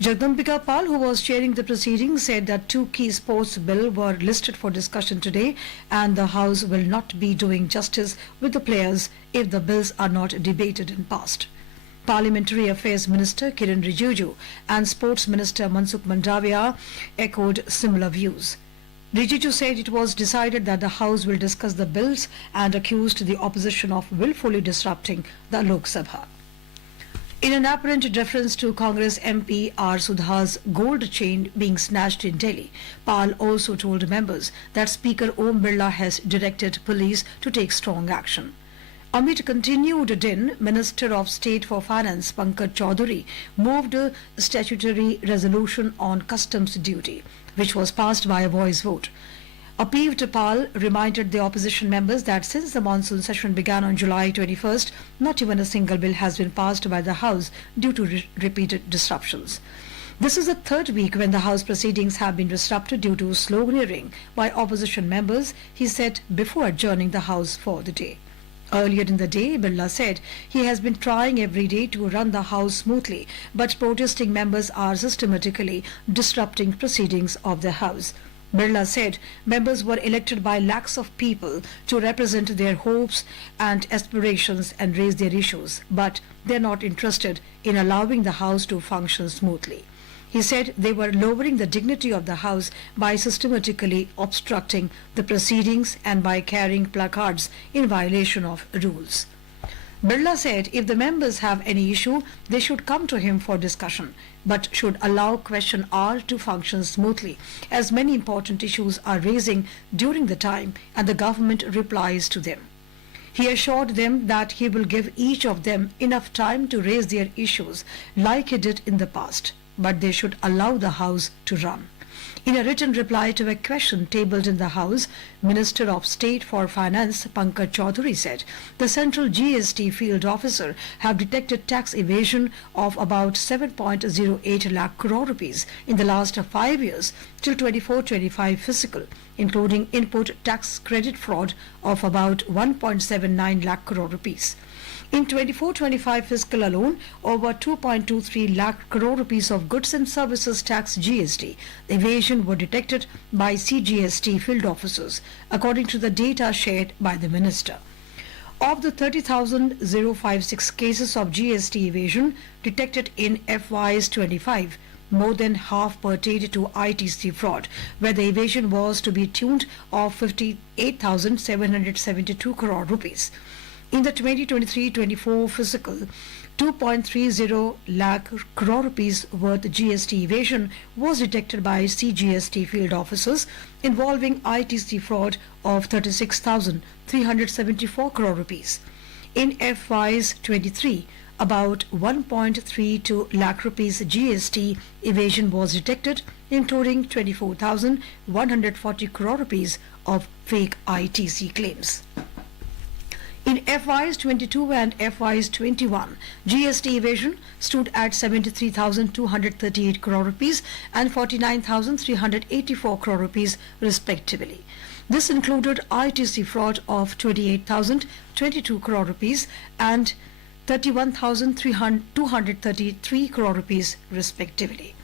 Jagdambika Pal, who was chairing the proceedings, said that two key sports bills were listed for discussion today and the House will not be doing justice with the players if the bills are not debated and passed. Parliamentary Affairs Minister Kiren Rijiju and Sports Minister Mansukh Mandaviya echoed similar views. Rijiju said it was decided that the House will discuss the bills and accused the opposition of willfully disrupting the Lok Sabha. In an apparent reference to Congress MP R. Sudha's gold chain being snatched in Delhi, Pal also told members that Speaker Om Birla has directed police to take strong action. Amid continued din, Minister of State for Finance Pankaj Chaudhary moved a statutory resolution on customs duty, which was passed by a voice vote. Apeeved Pal reminded the opposition members that since the monsoon session began on July 21st, not even a single bill has been passed by the House due to repeated disruptions. This is the third week when the House proceedings have been disrupted due to sloganeering by opposition members, he said before adjourning the House for the day. Earlier in the day, Birla said he has been trying every day to run the House smoothly, but protesting members are systematically disrupting proceedings of the House. Birla said members were elected by lakhs of people to represent their hopes and aspirations and raise their issues, but they are not interested in allowing the House to function smoothly. He said they were lowering the dignity of the House by systematically obstructing the proceedings and by carrying placards in violation of rules. Birla said if the members have any issue, they should come to him for discussion, but should allow question hour to function smoothly, as many important issues are raising during the time and the government replies to them. He assured them that he will give each of them enough time to raise their issues like he did in the past, but they should allow the House to run. In a written reply to a question tabled in the House, Minister of State for Finance Pankaj Chaudhary said the Central GST Field Officer have detected tax evasion of about 7.08 lakh crore rupees in the last 5 years till 24-25 fiscal, including input tax credit fraud of about 1.79 lakh crore rupees. In 24-25 fiscal alone, over 2.23 lakh crore rupees of goods and services tax GST evasion were detected by CGST field officers, according to the data shared by the minister. Of the 30,056 cases of GST evasion detected in FY's 25, more than half pertained to ITC fraud, where the evasion was to be tuned of 58,772 crore rupees. In the 2023-24 fiscal, 2.30 lakh crore rupees worth GST evasion was detected by CGST field officers involving ITC fraud of 36,374 crore rupees. In FY's 23, about 1.32 lakh rupees GST evasion was detected, including 24,140 crore rupees of fake ITC claims. In FY's 22 and FY's 21, GST evasion stood at 73,238 crore rupees and 49,384 crore rupees respectively. This included ITC fraud of 28,022 crore rupees and 31,233 crore rupees respectively.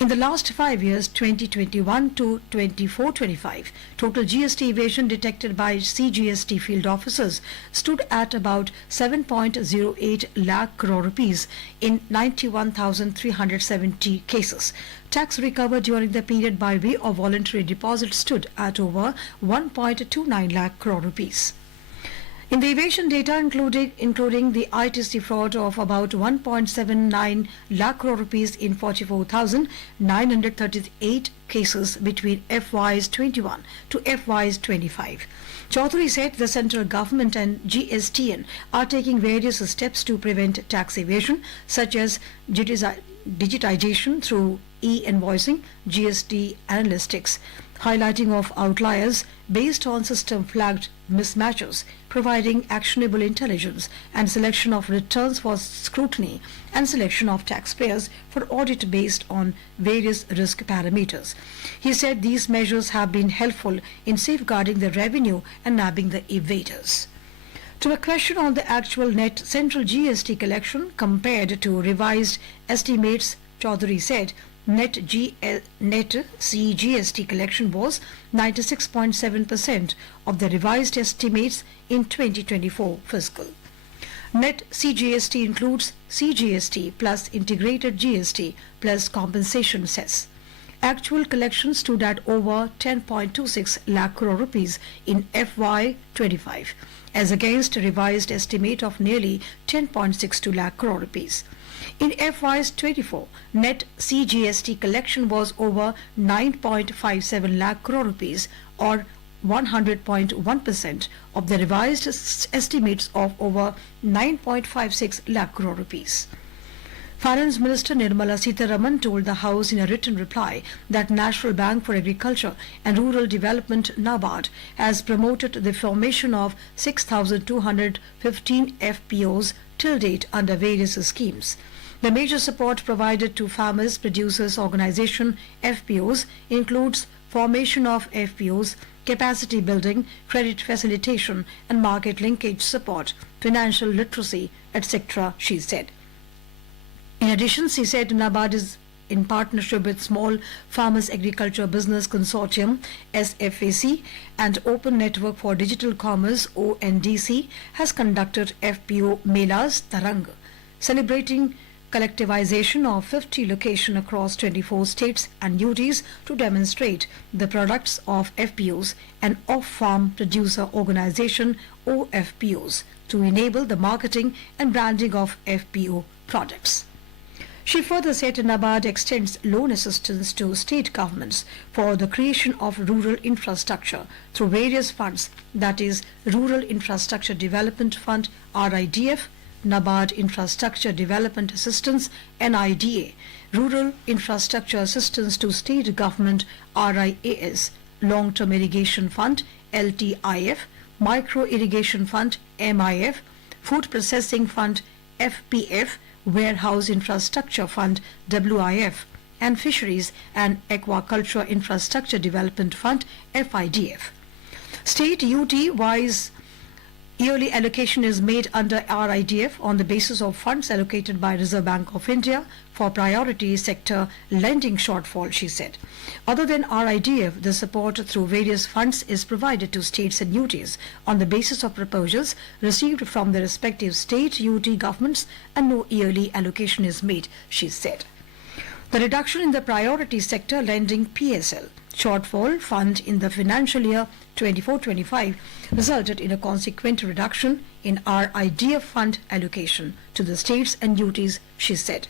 In the last 5 years, 2021 to 24-25, total GST evasion detected by CGST field officers stood at about 7.08 lakh crore rupees in 91,370 cases. Tax recovered during the period by way of voluntary deposit stood at over 1.29 lakh crore rupees. In the evasion data, including the ITC fraud of about 1.79 lakh crore rupees in 44,938 cases between FY's 21 to FY's 25. Chaudhary said the central government and GSTN are taking various steps to prevent tax evasion, such as digitization through e-invoicing, GST analytics, highlighting of outliers based on system-flagged mismatches, providing actionable intelligence, and selection of returns for scrutiny, and selection of taxpayers for audit based on various risk parameters. He said these measures have been helpful in safeguarding the revenue and nabbing the evaders. To a question on the actual net central GST collection compared to revised estimates, Chaudhary said net CGST collection was 96.7% of the revised estimates in 2024 fiscal. Net CGST includes CGST plus integrated GST plus compensation cess. Actual collections stood at over 10.26 lakh crore rupees in FY25, as against a revised estimate of nearly 10.62 lakh crore rupees. In FY's 24, net CGST collection was over 9.57 lakh crore rupees, or 100.1% of the revised estimates of over 9.56 lakh crore rupees. Finance Minister Nirmala Sitharaman told the House in a written reply that National Bank for Agriculture and Rural Development NABARD has promoted the formation of 6,215 FPOs till date under various schemes. The major support provided to Farmers Producers Organization FPOs includes formation of FPOs, capacity building, credit facilitation and market linkage support, financial literacy, etc., she said. In addition, she said NABARD is in partnership with Small Farmers Agriculture Business Consortium SFAC and Open Network for Digital Commerce ONDC has conducted FPO Melas Tarang, celebrating collectivization of 50 locations across 24 states and UTs to demonstrate the products of FPOs and off-farm producer organization OFPOs to enable the marketing and branding of FPO products. She further said NABARD extends loan assistance to state governments for the creation of rural infrastructure through various funds, that is, Rural Infrastructure Development Fund RIDF, NABARD Infrastructure Development Assistance NIDA, Rural Infrastructure Assistance to State Government RIAS, Long-Term Irrigation Fund LTIF, Micro Irrigation Fund MIF, Food Processing Fund FPF, Warehouse Infrastructure Fund WIF, and Fisheries and Aquaculture Infrastructure Development Fund FIDF. State UT-wise Yearly allocation is made under RIDF on the basis of funds allocated by Reserve Bank of India for priority sector lending shortfall, she said. Other than RIDF, the support through various funds is provided to states and UTs on the basis of proposals received from the respective state UT governments, and no yearly allocation is made, she said. The reduction in the priority sector lending PSL shortfall fund in the financial year 24-25 resulted in a consequent reduction in RIDF fund allocation to the states and UTs, she said.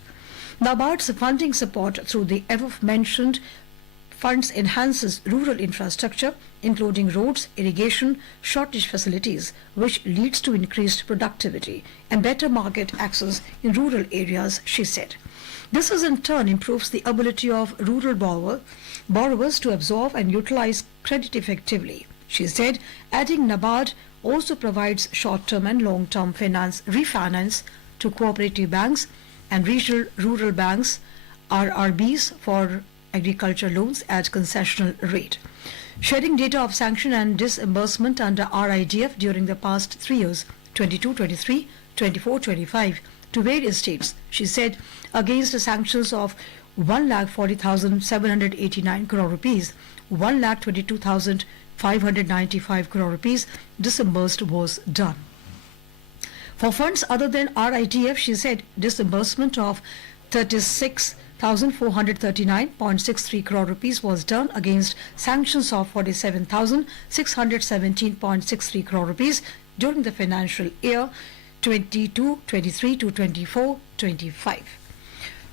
NABARD's funding support through the above-mentioned funds enhances rural infrastructure, including roads, irrigation, shortage facilities, which leads to increased productivity and better market access in rural areas, she said. This in turn improves the ability of rural borrowers to absorb and utilize credit effectively, she said, adding NABARD also provides short-term and long-term refinance to cooperative banks and regional rural banks, RRBs, for agriculture loans at concessional rate. Sharing data of sanction and disbursement under RIDF during the past 3 years, 22-23, 24-25, to various states, she said, against the sanctions of 1,40,789 crore rupees, 1,22,595 crore rupees disbursed was done. For funds other than RIDF, she said, disbursement of 36,439.63 crore rupees was done against sanctions of 47,617.63 crore rupees during the financial year 22-23 to 24-25.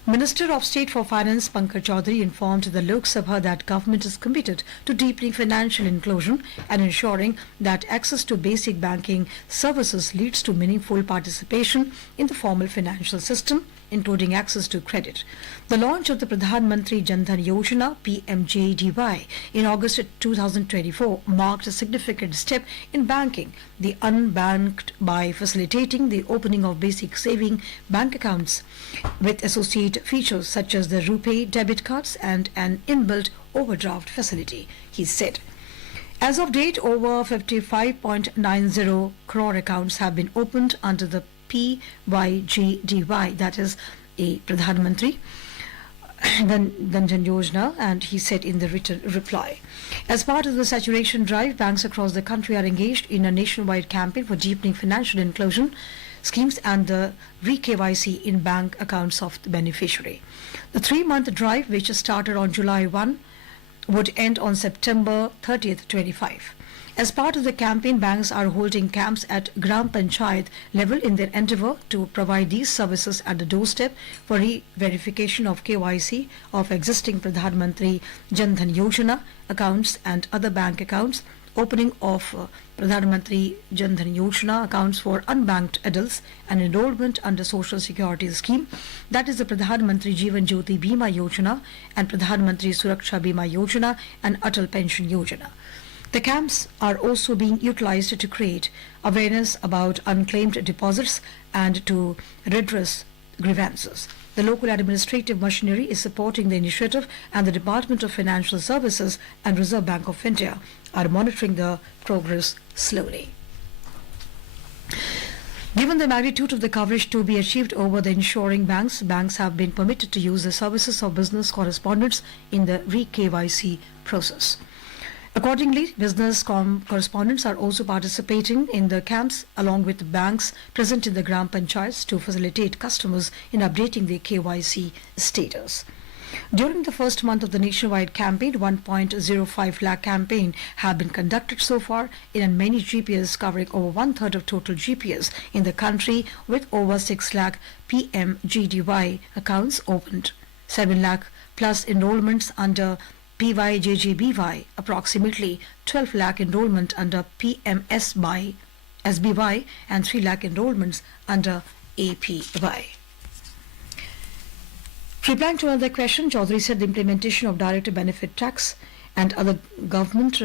Minister of State for Finance Pankaj Chaudhary informed the Lok Sabha that government is committed to deepening financial inclusion and ensuring that access to basic banking services leads to meaningful participation in the formal financial system, including access to credit. The launch of the Pradhan Mantri Jan Dhan Yojana (PMJDY) in August 2024 marked a significant step in banking the unbanked by facilitating the opening of basic saving bank accounts with associated features such as the RuPay debit cards and an inbuilt overdraft facility, he said. As of date, over 55.90 crore accounts have been opened under the PYGDY, that is a Pradhan Mantri Jan Dhan Yojana, and he said in the written reply. As part of the saturation drive, banks across the country are engaged in a nationwide campaign for deepening financial inclusion schemes and the re-KYC in bank accounts of the beneficiary. The 3-month drive, which started on July 1, would end on September 30th, 25. As part of the campaign, banks are holding camps at Gram Panchayat level in their endeavour to provide these services at the doorstep for re-verification of KYC of existing Pradhan Mantri Jan Dhan Yojana accounts and other bank accounts, opening of Pradhan Mantri Jan Dhan Yojana accounts for unbanked adults, and enrollment under Social Security scheme, that is the Pradhan Mantri Jeevan Jyoti Bima Yojana and Pradhan Mantri Suraksha Bima Yojana and Atal Pension Yojana. The camps are also being utilized to create awareness about unclaimed deposits and to redress grievances. The local administrative machinery is supporting the initiative, and the Department of Financial Services and Reserve Bank of India are monitoring the progress slowly. Given the magnitude of the coverage to be achieved over the insuring banks have been permitted to use the services of business correspondents in the re-KYC process. Accordingly, business correspondents are also participating in the camps along with banks present in the Gram Panchayats to facilitate customers in updating their KYC status. During the first month of the nationwide campaign, 1.05 lakh campaign have been conducted so far in many GPS covering over 1/3 of total GPS in the country, with over 6 lakh PMGDY accounts opened, 7 lakh plus enrollments under PYJJBY, approximately 12 lakh enrollment under PMSBY, and 3 lakh enrollments under APY. Replying to another question, Chaudhary said the implementation of direct benefit tax and other governance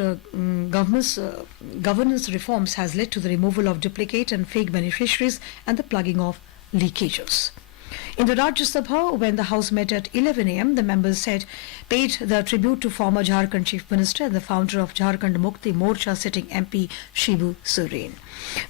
reforms has led to the removal of duplicate and fake beneficiaries and the plugging of leakages. In the Rajya Sabha, when the House met at 11 a.m., the members paid the tribute to former Jharkhand Chief Minister and the founder of Jharkhand Mukti Morcha sitting MP Shibu Soren.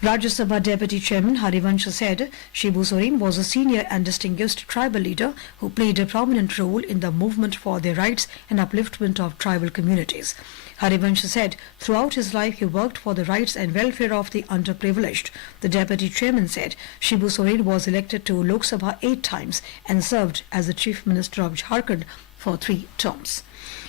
Rajya Sabha Deputy Chairman Harivansh said Shibu Soren was a senior and distinguished tribal leader who played a prominent role in the movement for their rights and upliftment of tribal communities. Harivansh said throughout his life he worked for the rights and welfare of the underprivileged. The Deputy Chairman said Shibu Soren was elected to Lok Sabha 8 times and served as the Chief Minister of Jharkhand for 3 terms.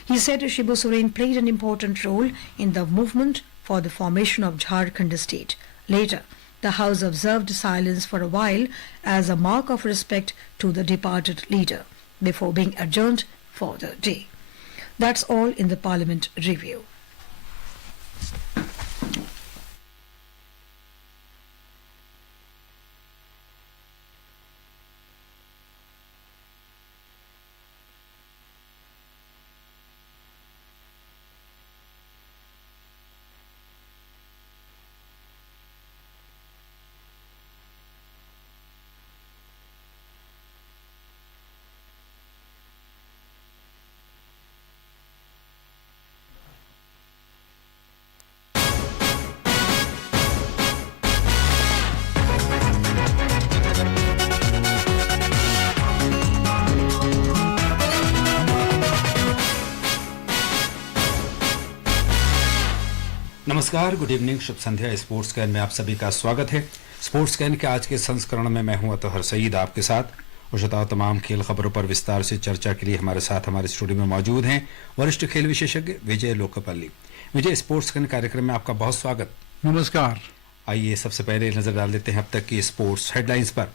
He said Shibu Soren played an important role in the movement for the formation of Jharkhand state. Later, the House observed silence for a while as a mark of respect to the departed leader before being adjourned for the day. That's all in the Parliament Review. नमस्कार, good evening, Shubh Sandhya. Sports can में आप सभी का स्वागत है। Sports can के आज के संस्करण में मैं हूं अतहर सईद आपके साथ और श्रोताओं तमाम खेल खबरों पर विस्तार से चर्चा के लिए हमारे साथ हमारे स्टूडियो में मौजूद हैं वरिष्ठ खेल विशेषज्ञ विजय लोकपल्ली। विजय, स्पोर्ट्स कैन कार्यक्रम में आपका बहुत स्वागत। नमस्कार। आइए सबसे पहले नजर डाल देते हैं अब तक की स्पोर्ट्स हेडलाइंस पर।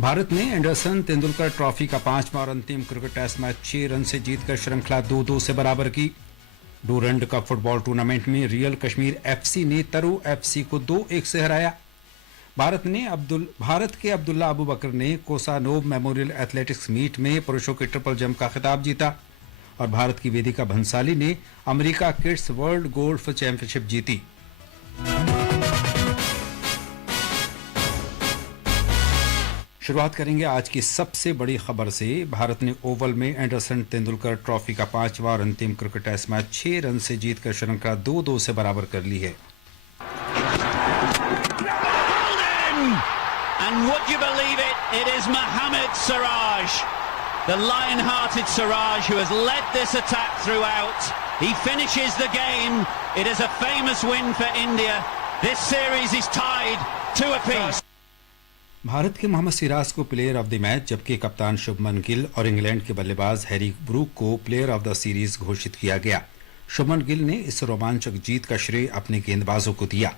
भारत ने एंडरसन तेंदुलकर ट्रॉफी का 5वां और अंतिम क्रिकेट टेस्ट मैच 6 रन से जीतकर श्रृंखला 2-2 से बराबर की। डूरंड कप फुटबॉल टूर्नामेंट में रियल कश्मीर एफसी ने तरु एफसी को 2-1 से हराया। भारत के अब्दुल्ला अबू बकर ने कोसानोव मेमोरियल एथलेटिक्स मीट में पुरुषों के ट्रिपल जंप का खिताब जीता और भारत की वेदिका भंसाली ने America kids world golf championship जीती। शुरुआत करेंगे आज की सबसे बड़ी खबर से। भारत ने ओवल में एंडरसन तेंदुलकर ट्रॉफी का 5वां और अंतिम क्रिकेट टेस्ट मैच 6 रन से जीतकर श्रृंखला 2-2 से बराबर कर ली है। And would you believe it? It is Mohammad Siraj, the lion-hearted Siraj, who has led this attack throughout. He finishes the game. It is a famous win for India. This series is tied 2 apiece. भारत के मोहम्मद सिराज को player of the match जबकि कप्तान शुभमन गिल और इंग्लैंड के बल्लेबाज Harry Brook को player of the series घोषित किया गया। शुभमन गिल ने इस रोमांचक जीत का श्रेय अपने गेंदबाजों को दिया।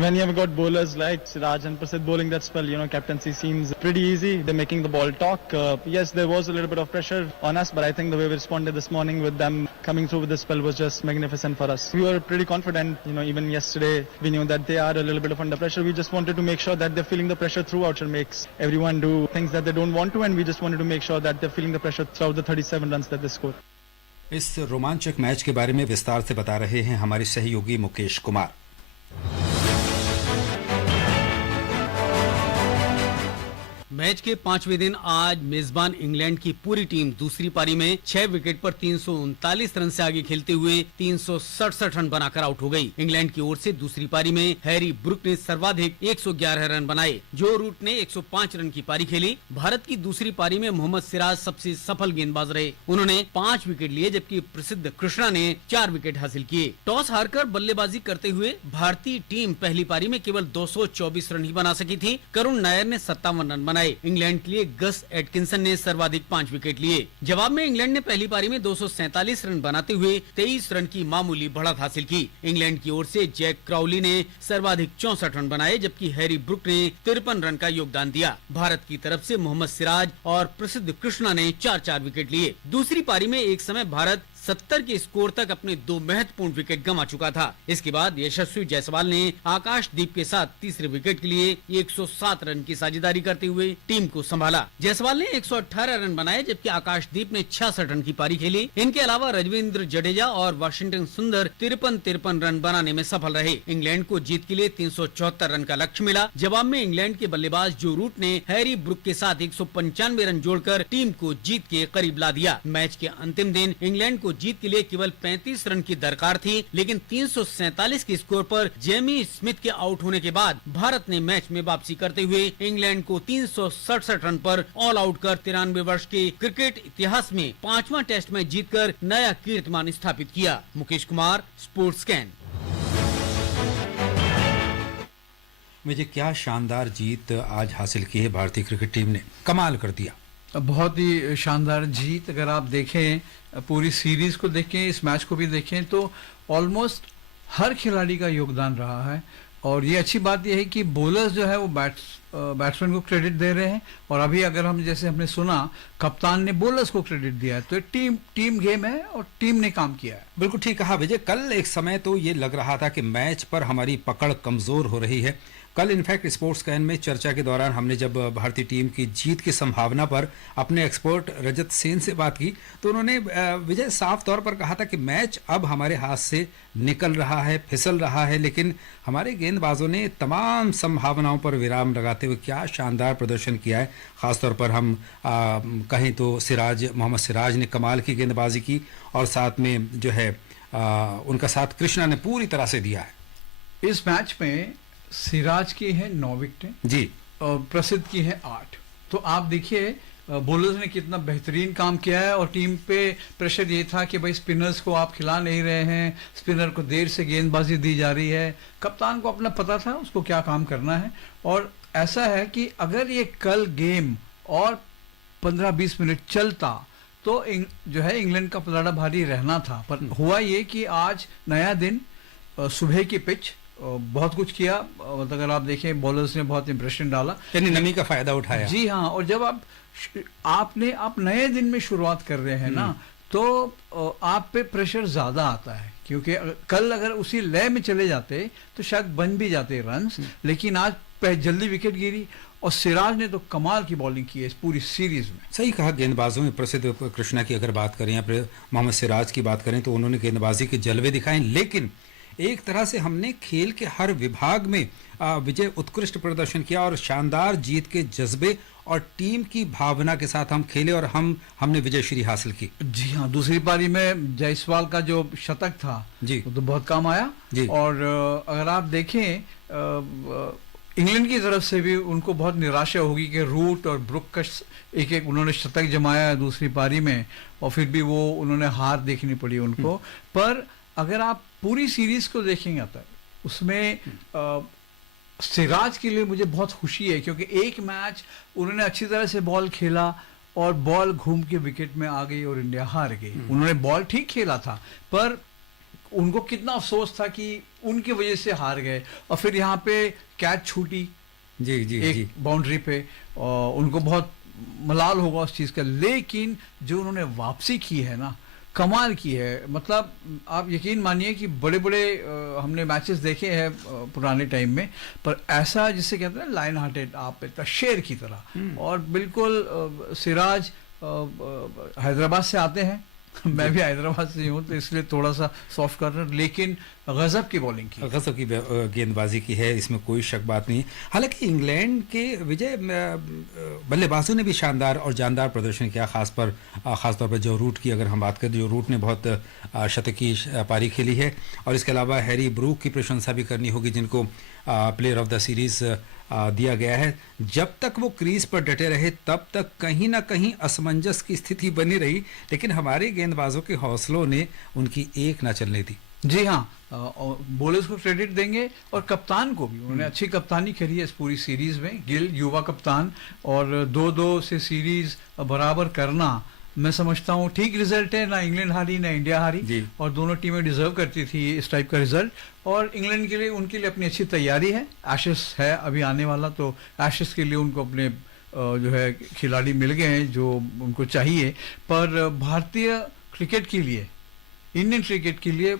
When you have got bowlers like Siraj and Prasidh bowling that spell, captaincy seems pretty easy. They're making the ball talk. Yes, there was a little bit of pressure on us, but I think the way we responded this morning with them coming through with the spell was just magnificent for us. We were pretty confident. Even yesterday, we knew that they are a little bit of under pressure. We just wanted to make sure that they're feeling the pressure throughout. It makes everyone do things that they don't want to, and we just wanted to make sure that they're feeling the pressure throughout the 37 runs that they scored. इस रोमांचक मैच के बारे में विस्तार से बता रहे हैं हमारे सहयोगी मुकेश कुमार। मैच के 5वें दिन आज मेजबान इंग्लैंड की पूरी टीम दूसरी पारी में 6 विकेट पर 339 रन से आगे खेलते हुए 367 रन बनाकर आउट हो गई। इंग्लैंड की ओर से दूसरी पारी में हैरी ब्रूक ने सर्वाधिक 111 रन बनाए। जो रूट ने 105 रन की पारी खेली। भारत की दूसरी पारी में मोहम्मद सिराज सबसे सफल गेंदबाज रहे। उन्होंने 5 विकेट लिए जबकि प्रसिद्ध कृष्णा ने 4 विकेट हासिल किए। टॉस हारकर बल्लेबाजी करते हुए भारतीय टीम पहली पारी में केवल 224 रन ही बना सकी थी। करुण नायर ने 57 रन बनाए। इंग्लैंड के लिए गस एटकिंसन ने सर्वाधिक 5 विकेट लिए। जवाब में इंग्लैंड ने पहली पारी में 247 रन बनाते हुए 23 रन की मामूली बढ़त हासिल की। इंग्लैंड की ओर से जैक क्राउली ने सर्वाधिक 64 रन बनाए जबकि हैरी ब्रूक ने 53 रन का योगदान दिया। भारत की तरफ से मोहम्मद सिराज और प्रसिद्ध कृष्णा ने 4-4 विकेट लिए। दूसरी पारी में एक समय भारत 70 के स्कोर तक अपने 2 महत्वपूर्ण विकेट गंवा चुका था। इसके बाद यशस्वी जायसवाल ने आकाशदीप के साथ तीसरे विकेट के लिए 107 रन की साझेदारी करते हुए टीम को संभाला। जायसवाल ने 118 रन बनाए जबकि आकाशदीप ने 66 रन की पारी खेली। इनके अलावा रजविंद्र जडेजा और वाशिंगटन सुंदर 53 रन बनाने में सफल रहे। इंग्लैंड को जीत के लिए 374 रन का लक्ष्य मिला। जवाब में इंग्लैंड के बल्लेबाज जो रूट ने हैरी ब्रुक के साथ 195 रन जोड़कर टीम को जीत के करीब ला दिया। मैच के अंतिम दिन इंग्लैंड को जीत के लिए केवल 35 रन की दरकार थी, लेकिन 347 के स्कोर पर जेमी स्मिथ के आउट होने के बाद भारत ने मैच में वापसी करते हुए इंग्लैंड को 367 रन पर ऑल आउट कर 93 वर्ष के क्रिकेट इतिहास में 5वां टेस्ट मैच जीतकर नया कीर्तिमान स्थापित किया। मुकेश कुमार, स्पोर्ट्स स्कैन। मुझे क्या शानदार जीत आज हासिल की है भारतीय क्रिकेट टीम ने, कमाल कर दिया। बहुत ही शानदार जीत। अगर आप देखें पूरी सीरीज को देखें, इस मैच को भी देखें तो ऑलमोस्ट हर खिलाड़ी का योगदान रहा है। और ये अच्छी बात यह है कि बॉलर्स जो है वो बैट्समैन को क्रेडिट दे रहे हैं। और अभी अगर हम जैसे हमने सुना कप्तान ने बॉलर्स को क्रेडिट दिया है, तो टीम गेम है और टीम ने काम किया है। बिल्कुल ठीक कहा विजय। कल एक समय तो ये लग रहा था कि मैच पर हमारी पकड़ कमजोर हो रही है। कल इनफैक्ट स्पोर्ट्स कैन में चर्चा के दौरान हमने जब भारतीय टीम की जीत की संभावना पर अपने एक्सपर्ट रजत सेन से बात की तो उन्होंने विजय साफ तौर पर कहा था कि मैच अब हमारे हाथ से निकल रहा है, फिसल रहा है, लेकिन हमारे गेंदबाजों ने तमाम संभावनाओं पर विराम लगाते हुए क्या शानदार प्रदर्शन किया है। खासतौर पर हम कहें तो मोहम्मद सिराज ने कमाल की गेंदबाजी की और साथ में जो है उनका साथ कृष्णा ने पूरी तरह से दिया है। इस मैच में सिराज की है 9 विकेटें जी और प्रसिद्ध की है 8। तो आप देखिए बॉलर्स ने कितना बेहतरीन काम किया है। और टीम पे प्रेशर ये था कि भाई स्पिनर्स को आप खिला नहीं रहे हैं, स्पिनर को देर से गेंदबाजी दी जा रही है। कप्तान को अपना पता था उसको क्या काम करना है। और ऐसा है कि अगर ये कल गेम और 15-20 मिनट चलता तो जो है इंग्लैंड का पलड़ा भारी रहना था। पर हुआ ये कि आज नया दिन, सुबह की पिच, बहुत कुछ किया। अगर आप देखें बॉलर्स ने बहुत इंप्रेशन डाला, यानी नमी का फायदा उठाया। जी हाँ। और जब आप नए दिन में शुरुआत कर रहे हैं ना, तो आप पे प्रेशर ज्यादा आता है। क्योंकि कल अगर उसी लय में चले जाते तो शायद बन भी जाते रन्स, लेकिन आज जल्दी विकेट गिरी। और सिराज ने तो कमाल की बॉलिंग की है इस पूरी सीरीज में। सही कहा। गेंदबाजों में प्रसिद्ध कृष्णा की अगर बात करें या फिर मोहम्मद सिराज की बात करें तो उन्होंने गेंदबाजी के जलवे दिखाए, लेकिन एक तरह से हमने खेल के हर विभाग में विजय उत्कृष्ट प्रदर्शन किया और शानदार जीत के जज्बे और टीम की भावना के साथ हम खेले और हमने विजय श्री हासिल की। जी हाँ। दूसरी पारी में जायसवाल का जो शतक था जी वो तो बहुत काम आया जी। और अगर आप देखें इंग्लैंड की तरफ से भी उनको बहुत निराशा होगी कि रूट और ब्रुक का एक उन्होंने शतक जमाया दूसरी पारी में और फिर भी वो उन्होंने हार देखनी पड़ी उनको। पर अगर आप पूरी सीरीज को देखेंगे तो उसमें सिराज के लिए मुझे बहुत खुशी है, क्योंकि एक मैच उन्होंने अच्छी तरह से बॉल खेला और बॉल घूम के विकेट में आ गई और इंडिया हार गई। उन्होंने बॉल ठीक खेला था पर उनको कितना अफसोस था कि उनकी वजह से हार गए। और फिर यहाँ पे कैच छूटी जी जी एक बाउंड्री पे, और उनको बहुत मलाल होगा उस चीज का। लेकिन जो उन्होंने वापसी की है ना, कमाल की है। मतलब आप यकीन मानिए कि बड़े बड़े हमने मैचेस देखे हैं पुराने टाइम में, पर ऐसा जिससे कहते हैं लाइन हार्टेड, आप इतना शेर की तरह। और बिल्कुल सिराज हैदराबाद से आते हैं, मैं भी हैदराबाद से हूँ तो इसलिए थोड़ा सा सॉफ्ट कॉर्नर, लेकिन गजब की बॉलिंग की, गजब की गेंदबाजी की है, इसमें कोई शक बात नहीं। हालांकि इंग्लैंड के विजय बल्लेबाजों ने भी शानदार और जानदार प्रदर्शन किया। खासतौर पर जो रूट की अगर हम बात करें, जो रूट ने बहुत शतकी पारी खेली है। और इसके अलावा हैरी ब्रूक की प्रशंसा भी करनी होगी, जिनको प्लेयर ऑफ द सीरीज दिया गया है। जब तक वो क्रीज पर डटे रहे तब तक कहीं ना कहीं असमंजस की स्थिति बनी रही, लेकिन हमारे गेंदबाजों के हौसलों ने उनकी एक ना चलने दी। जी हाँ। बॉलर्स को क्रेडिट देंगे और कप्तान को भी, उन्होंने अच्छी कप्तानी करी है इस पूरी सीरीज में। गिल युवा कप्तान, और 2-2 से सीरीज बराबर करना मैं समझता हूँ ठीक रिजल्ट है। ना इंग्लैंड हारी ना इंडिया हारी, और दोनों टीमें डिजर्व करती थी इस टाइप का रिजल्ट। और इंग्लैंड के लिए, उनके लिए अपनी अच्छी तैयारी है। एशेस है अभी आने वाला, तो एशेस के लिए उनको अपने जो है खिलाड़ी मिल गए हैं जो उनको चाहिए। पर भारतीय क्रिकेट के लिए इंडियन क्रिकेट के लिए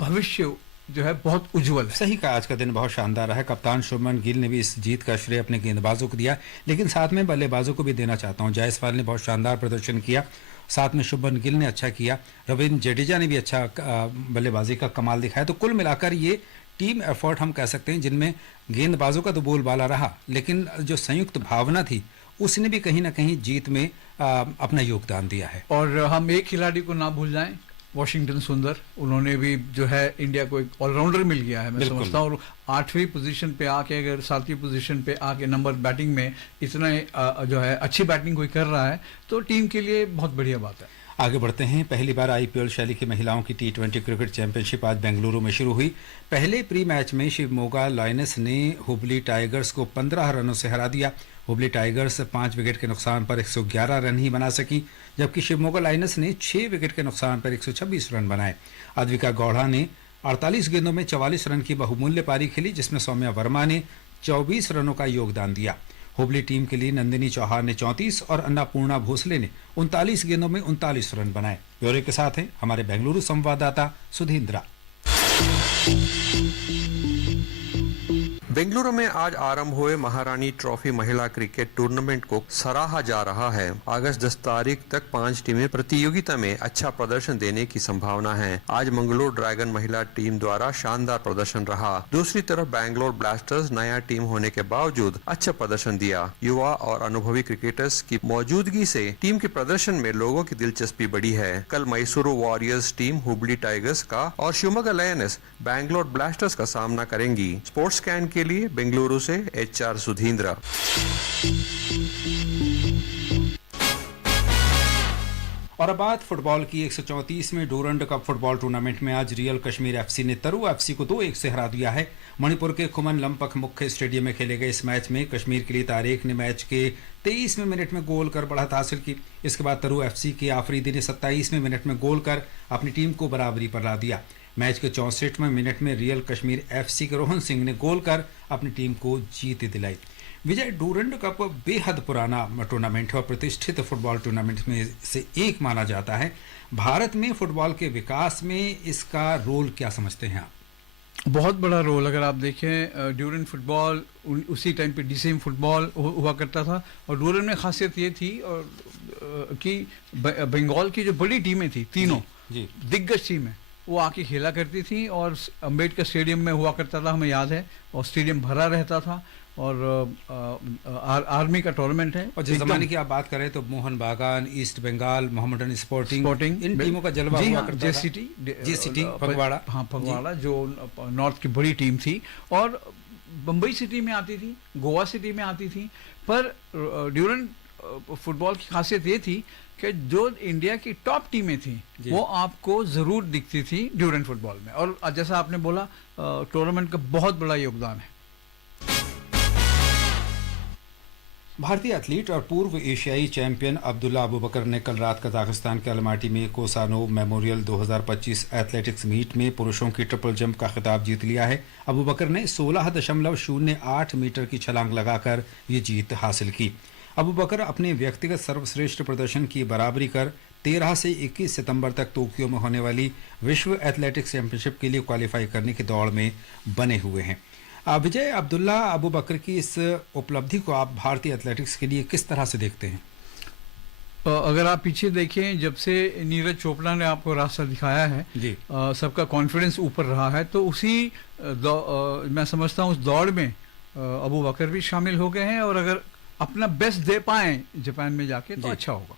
भविष्य जो है बहुत उज्जवल है। सही कहा, आज का दिन बहुत शानदार है। कप्तान शुभमन गिल ने भी इस जीत का श्रेय अपने गेंदबाजों को दिया, लेकिन साथ में बल्लेबाजों को भी देना चाहता हूं। जायसवाल ने बहुत शानदार प्रदर्शन किया, साथ में शुभमन गिल ने अच्छा किया, रविंद्र जडेजा ने भी अच्छा बल्लेबाजी का कमाल दिखाया। तो कुल मिलाकर ये टीम एफर्ट हम कह सकते हैं, जिनमें गेंदबाजों का तो बोलबाला रहा, लेकिन जो संयुक्त भावना थी उसने भी कहीं ना कहीं जीत में अपना योगदान दिया है। और हम एक खिलाड़ी को ना भूल जाएं, वॉशिंगटन सुंदर, उन्होंने भी जो है इंडिया को एक ऑलराउंडर मिल गया है मैं समझता हूँ। और 8वीं पोजीशन पे आके, अगर 7वीं पोजीशन पे आके नंबर बैटिंग में इतना जो है अच्छी बैटिंग कोई कर रहा है तो टीम के लिए बहुत बढ़िया बात है। आगे बढ़ते हैं। पहली बार आईपीएल शैली की महिलाओं की T20 क्रिकेट चैंपियनशिप आज बेंगलुरु में शुरू हुई। पहले प्री मैच में शिवमोगा लायनेस ने हुबली टाइगर्स को 15 रनों से हरा दिया। हुबली टाइगर्स 5 विकेट के नुकसान पर 111 रन ही बना सकी, जबकि शिवमोगा लायनेस ने 6 विकेट के नुकसान पर 126 रन बनाए। अद्विका गौड़ा ने 48 गेंदों में 44 रन की बहुमूल्य पारी खेली, जिसमें सौम्या वर्मा ने 24 रनों का योगदान दिया। हुबली टीम के लिए नंदिनी चौहान ने 34 और अन्नपूर्णा भोसले ने 39 गेंदों में 39 रन बनाए। ब्यौरे के साथ हैं हमारे बेंगलुरु संवाददाता सुधींद्रा। बेंगलुरु में आज आरंभ हुए महारानी ट्रॉफी महिला क्रिकेट टूर्नामेंट को सराहा जा रहा है। अगस्त 10 तारीख तक 5 टीमें प्रतियोगिता में अच्छा प्रदर्शन देने की संभावना है। आज मंगलोर ड्रैगन महिला टीम द्वारा शानदार प्रदर्शन रहा। दूसरी तरफ बैंगलोर ब्लास्टर्स नया टीम होने के बावजूद अच्छा प्रदर्शन दिया। युवा और अनुभवी क्रिकेटर्स की मौजूदगी से टीम के प्रदर्शन में लोगों की दिलचस्पी बढ़ी है। कल मैसूरू वॉरियर्स टीम हुबली टाइगर्स का और शिवमोगा लायनेस बैंगलोर ब्लास्टर्स का सामना करेंगी। स्पोर्ट्स स्कैन के लिए बेंगलुरु से HR सुधींद्रा। और अब बात फुटबॉल की। 134वें डूरंड कप फुटबॉल टूर्नामेंट में आज रियल कश्मीर FC ने तरु FC को 2-1 से हरा दिया है। मणिपुर के खुमन लंपक मुख्य स्टेडियम में खेले गए इस मैच में कश्मीर के लिए तारिक ने मैच के 23वें मिनट में गोल कर बढ़त हासिल की। इसके बाद तरु FC के आफरीदी ने 27वें मिनट में गोल कर अपनी टीम को बराबरी पर ला दिया। मैच के 64वें मिनट में रियल कश्मीर FC के रोहन सिंह ने गोल कर अपनी टीम को जीत दिलाई। विजय डूरंड कप बेहद पुराना टूर्नामेंट है और प्रतिष्ठित फुटबॉल टूर्नामेंट में से एक माना जाता है। भारत में फुटबॉल के विकास में इसका रोल क्या समझते हैं आप? बहुत बड़ा रोल। अगर आप देखें डूरंड फुटबॉल उसी टाइम पे DCM फुटबॉल हुआ करता था और डूरंड में खासियत ये थी और कि बंगाल की जो बड़ी टीमें थी तीनों दिग्गज टीमें वो आके खेला करती थी और अम्बेडकर स्टेडियम में हुआ करता था, हमें याद है, और स्टेडियम भरा रहता था। और आर्मी का टूर्नामेंट है। और जिस जमाने की आप बात करें तो मोहन बागान, ईस्ट बंगाल, मोहम्मदन स्पोर्टिंग इन टीमों का जलवा हुआ करता था। जे फगवाड़ा, हाँ फगवाड़ा जो नॉर्थ की बड़ी टीम थी और बम्बई सिटी में आती थी, गोवा सिटी में आती थी। पर ड्यूरंड फुटबॉल की खासियत ये थी कि जो इंडिया की टॉप टीमें थी वो आपको जरूर दिखती थी ड्यूरंड फुटबॉल में। और जैसा आपने बोला टूर्नामेंट का बहुत बड़ा योगदान है। भारतीय एथलीट और पूर्व एशियाई चैंपियन अब्दुल्ला अबू बकर ने कल रात कजाकिस्तान के अलमाटी में कोसानोव मेमोरियल 2025 एथलेटिक्स मीट में पुरुषों की ट्रिपल जंप का खिताब जीत लिया है। अबू बकर ने 16.08 मीटर की छलांग लगाकर ये जीत हासिल की। अबू बकर अपने व्यक्तिगत सर्वश्रेष्ठ प्रदर्शन की बराबरी कर 13 से 21 सितंबर तक टोक्यो में होने वाली विश्व एथलेटिक्स चैंपियनशिप के लिए क्वालिफाई करने की दौड़ में बने हुए हैं। विजय, अब्दुल्ला अबू बकर की इस उपलब्धि को आप भारतीय एथलेटिक्स के लिए किस तरह से देखते हैं? अगर आप पीछे देखें, जब से नीरज चोपड़ा ने आपको रास्ता दिखाया है जी, सबका कॉन्फिडेंस ऊपर रहा है, तो उसी मैं समझता हूँ उस दौड़ में अबू बकर भी शामिल हो गए हैं और अगर अपना बेस्ट दे पाएं जापान में जाके तो अच्छा होगा।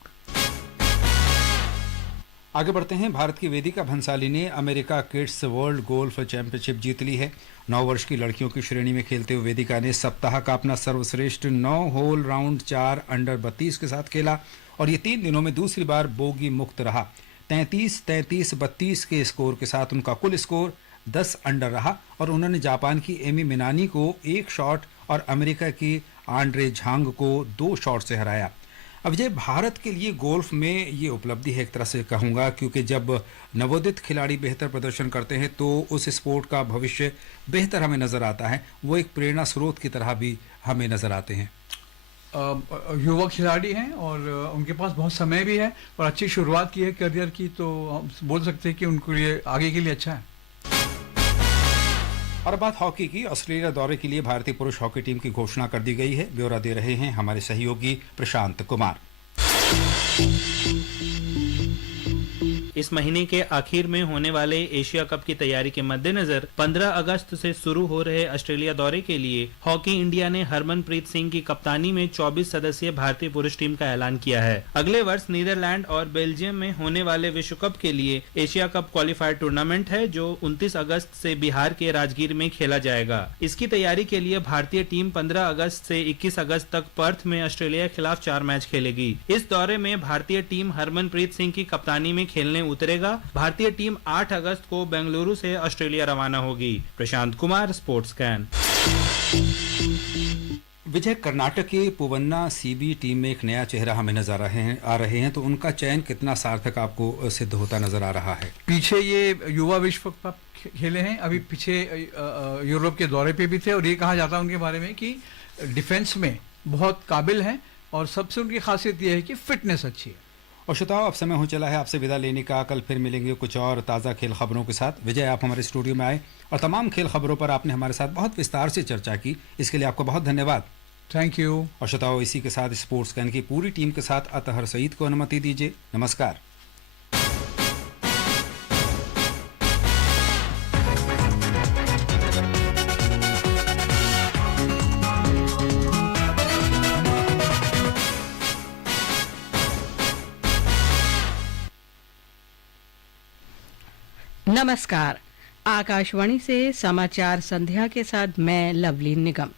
आगे बढ़ते हैं। भारत की वेदिका भंसाली ने America kids world golf championship जीत ली है। 9 वर्ष की लड़कियों की श्रेणी में खेलते हुए वेदिका ने सप्ताह का अपना सर्वश्रेष्ठ 9 होल राउंड 4 अंडर 32 के साथ खेला और ये 3 दिनों में दूसरी बार बोगी मुक्त रहा। 33-33-32 के स्कोर के साथ उनका कुल स्कोर 10 अंडर रहा और उन्होंने जापान की एमी मिनानी को 1 शॉट और अमेरिका की आंड्रे झांग को 2 शॉट से हराया। विजय, भारत के लिए गोल्फ में ये उपलब्धि है एक तरह से कहूँगा, क्योंकि जब नवोदित खिलाड़ी बेहतर प्रदर्शन करते हैं तो उस स्पोर्ट का भविष्य बेहतर हमें नज़र आता है। वो एक प्रेरणा स्रोत की तरह भी हमें नज़र आते हैं। युवा खिलाड़ी हैं और उनके पास बहुत समय भी है और अच्छी शुरुआत की है करियर की, तो हम बोल सकते हैं कि उनको लिए आगे के लिए अच्छा है। और बात हॉकी की, ऑस्ट्रेलिया दौरे के लिए भारतीय पुरुष हॉकी टीम की घोषणा कर दी गई है। ब्यौरा दे रहे हैं हमारे सहयोगी प्रशांत कुमार। इस महीने के आखिर में होने वाले एशिया कप की तैयारी के मद्देनजर 15 अगस्त से शुरू हो रहे ऑस्ट्रेलिया दौरे के लिए हॉकी इंडिया ने हरमनप्रीत सिंह की कप्तानी में 24 सदस्यीय भारतीय पुरुष टीम का ऐलान किया है। अगले वर्ष नीदरलैंड और बेल्जियम में होने वाले विश्व कप के लिए एशिया कप क्वालिफायर टूर्नामेंट है, जो 29 अगस्त से बिहार के राजगीर में खेला जाएगा। इसकी तैयारी के लिए भारतीय टीम 15 अगस्त से 21 अगस्त तक पर्थ में ऑस्ट्रेलिया के खिलाफ 4 मैच खेलेगी। इस दौरे में भारतीय टीम हरमनप्रीत सिंह की कप्तानी में खेलने उतरेगा। भारतीय टीम 8 अगस्त को बेंगलुरु से ऑस्ट्रेलिया रवाना होगी। प्रशांत कुमार, स्पोर्ट्स कैन। विजय, कर्नाटक के पुवन्ना सीबी टीम में एक नया चेहरा हमें नजर आ रहे हैं, तो उनका चयन कितना सार्थक आपको सिद्ध होता नजर आ रहा है? पीछे ये युवा विश्व कप खेले हैं, अभी पीछे यूरोप के दौरे पे भी थे, और ये कहा जाता है उनके बारे में कि डिफेंस में बहुत काबिल हैं और सबसे उनकी खासियत ये है कि फिटनेस अच्छी है। और श्रोताओ, अब समय हो चला है आपसे विदा लेने का। कल फिर मिलेंगे कुछ और ताज़ा खेल खबरों के साथ। विजय, आप हमारे स्टूडियो में आए और तमाम खेल खबरों पर आपने हमारे साथ बहुत विस्तार से चर्चा की, इसके लिए आपको बहुत धन्यवाद। Thank you. और श्रोताओ, इसी के साथ स्पोर्ट्स कैन की पूरी टीम के साथ अतहर सईद को अनुमति दीजिए। नमस्कार। नमस्कार। आकाशवाणी से समाचार संध्या के साथ मैं लवली निगम।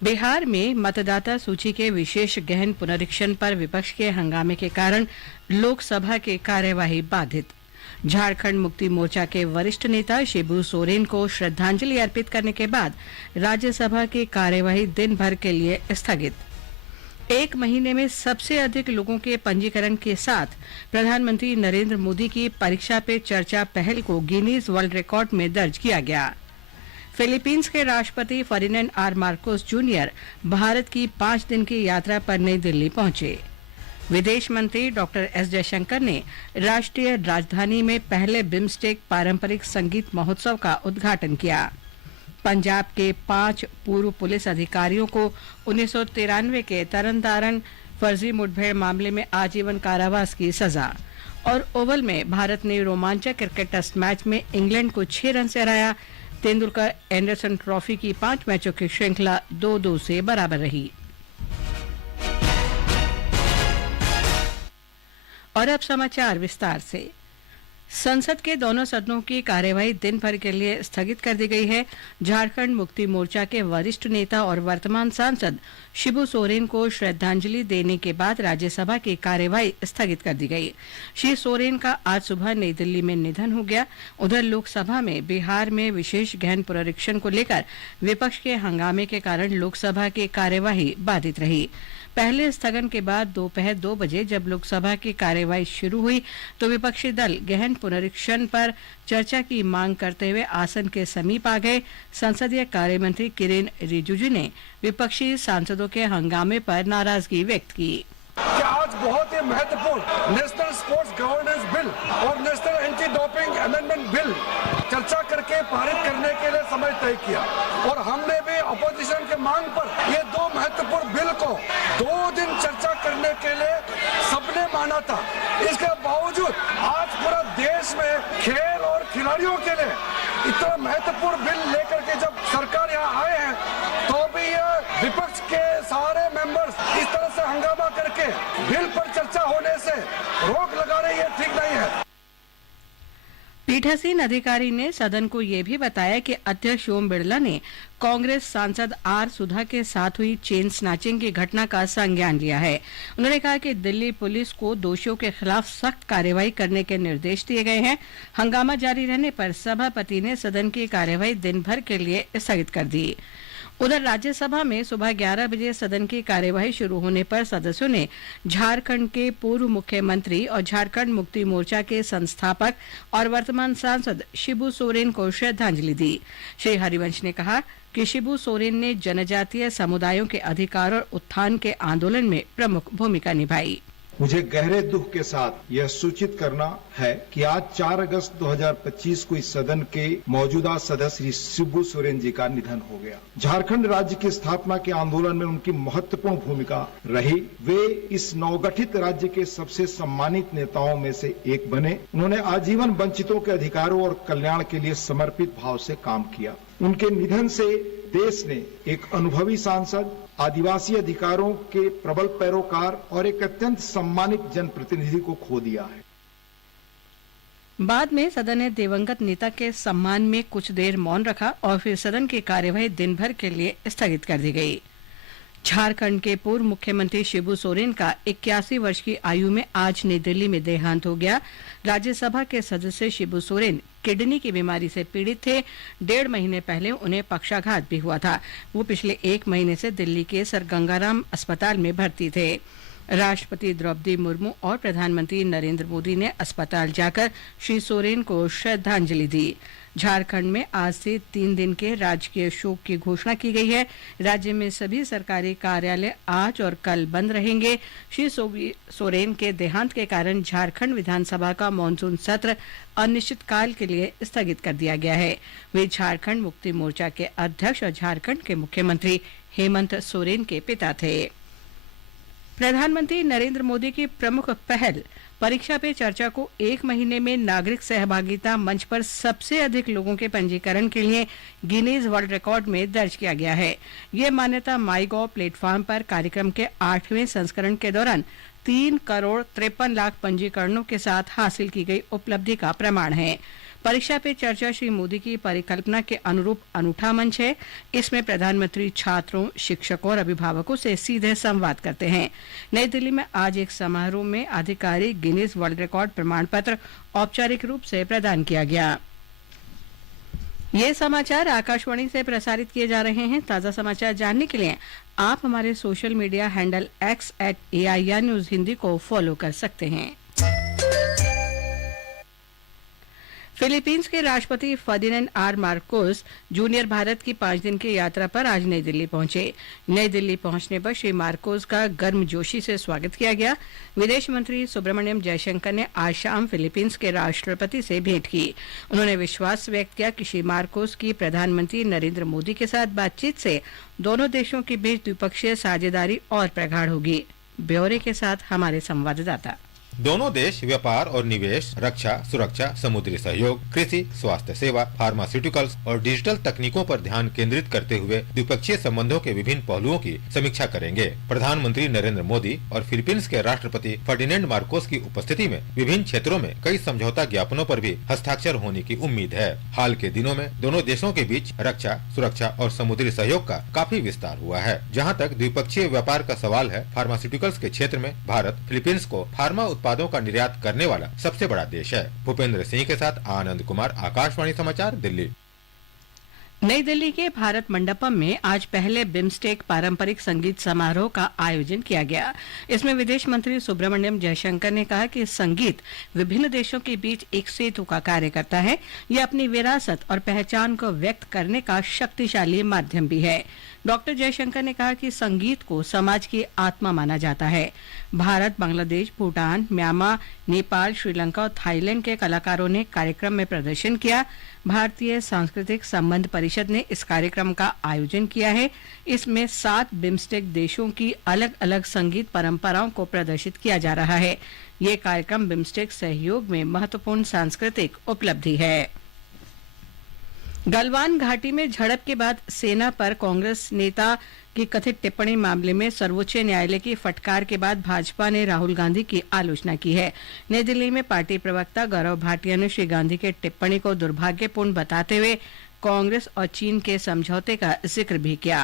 बिहार में मतदाता सूची के विशेष गहन पुनरीक्षण पर विपक्ष के हंगामे के कारण लोकसभा की कार्यवाही बाधित। झारखंड मुक्ति मोर्चा के वरिष्ठ नेता शिबू सोरेन को श्रद्धांजलि अर्पित करने के बाद राज्यसभा की कार्यवाही दिन भर के लिए स्थगित। एक महीने में सबसे अधिक लोगों के पंजीकरण के साथ प्रधानमंत्री नरेंद्र मोदी की परीक्षा पे चर्चा पहल को गिनीज वर्ल्ड रिकॉर्ड में दर्ज किया गया। फिलीपींस के राष्ट्रपति Ferdinand R Marcos Junior Bharat की 5 दिन की यात्रा पर नई दिल्ली पहुंचे। विदेश मंत्री डॉक्टर एस जयशंकर ने राष्ट्रीय राजधानी में पहले बिम्स्टेक पारंपरिक संगीत महोत्सव का उद्घाटन किया। पंजाब के 5 पूर्व पुलिस अधिकारियों को 1993 के तरनतारन फर्जी मुठभेड़ मामले में आजीवन कारावास की सजा। और ओवल में भारत ने रोमांचक क्रिकेट टेस्ट मैच में इंग्लैंड को 6 रन से हराया। तेंदुलकर एंडरसन ट्रॉफी की 5 मैचों की श्रृंखला 2-2 से बराबर रही। और अब समाचार विस्तार से। संसद के दोनों सदनों की कार्यवाही दिन भर के लिए स्थगित कर दी गई है। झारखंड मुक्ति मोर्चा के वरिष्ठ नेता और वर्तमान सांसद शिबू सोरेन को श्रद्धांजलि देने के बाद राज्यसभा की कार्यवाही स्थगित कर दी गई। श्री सोरेन का आज सुबह नई दिल्ली में निधन हो गया। उधर लोकसभा में बिहार में विशेष गहन पुनरीक्षण को लेकर विपक्ष के हंगामे के कारण लोकसभा की कार्यवाही बाधित रही। पहले स्थगन के बाद दोपहर 2 बजे जब लोकसभा की कार्यवाही शुरू हुई तो विपक्षी दल गहन पुनरीक्षण पर चर्चा की मांग करते हुए आसन के समीप आ गए। संसदीय कार्य मंत्री किरेन रिजिजू ने विपक्षी सांसदों के हंगामे पर नाराजगी व्यक्त की। कि आज बहुत ही महत्वपूर्ण नेशनल स्पोर्ट्स गवर्नेंस बिल और national anti doping amendment bill चर्चा करके पारित करने के लिए समय तय किया, और हमने भी अपोजिशन के मांग पर ये 2 महत्वपूर्ण बिल को 2 दिन चर्चा करने के लिए सबने माना था। इसके बावजूद आज पूरा देश में खेल और खिलाड़ियों के लिए इतना महत्वपूर्ण बिल लेकर के जब सरकार यहाँ आए हैं तो भी ये विपक्ष के सारे मेंबर्स इस तरह से हंगामा करके बिल पर चर्चा होने से रोक लगा रहे, ये ठीक नहीं है। पीठासीन अधिकारी ने सदन को यह भी बताया कि अध्यक्ष ओम बिरला ने कांग्रेस सांसद आर सुधा के साथ हुई चेन स्नैचिंग की घटना का संज्ञान लिया है। उन्होंने कहा कि दिल्ली पुलिस को दोषियों के खिलाफ सख्त कार्रवाई करने के निर्देश दिए गए हैं। हंगामा जारी रहने पर सभापति ने सदन की कार्यवाही दिन भर के लिए स्थगित कर दी। उधर राज्यसभा में सुबह 11 बजे सदन की कार्यवाही शुरू होने पर सदस्यों ने झारखंड के पूर्व मुख्यमंत्री और झारखंड मुक्ति मोर्चा के संस्थापक और वर्तमान सांसद शिबू सोरेन को श्रद्धांजलि दी। श्री हरिवंश ने कहा कि शिबू सोरेन ने जनजातीय समुदायों के अधिकार और उत्थान के आंदोलन में प्रमुख भूमिका निभाई। मुझे गहरे दुख के साथ यह सूचित करना है कि आज 4 अगस्त 2025 को इस सदन के मौजूदा सदस्य श्री शिबू सोरेन जी का निधन हो गया। झारखंड राज्य की स्थापना के आंदोलन में उनकी महत्वपूर्ण भूमिका रही। वे इस नवगठित राज्य के सबसे सम्मानित नेताओं में से एक बने। उन्होंने आजीवन वंचितों के अधिकारों और कल्याण के लिए समर्पित भाव से काम किया। उनके निधन से देश ने एक अनुभवी सांसद, आदिवासी अधिकारों के प्रबल पैरोकार और एक अत्यंत सम्मानित जनप्रतिनिधि को खो दिया है। बाद में सदन ने दिवंगत नेता के सम्मान में कुछ देर मौन रखा और फिर सदन की कार्यवाही दिन भर के लिए स्थगित कर दी गई। झारखंड के पूर्व मुख्यमंत्री शिबू सोरेन का 81 वर्ष की आयु में आज नई दिल्ली में देहांत हो गया। राज्यसभा के सदस्य शिबू सोरेन किडनी की बीमारी से पीड़ित थे। 1.5 महीने पहले उन्हें पक्षाघात भी हुआ था। वो पिछले 1 महीने से दिल्ली के सर गंगाराम अस्पताल में भर्ती थे। राष्ट्रपति द्रौपदी मुर्मू और प्रधानमंत्री नरेंद्र मोदी ने अस्पताल जाकर श्री सोरेन को श्रद्धांजलि दी। झारखंड में आज से 3 दिन के राजकीय शोक की घोषणा की गई है। राज्य में सभी सरकारी कार्यालय आज और कल बंद रहेंगे। श्री सोरेन के देहांत के कारण झारखंड विधानसभा का मानसून सत्र अनिश्चितकाल के लिए स्थगित कर दिया गया है। वे झारखंड मुक्ति मोर्चा के अध्यक्ष और झारखंड के मुख्यमंत्री हेमंत सोरेन के पिता थे। प्रधानमंत्री नरेंद्र मोदी की प्रमुख पहल परीक्षा पे चर्चा को 1 महीने में नागरिक सहभागिता मंच पर सबसे अधिक लोगों के पंजीकरण के लिए गिनीज वर्ल्ड रिकॉर्ड में दर्ज किया गया है। ये मान्यता माईगॉव प्लेटफॉर्म पर कार्यक्रम के 8वें संस्करण के दौरान 3 करोड़ 53 लाख पंजीकरणों के साथ हासिल की गई उपलब्धि का प्रमाण है। परीक्षा पे चर्चा श्री मोदी की परिकल्पना के अनुरूप अनूठा मंच है। इसमें प्रधानमंत्री छात्रों, शिक्षकों और अभिभावकों से सीधे संवाद करते हैं। नई दिल्ली में आज एक समारोह में आधिकारिक गिनीज वर्ल्ड रिकॉर्ड प्रमाण पत्र औपचारिक रूप से प्रदान किया गया। ये समाचार आकाशवाणी से प्रसारित किए जा रहे हैं। ताजा समाचार जानने के लिए आप हमारे social media handle x@AIR news Hindi को फॉलो कर सकते हैं। फिलीपींस के राष्ट्रपति Ferdinand R Marcos Junior Bharat की 5 दिन की यात्रा पर आज नई दिल्ली पहुंचे। नई दिल्ली पहुंचने पर श्री मार्कोस का गर्मजोशी से स्वागत किया गया। विदेश मंत्री सुब्रमण्यम जयशंकर ने आज शाम फिलीपींस के राष्ट्रपति से भेंट की। उन्होंने विश्वास व्यक्त किया कि श्री मार्कोस की प्रधानमंत्री नरेंद्र मोदी के साथ बातचीत से दोनों देशों के बीच द्विपक्षीय साझेदारी और प्रगाढ़ होगी। ब्यौरे के साथ हमारे संवाददाता। दोनों देश व्यापार और निवेश, रक्षा, सुरक्षा, समुद्री सहयोग, कृषि, स्वास्थ्य सेवा, फार्मास्यूटिकल्स और डिजिटल तकनीकों पर ध्यान केंद्रित करते हुए द्विपक्षीय संबंधों के विभिन्न पहलुओं की समीक्षा करेंगे। प्रधानमंत्री नरेंद्र मोदी और फिलीपींस के राष्ट्रपति फर्डिनेंड मार्कोस की उपस्थिति में विभिन्न क्षेत्रों में कई समझौता ज्ञापनों पर भी हस्ताक्षर होने की उम्मीद है। हाल के दिनों में दोनों देशों के बीच रक्षा, सुरक्षा और समुद्री सहयोग का काफी विस्तार हुआ है। जहाँ तक द्विपक्षीय व्यापार का सवाल है, फार्मास्यूटिकल्स के क्षेत्र में भारत फिलीपींस को फार्मा उत्पादों का निर्यात करने वाला सबसे बड़ा देश है। भूपेंद्र सिंह के साथ आनंद कुमार, आकाशवाणी समाचार, दिल्ली। नई दिल्ली के भारत मंडपम में आज पहले बिम्स्टेक पारंपरिक संगीत समारोह का आयोजन किया गया। इसमें विदेश मंत्री सुब्रमण्यम जयशंकर ने कहा कि संगीत विभिन्न देशों के बीच एक सेतु का कार्य करता है। यह अपनी विरासत और पहचान को व्यक्त करने का शक्तिशाली माध्यम भी है। डॉक्टर जयशंकर ने कहा कि संगीत को समाज की आत्मा माना जाता है। भारत, बांग्लादेश, भूटान, म्यांमार, नेपाल, श्रीलंका और थाईलैंड के कलाकारों ने कार्यक्रम में प्रदर्शन किया। भारतीय सांस्कृतिक संबंध परिषद ने इस कार्यक्रम का आयोजन किया है। इसमें 7 बिम्स्टेक देशों की अलग अलग संगीत परंपराओं को प्रदर्शित किया जा रहा है। ये कार्यक्रम बिम्स्टेक सहयोग में महत्वपूर्ण सांस्कृतिक उपलब्धि है। गलवान घाटी में झड़प के बाद सेना पर कांग्रेस नेता की कथित टिप्पणी मामले में सर्वोच्च न्यायालय की फटकार के बाद भाजपा ने राहुल गांधी की आलोचना की है। नई दिल्ली में पार्टी प्रवक्ता गौरव भाटिया ने श्री गांधी के टिप्पणी को दुर्भाग्यपूर्ण बताते हुए कांग्रेस और चीन के समझौते का जिक्र भी किया।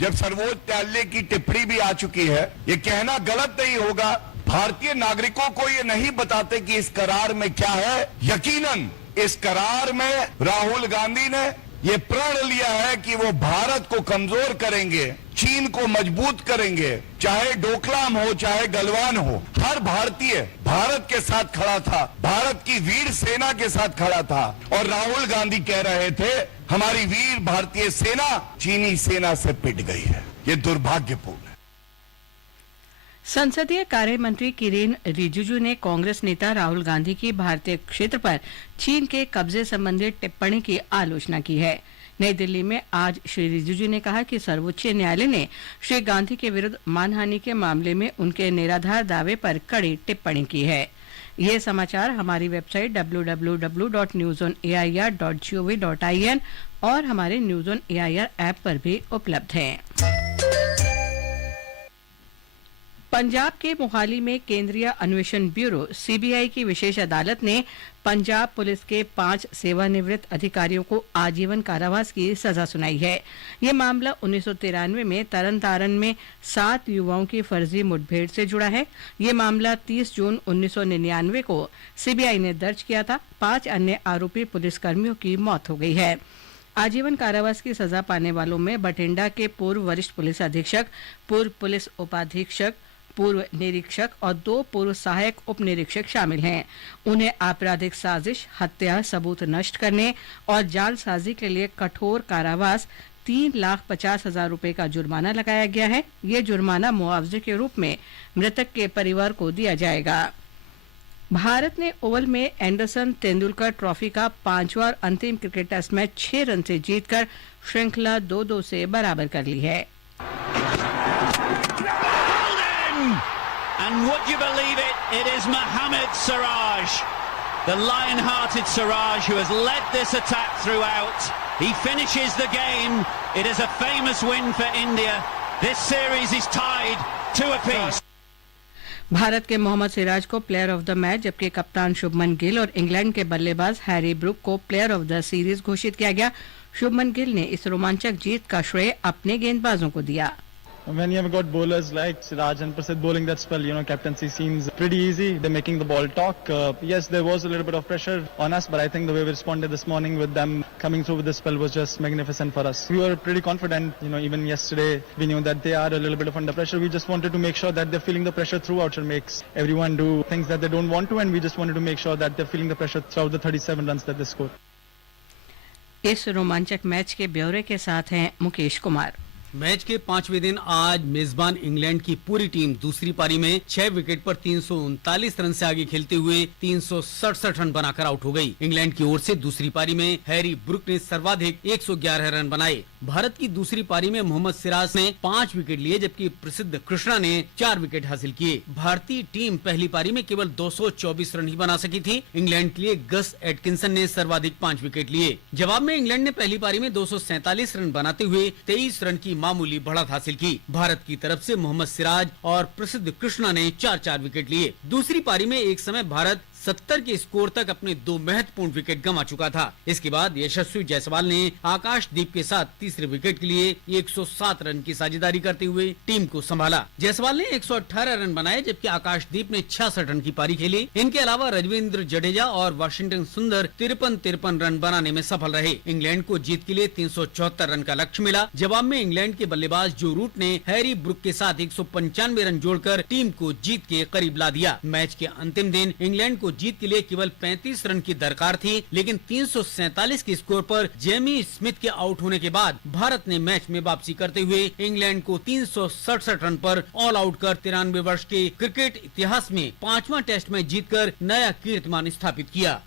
जब सर्वोच्च न्यायालय की टिप्पणी भी आ चुकी है, ये कहना गलत नहीं होगा। भारतीय नागरिकों को ये नहीं बताते कि इस करार में क्या है। यकीनन इस करार में राहुल गांधी ने ये प्रण लिया है कि वो भारत को कमजोर करेंगे, चीन को मजबूत करेंगे, चाहे डोकलाम हो चाहे गलवान हो। हर भारतीय भारत के साथ खड़ा था, भारत की वीर सेना के साथ खड़ा था। और राहुल गांधी कह रहे थे हमारी वीर भारतीय सेना चीनी सेना से पिट गई है। ये दुर्भाग्यपूर्ण है। संसदीय कार्य मंत्री किरेन रिजिजू ने कांग्रेस नेता राहुल गांधी की भारतीय क्षेत्र पर चीन के कब्जे संबंधी टिप्पणी की आलोचना की है। नई दिल्ली में आज श्री रिजिजू ने कहा कि सर्वोच्च न्यायालय ने श्री गांधी के विरुद्ध मानहानि के मामले में उनके निराधार दावे पर कड़ी टिप्पणी की है। ये समाचार हमारी वेबसाइट www.newsonair.gov.in और हमारे न्यूज ऑन एआईआर ऐप पर भी उपलब्ध हैं। पंजाब के मोहाली में केंद्रीय अन्वेषण ब्यूरो सीबीआई की विशेष अदालत ने पंजाब पुलिस के 5 सेवानिवृत्त अधिकारियों को आजीवन कारावास की सजा सुनाई है। ये मामला 1993 में तरनतारन में 7 युवाओं की फर्जी मुठभेड़ से जुड़ा है। ये मामला 30 जून 1999 को सीबीआई ने दर्ज किया था। 5 अन्य आरोपी पुलिसकर्मियों की मौत हो गई है। आजीवन कारावास की सजा पाने वालों में बठिंडा के पूर्व वरिष्ठ पुलिस अधीक्षक, पूर्व पुलिस उपाधीक्षक, पूर्व निरीक्षक और 2 पूर्व सहायक उप निरीक्षक शामिल हैं। उन्हें आपराधिक साजिश, हत्या, सबूत नष्ट करने और जालसाजी के लिए कठोर कारावास 3,50,000 रुपए का जुर्माना लगाया गया है। ये जुर्माना मुआवजे के रूप में मृतक के परिवार को दिया जाएगा। भारत ने ओवल में एंडरसन तेंदुलकर ट्रॉफी का 5वां और अंतिम क्रिकेट टेस्ट मैच 6 रन से जीतकर श्रृंखला 2-2 से बराबर कर ली है। And would you believe it? It is Mohamed Siraj, the lion-hearted Siraj, who has led this attack throughout. He finishes the game. It is a famous win for India. This series is tied 2 apiece. भारत के मोहम्मद सिराज को player of the match, जबकि कप्तान शुभमन गिल और इंग्लैंड के बल्लेबाज Harry Brook को player of the series घोषित किया गया। शुभमन गिल ने इस रोमांचक जीत का श्रेय अपने गेंदबाजों को दिया। When you have got bowlers like Siraj and Prasid bowling that spell, captaincy seems pretty easy. They're making the ball talk. Yes, there was a little bit of pressure on us, but I think the way we responded this morning with them coming through with the spell was just magnificent for us. We were pretty confident. Even yesterday we knew that they are a little bit of under pressure. We just wanted to make sure that they're feeling the pressure throughout. It makes everyone do things that they don't want to, and we just wanted to make sure that they're feeling the pressure throughout the 37 runs that they scored. इस रोमांचक मैच के ब्यौरे के साथ हैं मुकेश कुमार। मैच के 5वें दिन आज मेजबान इंग्लैंड की पूरी टीम दूसरी पारी में 6 विकेट पर 339 रन से आगे खेलते हुए 367 रन बनाकर आउट हो गई। इंग्लैंड की ओर से दूसरी पारी में हैरी ब्रूक ने सर्वाधिक 111 रन बनाए। भारत की दूसरी पारी में मोहम्मद सिराज ने 5 विकेट लिए, जबकि प्रसिद्ध कृष्णा ने 4 विकेट हासिल किए। भारतीय टीम पहली पारी में केवल 224 रन ही बना सकी थी। इंग्लैंड के लिए गस एटकिंसन ने सर्वाधिक 5 विकेट लिए। जवाब में इंग्लैंड ने पहली पारी में 247 रन बनाते हुए 23 रन की मामूली बढ़त हासिल की। भारत की तरफ से मोहम्मद सिराज और प्रसिद्ध कृष्णा ने 4-4 विकेट लिए। दूसरी पारी में एक समय भारत 70 के स्कोर तक अपने 2 महत्वपूर्ण विकेट गंवा चुका था। इसके बाद यशस्वी जायसवाल ने आकाशदीप के साथ तीसरे विकेट के लिए 107 रन की साझेदारी करते हुए टीम को संभाला। जायसवाल ने 118 रन बनाए, जबकि आकाशदीप ने 66 रन की पारी खेली। इनके अलावा रविंद्र जडेजा और वाशिंगटन सुंदर 53 रन बनाने में सफल रहे। इंग्लैंड को जीत के लिए 374 रन का लक्ष्य मिला। जवाब में इंग्लैंड के बल्लेबाज जो रूट ने हैरी ब्रूक के साथ 195 रन जोड़कर टीम को जीत के करीब ला दिया। मैच के अंतिम दिन इंग्लैंड को जीत के लिए केवल 35 रन की दरकार थी, लेकिन 347 के स्कोर पर जेमी स्मिथ के आउट होने के बाद भारत ने मैच में वापसी करते हुए इंग्लैंड को 367 रन पर ऑल आउट कर 93 वर्ष के क्रिकेट इतिहास में 5वां टेस्ट मैच जीतकर नया कीर्तिमान स्थापित किया।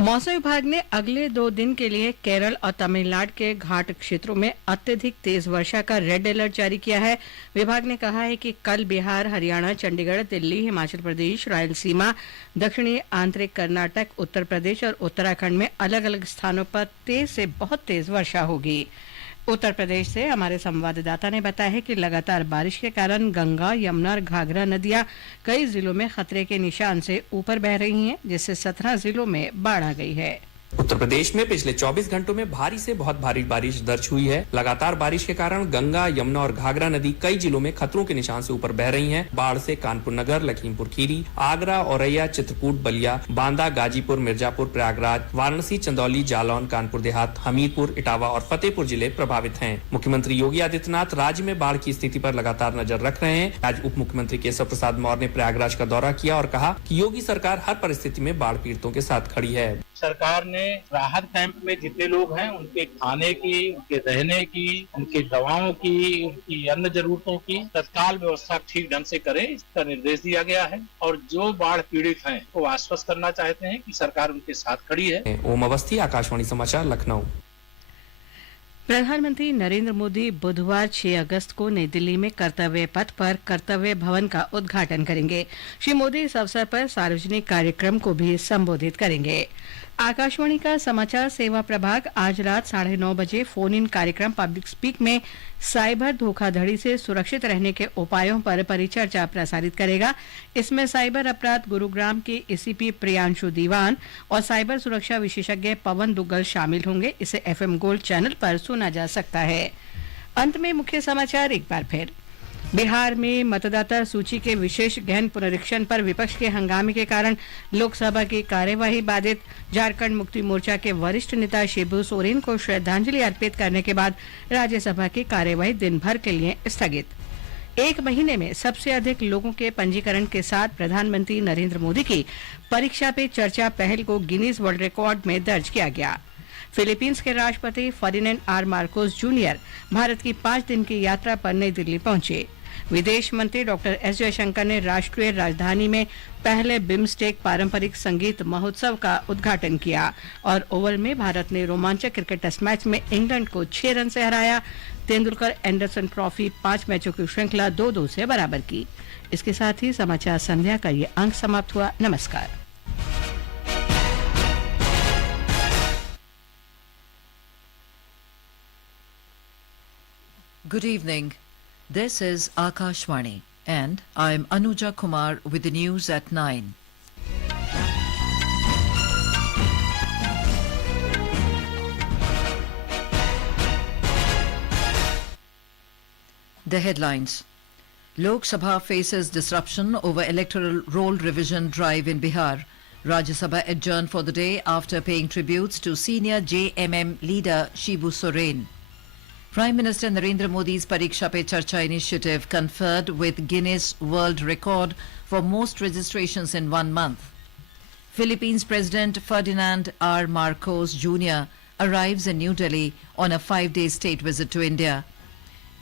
मौसम विभाग ने अगले 2 दिन के लिए केरल और तमिलनाडु के घाट क्षेत्रों में अत्यधिक तेज वर्षा का रेड अलर्ट जारी किया है। विभाग ने कहा है कि कल बिहार, हरियाणा, चंडीगढ़, दिल्ली, हिमाचल प्रदेश, रायलसीमा, दक्षिणी आंतरिक कर्नाटक, उत्तर प्रदेश और उत्तराखंड में अलग अलग स्थानों पर तेज से बहुत तेज वर्षा होगी। उत्तर प्रदेश से हमारे संवाददाता ने बताया है कि लगातार बारिश के कारण गंगा, यमुना और घाघरा नदियां कई जिलों में खतरे के निशान से ऊपर बह रही हैं, जिससे 17 जिलों में बाढ़ आ गई है। उत्तर प्रदेश में पिछले 24 घंटों में भारी से बहुत भारी बारिश दर्ज हुई है। लगातार बारिश के कारण गंगा, यमुना और घाघरा नदी कई जिलों में खतरों के निशान से ऊपर बह रही हैं। बाढ़ से कानपुर नगर, लखीमपुर खीरी, आगरा, औरैया, चित्रकूट, बलिया, बांदा, गाजीपुर, मिर्जापुर, प्रयागराज, वाराणसी, चंदौली, जालौन, कानपुर देहात, हमीरपुर, इटावा और फतेहपुर जिले प्रभावित हैं। मुख्यमंत्री योगी आदित्यनाथ राज्य में बाढ़ की स्थिति पर लगातार नजर रख रहे हैं। आज उप मुख्यमंत्री केशव प्रसाद मौर्य ने प्रयागराज का दौरा किया और कहा कि योगी सरकार हर परिस्थिति में बाढ़ पीड़ितों के साथ खड़ी है। सरकार ने राहत कैंप में जितने लोग हैं उनके खाने की, उनके रहने की, उनकी दवाओं की, उनकी अन्य जरूरतों की तत्काल व्यवस्था ठीक ढंग से करे, इसका निर्देश दिया गया है। और जो बाढ़ पीड़ित हैं वो आश्वस्त करना चाहते हैं कि सरकार उनके साथ खड़ी है। ओम अवस्थी, आकाशवाणी समाचार, लखनऊ। प्रधानमंत्री नरेंद्र मोदी बुधवार 6 अगस्त को नई दिल्ली में कर्तव्य पथ पर कर्तव्य भवन का उद्घाटन करेंगे। श्री मोदी इस अवसर पर सार्वजनिक कार्यक्रम को भी संबोधित करेंगे। आकाशवाणी का समाचार सेवा प्रभाग आज रात 9:30 बजे फोन इन कार्यक्रम पब्लिक स्पीक में साइबर धोखाधड़ी से सुरक्षित रहने के उपायों पर परिचर्चा प्रसारित करेगा। इसमें साइबर अपराध गुरुग्राम के एसीपी प्रियांशु दीवान और साइबर सुरक्षा विशेषज्ञ पवन दुग्गल शामिल होंगे। इसे FM गोल्ड चैनल पर सुना जा सकता है। अंत में मुख्य समाचार एक बार फिर। बिहार में मतदाता सूची के विशेष गहन पुनरीक्षण पर विपक्ष के हंगामे के कारण लोकसभा की कार्यवाही बाधित। झारखंड मुक्ति मोर्चा के वरिष्ठ नेता शिबू सोरेन को श्रद्धांजलि अर्पित करने के बाद राज्यसभा की कार्यवाही दिन भर के लिए स्थगित। एक महीने में सबसे अधिक लोगों के पंजीकरण के साथ प्रधानमंत्री नरेंद्र मोदी की परीक्षा पे चर्चा पहल को गिनीज वर्ल्ड रिकॉर्ड में दर्ज किया गया। फिलीपींस के राष्ट्रपति Ferdinand R Marcos Junior Bharat की 5 दिन की यात्रा पर नई दिल्ली पहुंचे। विदेश मंत्री डॉक्टर एस जयशंकर ने राष्ट्रीय राजधानी में पहले बिम्स्टेक पारंपरिक संगीत महोत्सव का उद्घाटन किया। और ओवल में भारत ने रोमांचक क्रिकेट टेस्ट मैच में इंग्लैंड को 6 रन से हराया। तेंदुलकर एंडरसन ट्रॉफी 5 मैचों की श्रृंखला 2-2 से बराबर की। इसके साथ ही समाचार संध्या का ये अंक समाप्त हुआ। नमस्कार। Good evening. This is Akashvani and I'm Anuja Kumar with the news at 9. The headlines. Lok Sabha faces disruption over electoral roll revision drive in Bihar. Rajya Sabha adjourned for the day after paying tributes to senior JMM leader Shibu Soren. Prime Minister Narendra Modi's Pariksha Pe Charcha initiative conferred with Guinness World Record for most registrations in 1 month. Philippines President Ferdinand R. Marcos Jr. arrives in New Delhi on a 5-day state visit to India.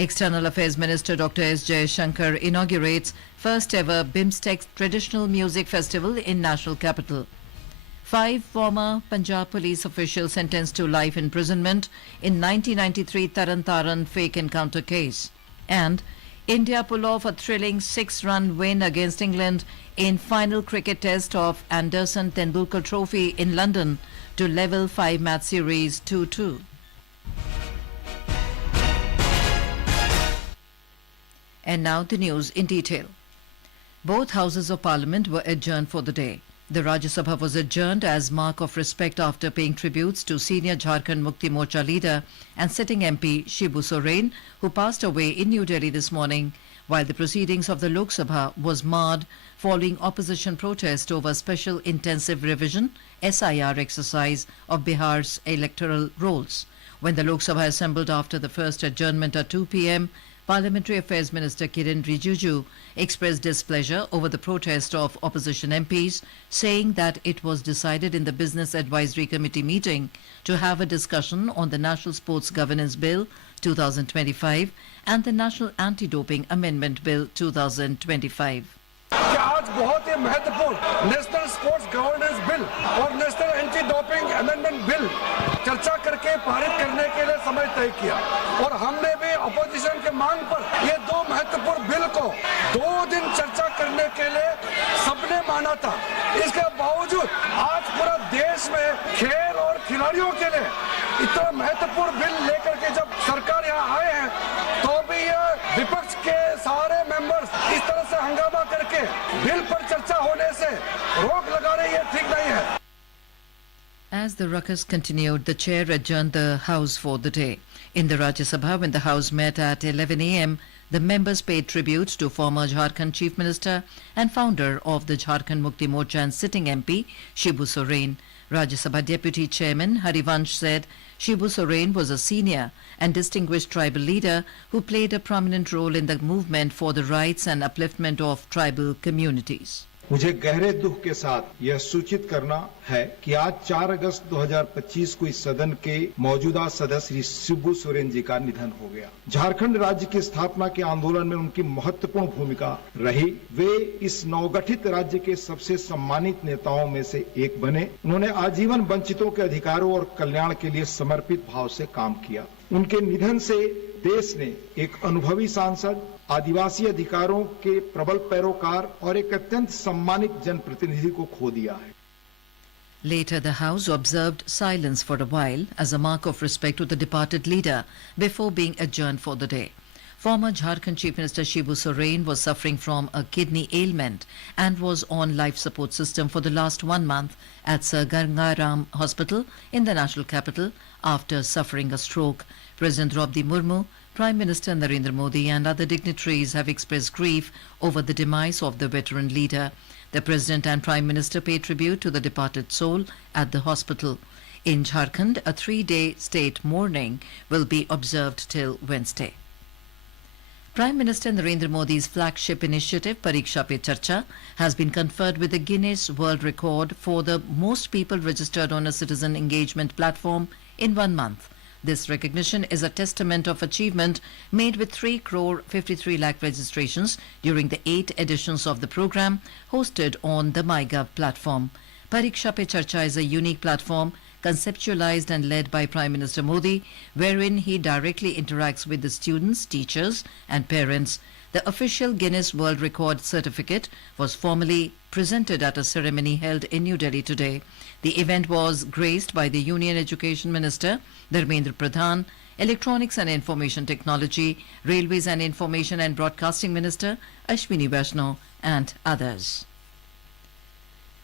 External Affairs Minister Dr. S. Jayashankar inaugurates first ever BIMSTEC Traditional Music Festival in national capital. 5 former Punjab police officials sentenced to life imprisonment in 1993 Taran Taran fake encounter case. And India pull off a thrilling 6-run win against England in final cricket test of Anderson Tendulkar Trophy in London to level 5-match series 2-2. And now the news in detail. Both houses of parliament were adjourned for the day. The Rajya Sabha was adjourned as mark of respect after paying tributes to senior Jharkhand Mukti Morcha leader and sitting MP Shibu Soren, who passed away in New Delhi this morning, while the proceedings of the Lok Sabha was marred following opposition protest over special intensive revision SIR exercise of Bihar's electoral rolls. When the Lok Sabha assembled after the first adjournment at 2 p.m., Parliamentary Affairs Minister Kiren Rijiju expressed displeasure over the protest of opposition MPs, saying that it was decided in the Business Advisory Committee meeting to have a discussion on the National Sports Governance Bill 2025 and the National Anti-Doping Amendment Bill 2025. आज बहुत ही महत्वपूर्ण national sports governance bill और national anti doping amendment bill चर्चा करके पारित करने के लिए समय तय किया और हमने भी अपोजिशन के मांग पर ये 2 महत्वपूर्ण बिल को 2 दिन चर्चा करने के लिए सबने माना था। इसके बावजूद आज पूरा देश में खेल और खिलाड़ियों के लिए इतना महत्वपूर्ण बिल लेकर के जब सरकार यहाँ आए हैं तो भी ये विपक्ष के सारे मेंबर्स इस तरह से हंगामा करके बिल पर चर्चा होने से रोक लगा रहे, ये ठीक नहीं है। As the ruckus continued, the chair adjourned the House for the day. In the Rajya Sabha, when the House met at 11 a.m., the members paid tribute to former Jharkhand Chief Minister and founder of the Jharkhand Mukti Morcha and sitting MP, Shibu Soren. Rajya Sabha Deputy Chairman Harivansh said Shibu Soren was a senior and distinguished tribal leader who played a prominent role in the movement for the rights and upliftment of tribal communities. मुझे गहरे दुख के साथ यह सूचित करना है कि आज 4 अगस्त 2025 को इस सदन के मौजूदा सदस्य श्री शिबू सोरेन जी का निधन हो गया। झारखंड राज्य की स्थापना के आंदोलन में उनकी महत्वपूर्ण भूमिका रही। वे इस नवगठित राज्य के सबसे सम्मानित नेताओं में से एक बने। उन्होंने आजीवन वंचितों के अधिकारों और कल्याण के लिए समर्पित भाव से काम किया। उनके निधन से देश ने एक अनुभवी सांसद, आदिवासी अधिकारों के प्रबल पैरोकार और एक अत्यंत सम्मानित जनप्रतिनिधि को खो दिया है। Later, the House observed silence for a while as a mark of respect to the departed leader before being adjourned for the day. Former Jharkhand Chief Minister Shibu Soren was suffering from a kidney ailment and was on life support system for the last 1 month at Sir Gangaram Hospital in the national capital after suffering a stroke. President Draupadi Murmu, Prime Minister Narendra Modi and other dignitaries have expressed grief over the demise of the veteran leader. The President and Prime Minister pay tribute to the departed soul at the hospital. In Jharkhand, a 3-day state mourning will be observed till Wednesday. Prime Minister Narendra Modi's flagship initiative, Pariksha Pe Charcha, has been conferred with the Guinness World Record for the most people registered on a citizen engagement platform in 1 month. This recognition is a testament of achievement made with 3 crore 53 lakh registrations during the 8 editions of the program hosted on the MyGov platform. Pariksha Pe Charcha is a unique platform conceptualized and led by Prime Minister Modi, wherein he directly interacts with the students, teachers and parents. The official Guinness World Record certificate was formally presented at a ceremony held in New Delhi today. The event was graced by the Union Education Minister, Dharmendra Pradhan, Electronics and Information Technology, Railways and Information and Broadcasting Minister, Akashvani Aizawl, and others.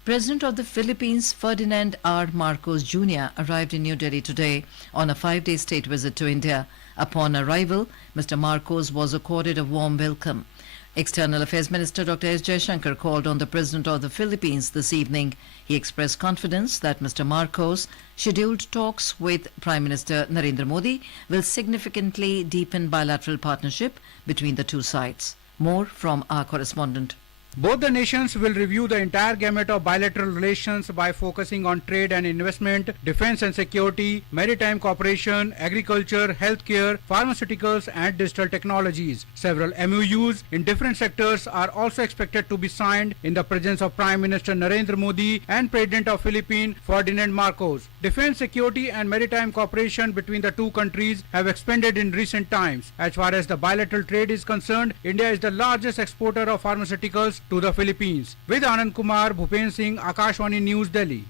President of the Philippines, Ferdinand R. Marcos Jr., arrived in New Delhi today on a 5-day state visit to India. Upon arrival, Mr. Marcos was accorded a warm welcome. External Affairs Minister Dr. S. Jaishankar called on the President of the Philippines this evening. He expressed confidence that Mr. Marcos' scheduled talks with Prime Minister Narendra Modi will significantly deepen bilateral partnership between the two sides. More from our correspondent. Both the nations will review the entire gamut of bilateral relations by focusing on trade and investment, defense and security, maritime cooperation, agriculture, healthcare, pharmaceuticals and digital technologies. Several MOUs in different sectors are also expected to be signed in the presence of Prime Minister Narendra Modi and President of Philippines Ferdinand Marcos. Defense, security and maritime cooperation between the two countries have expanded in recent times. As far as the bilateral trade is concerned, India is the largest exporter of pharmaceuticals to the Philippines. With Anand Kumar, Bhupen Singh, Akashvani News, Delhi.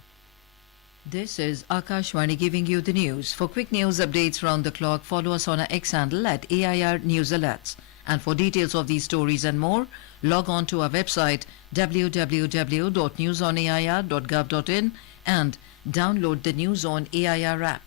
This is Akashvani giving you the news. For quick news updates round the clock, follow us on our X handle at AIR News Alerts. And for details of these stories and more, log on to our website www.newsonair.gov.in and download the News on AIR app.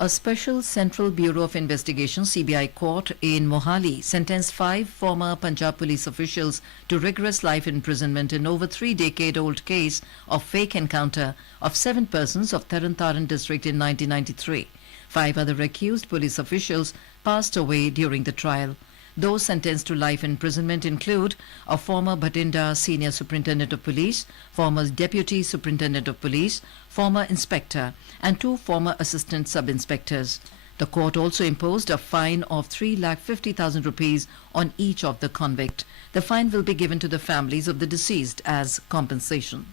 A special Central Bureau of Investigation (CBI) court in Mohali sentenced 5 former Punjab police officials to rigorous life imprisonment in over 3-decade-old case of fake encounter of 7 persons of Tarantaran district in 1993. 5 other accused police officials passed away during the trial. Those sentenced to life imprisonment include a former Bhatinda Senior Superintendent of Police, former Deputy Superintendent of Police, former Inspector, and 2 former Assistant Sub-Inspectors. The court also imposed a fine of 3,50,000 rupees on each of the convict. The fine will be given to the families of the deceased as compensation.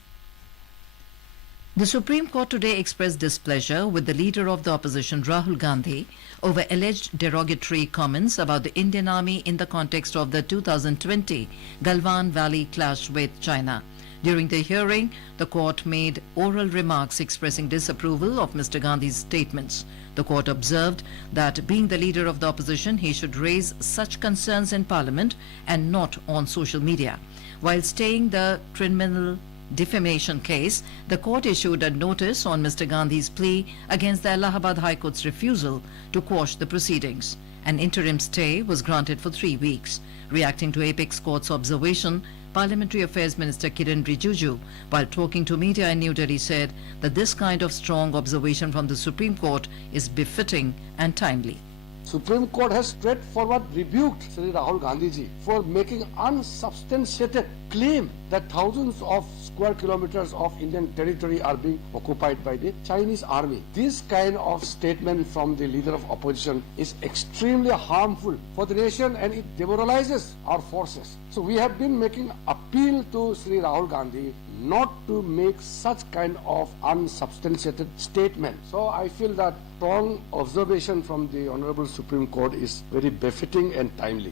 The Supreme Court today expressed displeasure with the leader of the opposition, Rahul Gandhi, over alleged derogatory comments about the Indian Army in the context of the 2020 Galwan Valley clash with China. During the hearing, the court made oral remarks expressing disapproval of Mr. Gandhi's statements. The court observed that being the leader of the opposition, he should raise such concerns in Parliament and not on social media. While staying the criminal defamation case, the court issued a notice on Mr. Gandhi's plea against the Allahabad High Court's refusal to quash the proceedings. An interim stay was granted for 3 weeks. Reacting to Apex Court's observation, Parliamentary Affairs Minister Kiren Rijiju, while talking to media in New Delhi, said that this kind of strong observation from the Supreme Court is befitting and timely. Supreme Court has straightforward rebuked Sri Rahul Gandhi ji for making unsubstantiated claim that thousands of square kilometers of Indian territory are being occupied by the Chinese army. This kind of statement from the leader of opposition is extremely harmful for the nation and it demoralizes our forces. So we have been making appeal to Sri Rahul Gandhi not to make such kind of unsubstantiated statement. So I feel that strong observation from the Honorable Supreme Court is very befitting and timely.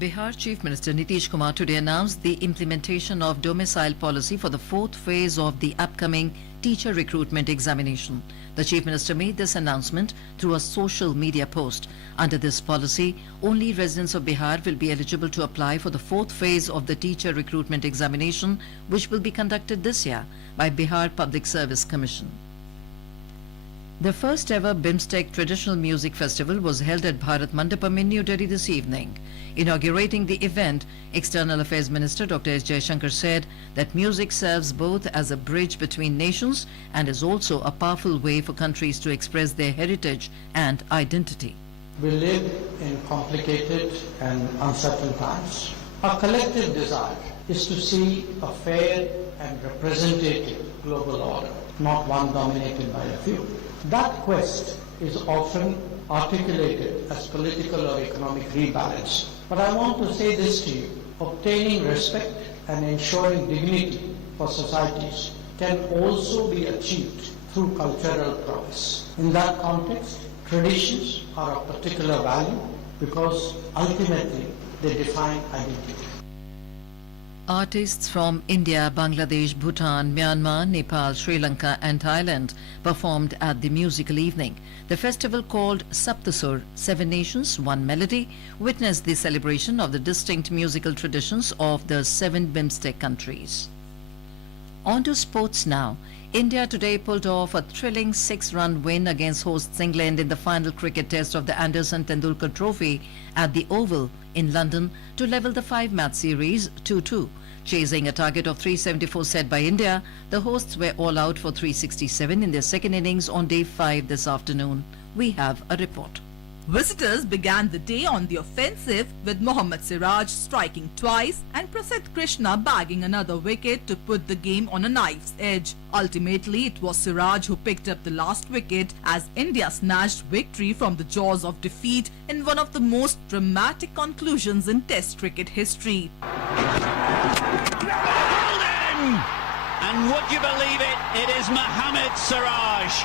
Bihar Chief Minister Nitish Kumar today announced the implementation of domicile policy for the 4th phase of the upcoming teacher recruitment examination. The Chief Minister made this announcement through a social media post. Under this policy, only residents of Bihar will be eligible to apply for the 4th phase of the teacher recruitment examination, which will be conducted this year by Bihar Public Service Commission. The first ever BIMSTEC Traditional Music Festival was held at Bharat Mandapam in New Delhi this evening. Inaugurating the event, External Affairs Minister Dr. S. Jaishankar said that music serves both as a bridge between nations and is also a powerful way for countries to express their heritage and identity. We live in complicated and uncertain times. Our collective desire is to see a fair and representative global order, not one dominated by a few. That quest is often articulated as political or economic rebalance. But I want to say this to you, obtaining respect and ensuring dignity for societies can also be achieved through cultural prowess. In that context, traditions are of particular value because ultimately they define identity. Artists from India, Bangladesh, Bhutan, Myanmar, Nepal, Sri Lanka and Thailand performed at the musical evening. The festival, called Saptasur, 7 Nations, 1 Melody, witnessed the celebration of the distinct musical traditions of the 7 BIMSTEC countries. On to sports now. India today pulled off a thrilling 6-run win against hosts England in the final cricket test of the Anderson Tendulkar Trophy at the Oval in London to level the 5-match series 2-2. Chasing a target of 374 set by India, the hosts were all out for 367 in their second innings on day 5 this afternoon. We have a report. Visitors began the day on the offensive with Mohammad Siraj striking twice and Prasidh Krishna bagging another wicket to put the game on a knife's edge. Ultimately, it was Siraj who picked up the last wicket as India snatched victory from the jaws of defeat in one of the most dramatic conclusions in Test cricket history. And would you believe it? It is Mohammad Siraj,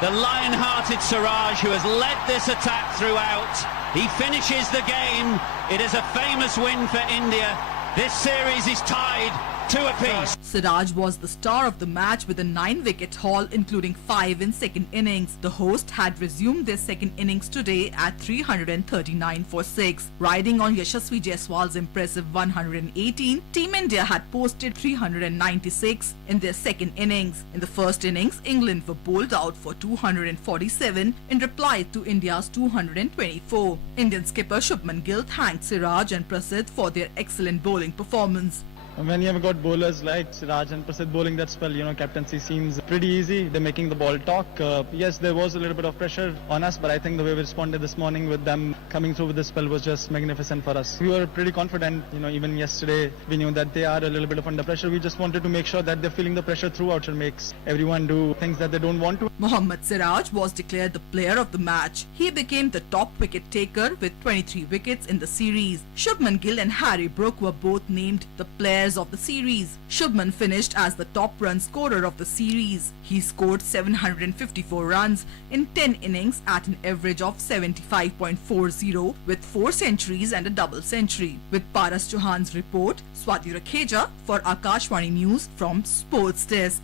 the lion-hearted Siraj, who has led this attack throughout. He finishes the game. It is a famous win for India. This series is tied 2 apiece. Siraj was the star of the match with a 9-wicket haul, including 5 in second innings. The host had resumed their second innings today at 339 for 6. Riding on Yashasvi Jaiswal's impressive 118, Team India had posted 396 in their second innings. In the first innings, England were bowled out for 247 in reply to India's 224. Indian skipper Shubman Gill thanked Siraj and Prasidh for their excellent bowling performance. When you have got bowlers like Siraj and Prasidh bowling that spell, captaincy seems pretty easy. They're making the ball talk. Yes, there was a little bit of pressure on us, but I think the way we responded this morning with them coming through with the spell was just magnificent for us. We were pretty confident, even yesterday we knew that they are a little bit of under pressure. We just wanted to make sure that they're feeling the pressure throughout and makes everyone do things that they don't want to. Mohammad Siraj was declared the player of the match. He became the top wicket taker with 23 wickets in the series. Shubman Gill and Harry Brook were both named the players of the series. Shubman finished as the top run scorer of the series. He scored 754 runs in 10 innings at an average of 75.40 with 4 centuries and a double century. With Paras Chauhan's report, Swati Rakheja for Akashvani News from Sports Desk.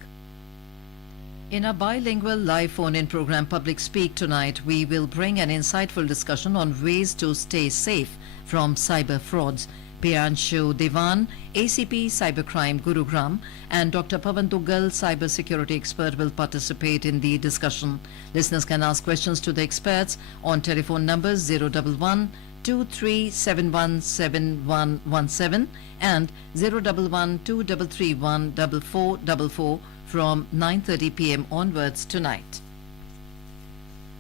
In a bilingual live phone-in program Public Speak tonight, we will bring an insightful discussion on ways to stay safe from cyber frauds. Piyanshu Devan, ACP Cybercrime Gurugram, and Dr. Pavan Duggal, cybersecurity expert, will participate in the discussion. Listeners can ask questions to the experts on telephone numbers 011 23717117 and 011 2331 4444 from 9:30 p.m. onwards tonight.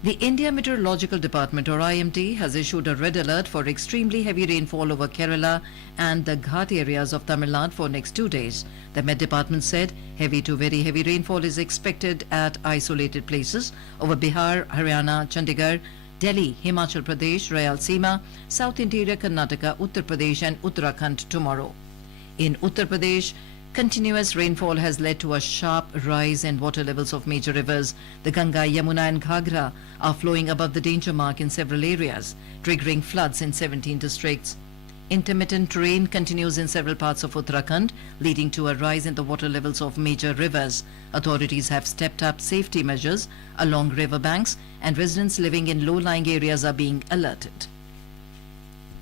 The India Meteorological Department, or IMD, has issued a red alert for extremely heavy rainfall over Kerala and the Ghat areas of Tamil Nadu for next 2 days. The Met Department said heavy to very heavy rainfall is expected at isolated places over Bihar, Haryana, Chandigarh, Delhi, Himachal Pradesh, Rayalaseema, South Interior Karnataka, Uttar Pradesh and Uttarakhand tomorrow. In Uttar Pradesh, continuous rainfall has led to a sharp rise in water levels of major rivers. The Ganga, Yamuna and Ghagra are flowing above the danger mark in several areas, triggering floods in 17 districts. Intermittent rain continues in several parts of Uttarakhand, leading to a rise in the water levels of major rivers. Authorities have stepped up safety measures along river banks, and residents living in low-lying areas are being alerted.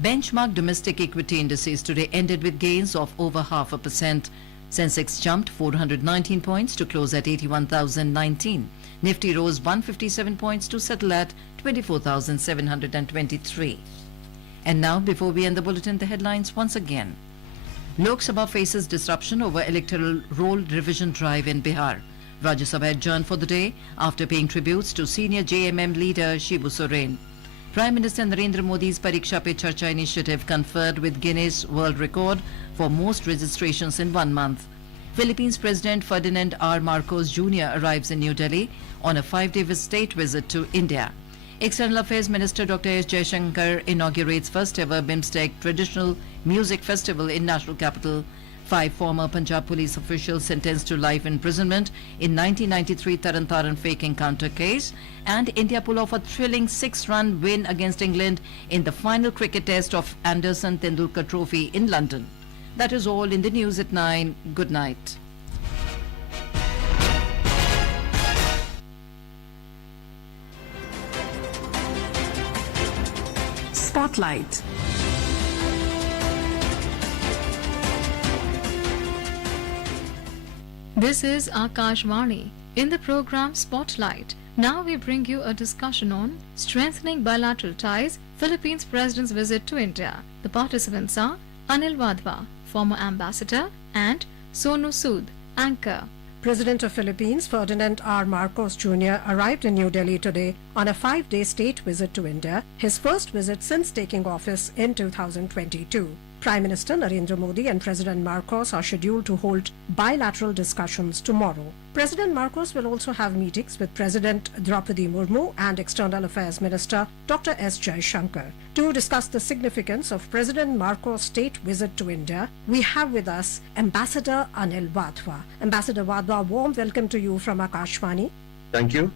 Benchmark domestic equity indices today ended with gains of over 0.5%. Sensex jumped 419 points to close at 81,019. Nifty rose 157 points to settle at 24,723. And now, before we end the bulletin, the headlines once again. Lok Sabha faces disruption over electoral roll revision drive in Bihar. Rajya Sabha adjourned for the day after paying tributes to senior JMM leader Shibu Soren. Prime Minister Narendra Modi's Pariksha Pe Charcha initiative conferred with Guinness World Record for most registrations in 1 month. Philippines President Ferdinand R. Marcos Jr. arrives in New Delhi on a 5-day state visit to India. External Affairs Minister Dr. S. Jaishankar inaugurates first ever BIMSTEC traditional music festival in national capital. 5 former Punjab police officials sentenced to life imprisonment in 1993 Taran fake encounter case, and India pull off a thrilling 6-run win against England in the final cricket test of Anderson Tendulkar Trophy in London. That is all in the news at 9. Good night. Spotlight. This is Akashvani. In the program Spotlight, now we bring you a discussion on strengthening bilateral ties, Philippines President's visit to India. The participants are Anil Wadhwa, former ambassador, and Sonu Sood, anchor. President of Philippines Ferdinand R. Marcos Jr. arrived in New Delhi today on a 5-day state visit to India, his first visit since taking office in 2022. Prime Minister Narendra Modi and President Marcos are scheduled to hold bilateral discussions tomorrow. President Marcos will also have meetings with President Draupadi Murmu and External Affairs Minister Dr. S. Jaishankar. To discuss the significance of President Marcos' state visit to India, we have with us Ambassador Anil Wadhwa. Ambassador Wadhwa, warm welcome to you from Akashvani. Thank you.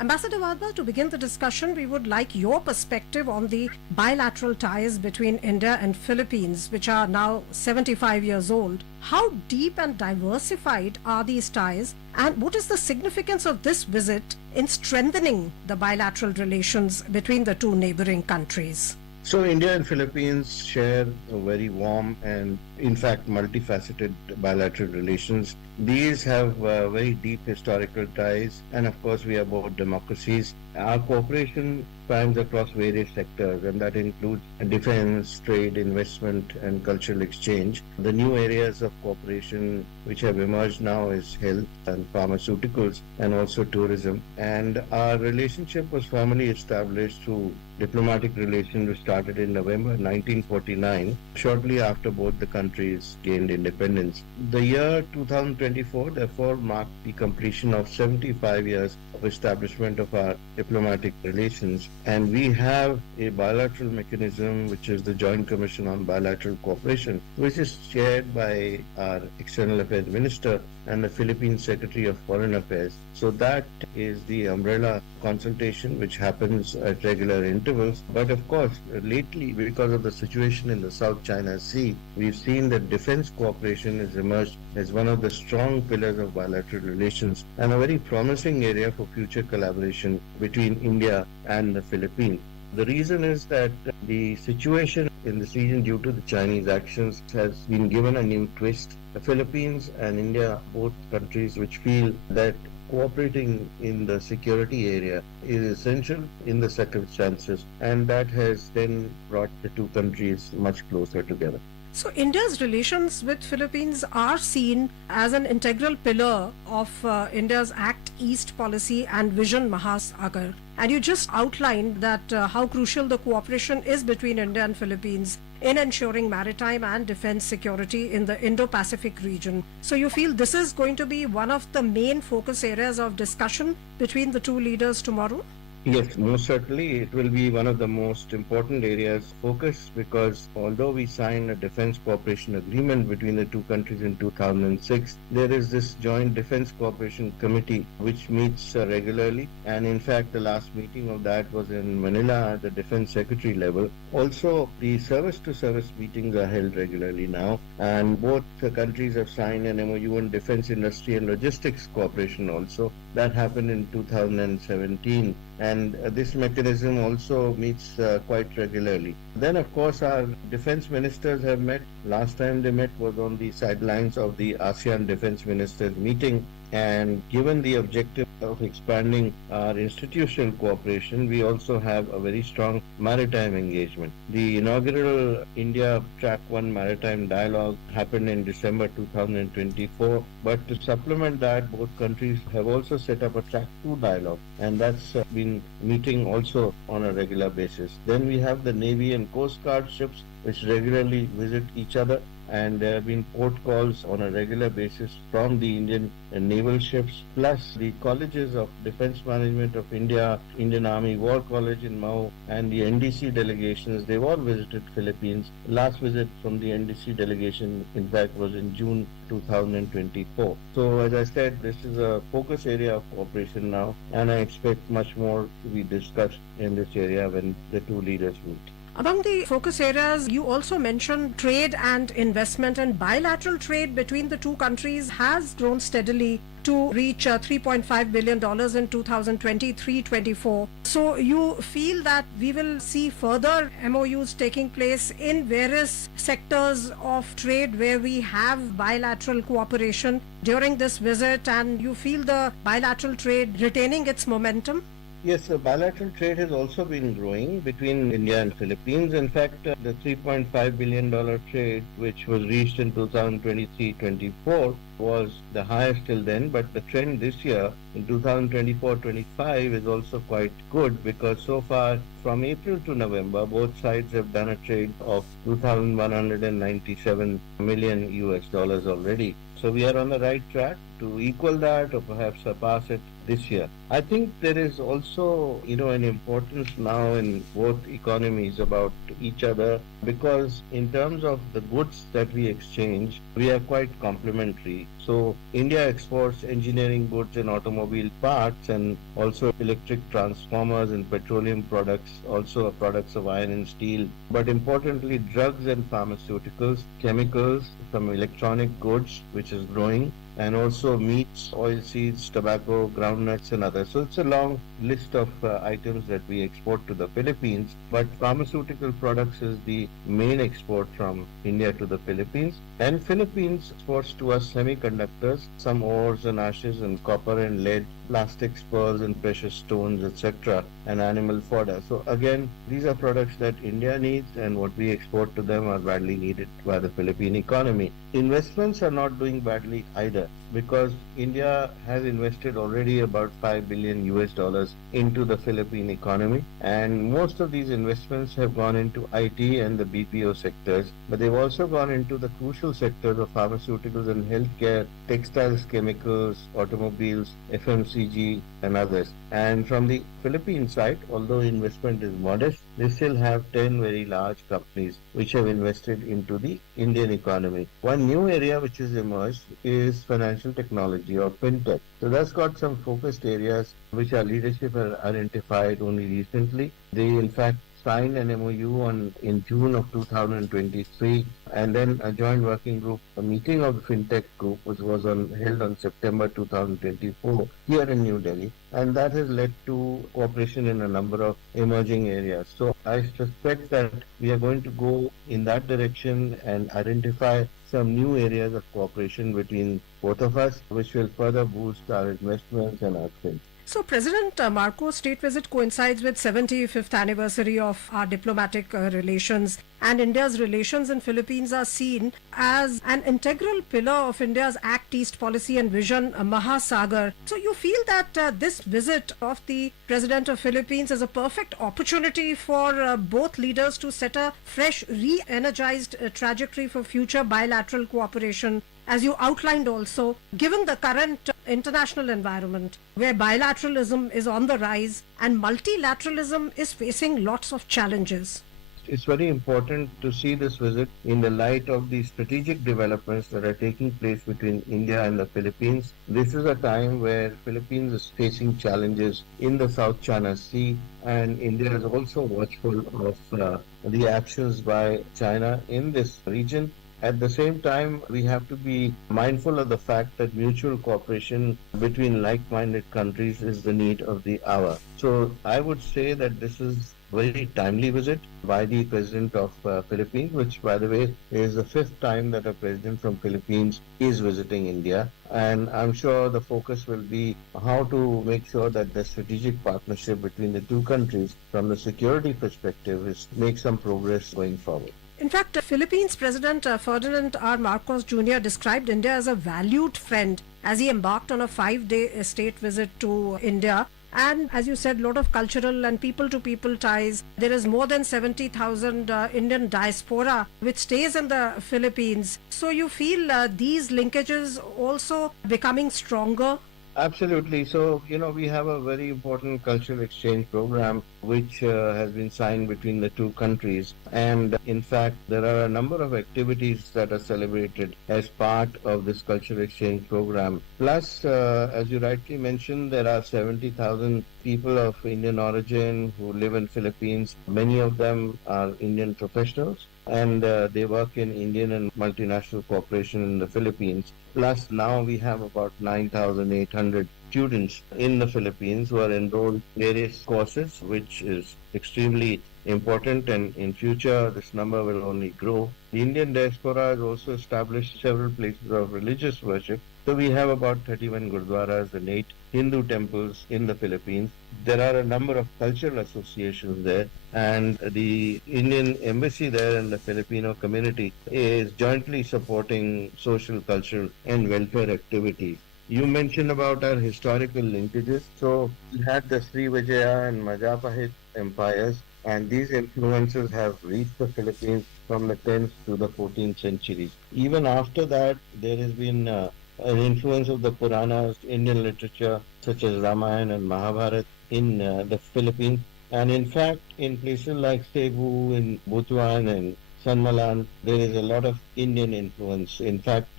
Ambassador Wadhwa, to begin the discussion, we would like your perspective on the bilateral ties between India and Philippines, which are now 75 years old. How deep and diversified are these ties, and what is the significance of this visit in strengthening the bilateral relations between the two neighboring countries? So India and Philippines share a very warm and in fact multifaceted bilateral relations. These have very deep historical ties, and of course we are both democracies. Our cooperation spans across various sectors, and that includes defense, trade, investment and cultural exchange. The new areas of cooperation which have emerged now is health and pharmaceuticals and also tourism. And our relationship was formally established through diplomatic relations which started in November 1949, shortly after both the countries gained independence. The year 2024 therefore marked the completion of 75 years of establishment of our diplomatic relations, and we have a bilateral mechanism which is the Joint Commission on Bilateral Cooperation, which is chaired by our External Affairs Minister and the Philippine Secretary of Foreign Affairs. So that is the umbrella consultation which happens at regular intervals. But of course, lately, because of the situation in the South China Sea, we've seen that defense cooperation has emerged as one of the strong pillars of bilateral relations and a very promising area for future collaboration between India and the Philippines. The reason is that the situation in this region due to the Chinese actions has been given a new twist. The Philippines and India, both countries which feel that cooperating in the security area is essential in the circumstances, and that has then brought the two countries much closer together. So India's relations with Philippines are seen as an integral pillar of India's Act East policy and Vision Mahasagar. And you just outlined that how crucial the cooperation is between India and Philippines in ensuring maritime and defense security in the Indo-Pacific region. So you feel this is going to be one of the main focus areas of discussion between the two leaders tomorrow? Yes, most certainly it will be one of the most important areas of focus, because although we signed a defense cooperation agreement between the two countries in 2006, there is this joint defense cooperation committee which meets regularly, and in fact the last meeting of that was in Manila at the defense secretary level. Also, the service to service meetings are held regularly now, and both countries have signed an MOU on defense industry and logistics cooperation also. That happened in 2017. And this mechanism also meets quite regularly. Then, of course, our defense ministers have met. Last time they met was on the sidelines of the ASEAN defense ministers meeting. And given the objective of expanding our institutional cooperation, we also have a very strong maritime engagement. The inaugural India Track 1 Maritime Dialogue happened in December 2024. But to supplement that, both countries have also set up a Track 2 Dialogue, and that's been meeting also on a regular basis. Then we have the Navy and Coast Guard ships which regularly visit each other, and there have been port calls on a regular basis from the Indian naval ships, plus the colleges of Defense Management of India, Indian Army War College in Mao, and the NDC delegations. They've all visited Philippines. Last visit from the NDC delegation, in fact, was in June 2024. So, as I said, this is a focus area of cooperation now, and I expect much more to be discussed in this area when the two leaders meet. Among the focus areas, you also mentioned trade and investment, and bilateral trade between the two countries has grown steadily to reach $3.5 billion in 2023-24. So you feel that we will see further MOUs taking place in various sectors of trade where we have bilateral cooperation during this visit, and you feel the bilateral trade retaining its momentum? Yes, bilateral trade has also been growing between India and Philippines. In fact, the $3.5 billion trade, which was reached in 2023-24, was the highest till then. But the trend this year, in 2024-25, is also quite good, because so far, from April to November, both sides have done a trade of 2,197 million US dollars already. So we are on the right track to equal that or perhaps surpass it this year. I think there is also, an importance now in both economies about each other, because in terms of the goods that we exchange, we are quite complementary. So India exports engineering goods and automobile parts, and also electric transformers and petroleum products, also products of iron and steel. But importantly, drugs and pharmaceuticals, chemicals, some electronic goods, which is growing, and also meats, oilseeds, tobacco, groundnuts, and others. So it's a long list of items that we export to the Philippines, but pharmaceutical products is the main export from India to the Philippines. And Philippines exports to us semiconductors, some ores and ashes, and copper and lead, plastics, pearls and precious stones, etc., and animal fodder. So again, these are products that India needs, and what we export to them are badly needed by the Philippine economy. Investments are not doing badly either, because India has invested already about $5 billion US dollars into the Philippine economy, and most of these investments have gone into IT and the BPO sectors, but they've also gone into the crucial sectors of pharmaceuticals and healthcare, textiles, chemicals, automobiles, FMCG, and others. And from the Philippine side, although investment is modest, they still have 10 very large companies which have invested into the Indian economy. One new area which has emerged is financial technology, or fintech. So that's got some focused areas which our leadership has identified only recently. They in fact signed an MOU in June of 2023, and then a joint working group, a meeting of the FinTech group, which was held on September 2024 here in New Delhi, and that has led to cooperation in a number of emerging areas. So I suspect that we are going to go in that direction and identify some new areas of cooperation between both of us, which will further boost our investments and our trade. So President Marcos' state visit coincides with 75th anniversary of our diplomatic relations, and India's relations in Philippines are seen as an integral pillar of India's Act East policy and vision, Mahasagar. So you feel that this visit of the President of Philippines is a perfect opportunity for both leaders to set a fresh, re-energized trajectory for future bilateral cooperation, as you outlined also, given the current international environment where bilateralism is on the rise and multilateralism is facing lots of challenges. It's very important to see this visit in the light of the strategic developments that are taking place between India and the Philippines. This is a time where Philippines is facing challenges in the South China Sea, and India is also watchful of the actions by China in this region. At the same time, we have to be mindful of the fact that mutual cooperation between like-minded countries is the need of the hour. So I would say that this is a very timely visit by the President of Philippines, which, by the way, is the 5th time that a president from Philippines is visiting India. And I'm sure the focus will be how to make sure that the strategic partnership between the two countries from the security perspective make some progress going forward. In fact, Philippines President Ferdinand R. Marcos Jr. described India as a valued friend as he embarked on a 5-day state visit to India. And as you said, a lot of cultural and people-to-people ties. There is more than 70,000 Indian diaspora which stays in the Philippines. So you feel these linkages also becoming stronger? Absolutely. So, we have a very important cultural exchange program which has been signed between the two countries. And in fact, there are a number of activities that are celebrated as part of this cultural exchange program. Plus, as you rightly mentioned, there are 70,000 people of Indian origin who live in Philippines. Many of them are Indian professionals, and they work in Indian and multinational corporation in the Philippines. Plus, now we have about 9,800 students in the Philippines who are enrolled in various courses, which is extremely important, and in future this number will only grow. The Indian diaspora has also established several places of religious worship. So we have about 31 gurdwaras and 8 Hindu temples in the Philippines. There are a number of cultural associations there, and the Indian embassy there and the Filipino community is jointly supporting social, cultural and welfare activities. You mentioned about our historical linkages. So we had the Srivijaya and Majapahit empires, and these influences have reached the Philippines from the 10th to the 14th centuries. Even after that, there has been an influence of the Puranas, Indian literature such as Ramayana and Mahabharata in the Philippines. And in fact, in places like Cebu, in Butuan and San Malan, there is a lot of Indian influence. In fact,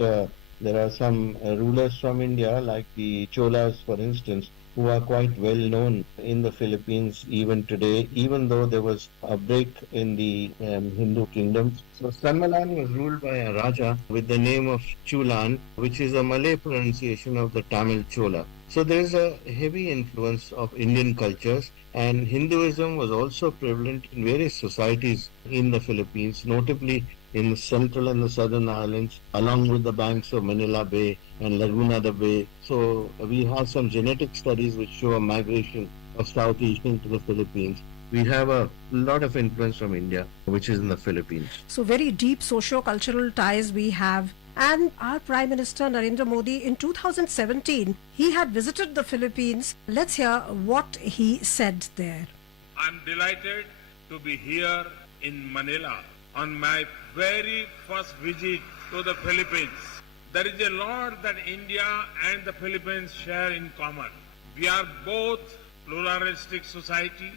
there are some rulers from India, like the Cholas, for instance, who are quite well known in the Philippines even today, even though there was a break in the Hindu kingdoms. So San Malan was ruled by a Raja with the name of Chulan, which is a Malay pronunciation of the Tamil Chola. So there is a heavy influence of Indian cultures, and Hinduism was also prevalent in various societies in the Philippines, notably in the central and the southern islands, along with the banks of Manila Bay and Laguna de Bay. So we have some genetic studies which show a migration of South Asian to the Philippines. We have a lot of influence from India, which is in the Philippines. So very deep socio-cultural ties we have. And our Prime Minister Narendra Modi in 2017, he had visited the Philippines. Let's hear what he said there. I'm delighted to be here in Manila on my very first visit to the Philippines. There is a lot that India and the Philippines share in common. We are both pluralistic society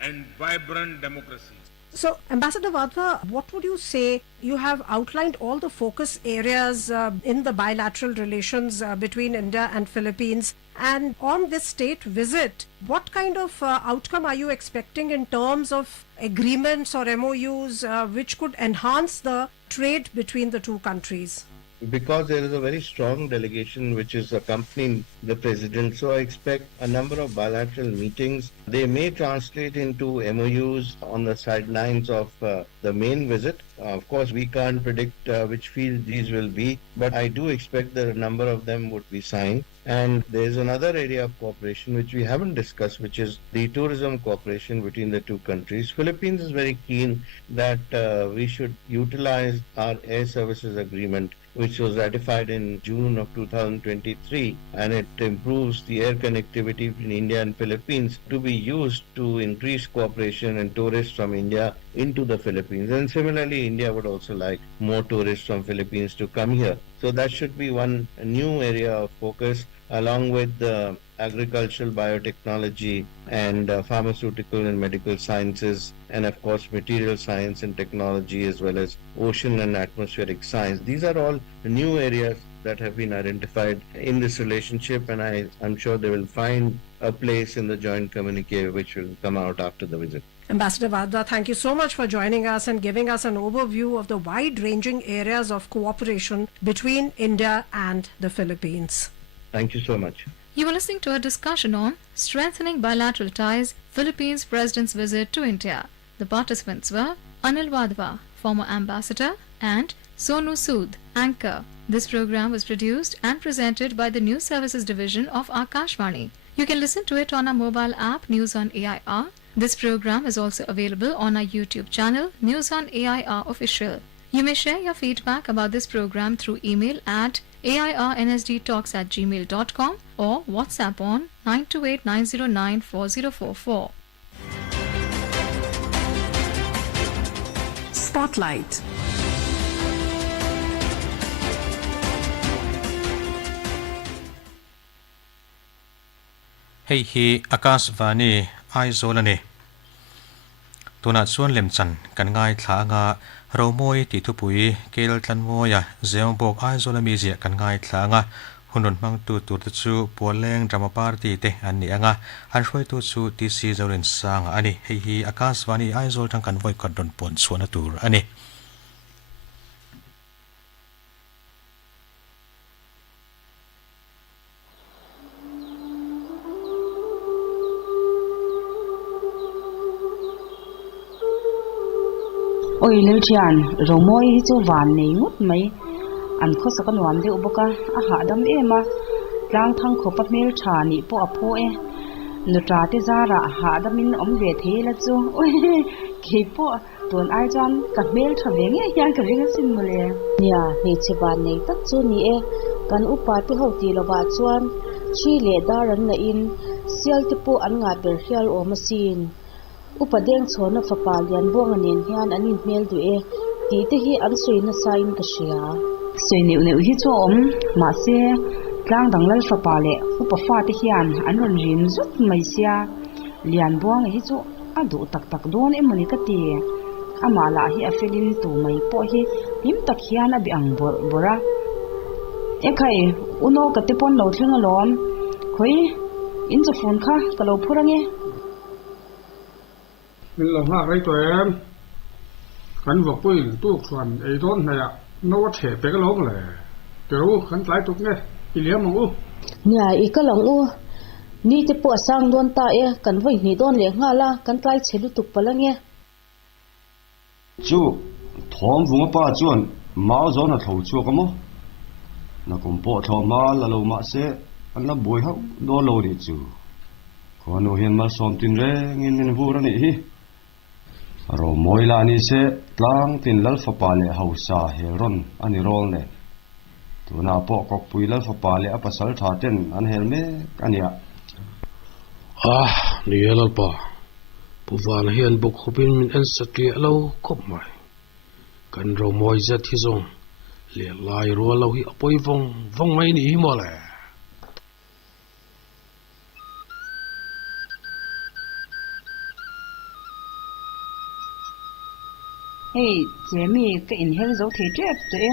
and vibrant democracy. So, Ambassador Wadhwa, what would you say? You have outlined all the focus areas in the bilateral relations between India and Philippines. And on this state visit, what kind of outcome are you expecting in terms of agreements or MOUs which could enhance the trade between the two countries? Because there is a very strong delegation which is accompanying the president, so I expect a number of bilateral meetings. They may translate into MOUs on the sidelines of the main visit. Of course, we can't predict which field these will be, but I do expect that a number of them would be signed. And there is another area of cooperation which we haven't discussed, which is the tourism cooperation between the two countries. Philippines is very keen that we should utilize our air services agreement, which was ratified in June of 2023, and it improves the air connectivity between India and Philippines to be used to increase cooperation and tourists from India into the Philippines. And similarly, India would also like more tourists from Philippines to come here. So that should be one new area of focus, along with the agricultural, biotechnology, and pharmaceutical and medical sciences, and of course material science and technology, as well as ocean and atmospheric science. These are all new areas that have been identified in this relationship, and I'm sure they will find a place in the joint communique which will come out after the visit. Ambassador Vadda, thank you so much for joining us and giving us an overview of the wide-ranging areas of cooperation between India and the Philippines. Thank you so much. You were listening to a discussion on strengthening bilateral ties, Philippines President's visit to India. The participants were Anil Wadhwa, former ambassador, and Sonu Sood, anchor. This program was produced and presented by the News Services Division of Akashvani. You can listen to it on our mobile app News on AIR. This program is also available on our YouTube channel News on AIR Official. You may share your feedback about this program through email at airnsdtalks@gmail.com or WhatsApp on 928-909-4044. Spotlight. Hei hi Akashvani Aizawl ani. Tuna chuan lemchan kan ngai thla nga romoi ti thupui kel tlan moya zeongbok Aizawl ami zia kan ngai thla nga hunun mang tu chu poleng drama party te ani anga an hroi tu chu ti si zorin sang ani. Hei hi Akashvani Aizawl tang kan voi kan don pon chuan tur ani. Oi lelchian romoi hi chu van nei ngut mai an kho sakan wan de uboka a ha dam ema tlang thang kho pa mel tha ni po apho e nutra te zara ha damin om ve thela chu oi ke po ton ai jan ka mel tha ve nge yan ka ring sin mole nia he che ban nei tak chu ni e kan upa te ho ti lo ba chuan chi le daran na in sial te po an nga ber hial o masin upadeng chona fapa lian bong anen hian anin mel du e ti te hi an soina sain ka sia soini une hi chu om ma se tlang danglal fapa le upa fa te hian an ron rin zut mai sia lian bong hi chu adu tak tak don e mani ka ti ama la hi a felin tu mai po hi him tak hian a bi ang bora e khai uno ka te pon lo thlenga lom khoi in chu phone kha ka lo phurange mình lòng hạ cái tụi em cắn vào quỳ tu chuẩn ấy thôn này ạ nó có thể bé cái lỗ này kiểu cắn lái tục nghe thì liếm mong u nhà ý cái lòng u ni te po sang don ta e kan voi ni don le nga la kan lái chelu tục pala nghe chú thom vùng pa chuan máu gió nó thầu chua cái mó nó cũng bỏ thò má là lâu mà sẽ anh là bồi hậu đo lâu đi chú còn nó hiện mà xóm tin re nghe nên vô ra này rồi mỗi lần như thế lang tin lal phá pale hausa heron anh rol ne tu na po kok pui lal phá pale apa sal thaten an helme ania ni helal pa puwan hian bok khopin min an sakli lo khop mai kan ro moi zat hi zong le lai ro lo hi apoi vong mai ni hi mo le hey jemi ka in hel zo the trep te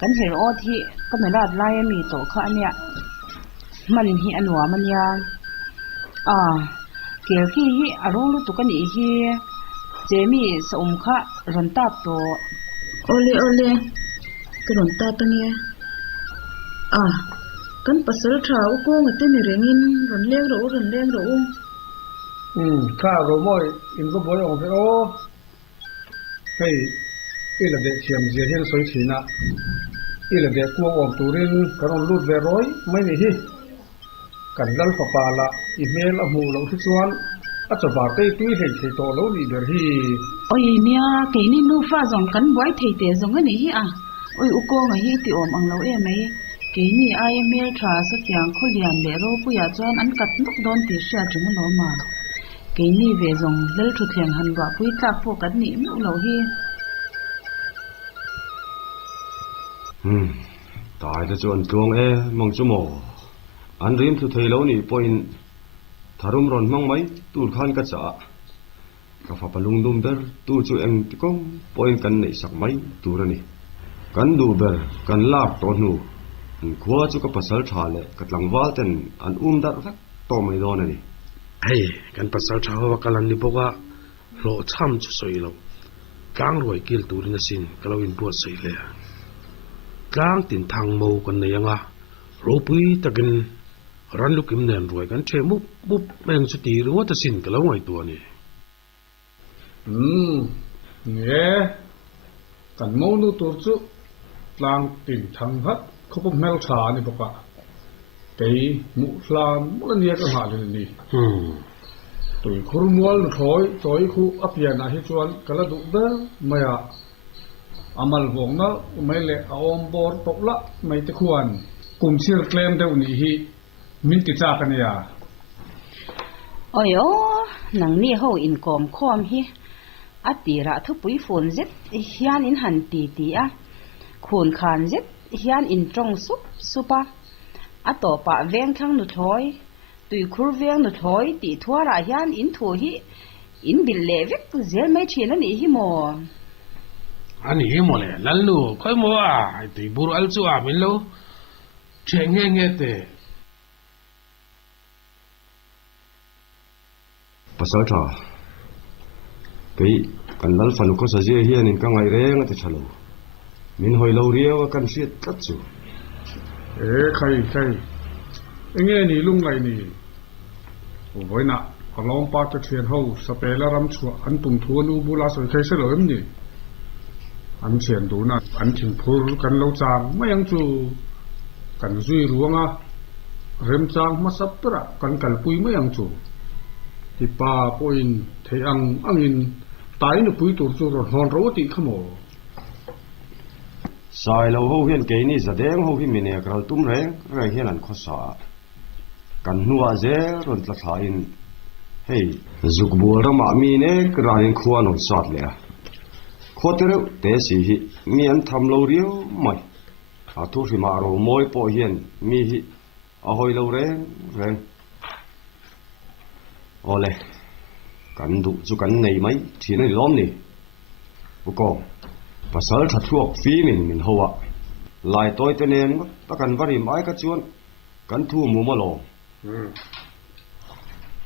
kan her o thi ka me lat lai mi to kha ania มันhi anwa mania kel khi hi arong lu tukani hi chemi somkha ronta to ole ke ronta tania kan pasal thau ko ngate ni rengin ron leng ro kha ro moi in go boy ong o hey ila de chiam je hen soi china ila de ko om turin karon lut ve roi mai ni hi kan dal fa pala email a mu lo thi chuan a chawa te tui hei thei to lo ni ber hi oi nia ke ni nu fa zong kan boy thei te zong ani hi oi u ko nga hi ti om ang lo e mai ke ni email tra sa kyang khulian le ro pu ya chuan an kat nuk don ti sha chung lo ma ke ni ve zong lel thu thleng han wa pui tlak po kan ni mu lo hi tại đó cho anh tuông mong chú mồ anh riêng thu thầy lâu nỉ point tharum ron mang mấy tu khan cái chợ cả pháp lung đum ber tu chú em công point cần nỉ sắc mấy tu ra nỉ cần đủ ber cần lạc to nu khua chú cái pasal thà lệ cái lăng vál tên anh dar vắt to mấy đó nỉ hey kan pasal thà hoa kalan ni boga lo cham chu soi lo kang roi kil tu rin sin kalau in buat sei le kang tin thang mo kan nei anga ro pui takin ran lukim nen roi kan che mup meng chu ti ru ta sin kalau ngai tu ni nge kan mo nu tur chu tlang tin thang hat khop mel tha ni boka tei mu hlam mu nia ka ha le ni tui khur mual thoi toi khu apia na hi chuan kala du ber maya amal bong na mai le aom bor tokla mai te khuan kum sir claim de uni hi min ti cha kan ya oyo nang ni ho in kom khom hi atira thu pui phone zet hian in han ti a khun khan zet hian in trong supa atopa veng thang nu thoi tui khur veng nu thoi ti thuara hian in thu hi in bil le vek zel mai thina ni hi mo ani hi mo le lal nu khoi mo ti bur al chu min lo che nge te pasal thà cái cần dal phanu ko sa je hian in ka ngai reng ati chalo min hoi lo riaw kan siat tat chu khai nge ni lung lai ni voi na kalom pa ta thian ho sapela ram chu an tum thu nu bula soi khai se lo em ni an thian du na an thing phur kan lo chang mayang chu kan zui ruanga rem chang ma sap tra kan kal pui mayang chu ti pa point thei angin tai nu pui tur chu ron hon ro ti khamo sai lo ho hian ke ni zadeng ho hi mine kral tum re hian an khosa kan nuwa je ron tla tha in hey zukbul rama mi ne krain khuan on sat le khotere te si hi mi an tham lo riu mai a thu ri ma ro moi po hian mi hi a hoi lo reng ole kan du chu kan nei mai thina lom ni ko pasal tha thuak fi min hoa lai toi te nen ta kan vari mai ka chuan kan thu mu ma lo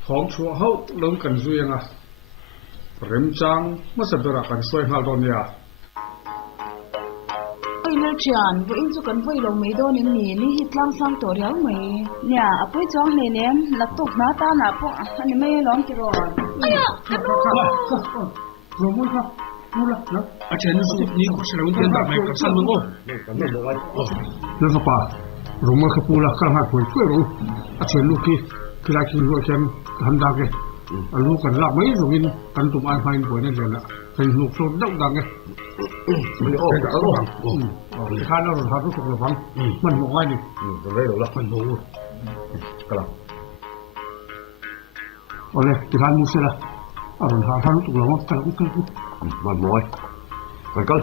hong chua ho lom kan zuyenga rem chang ma sabera kan soi hal don ya oi le chian bu in chu kan voi lo mai do ni hit lang sang to riau mai nya apoi chong le nem laptop na ta na po ani mai lom ti ro aya ro mo ha mula na a chen su ni ku se lo tian da mai ka san mo na ka pa ro mo ka pula ka ha poi poi ro a chen lu ki kila ki ro chen han da ke a lu kan la mai ro in kan tum ai fain poi na le la kan lu so dang dang ke kha na ro ha ru so lo bang man mo ai ni ro le lo la man mo ka la ole ti han mu se la a ro ha ru so lo ka la ku man mo ai kan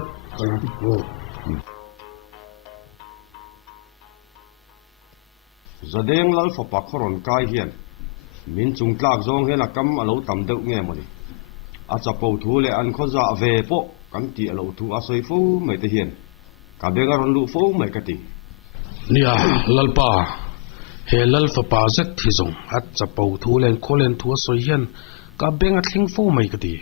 zadeng lal fa pa khoron kai hian min chung tlak zong hian a kam alo tam deuh nge mani a chapo thu le an khoza ve po kan ti alo thu a soi fu mai te hian ka benga ron lu fu mai ka ti nia lalpa Helal fa pa zet thi zong at chapau thu len kholen thu soi hian ka benga thling fo mai ka ti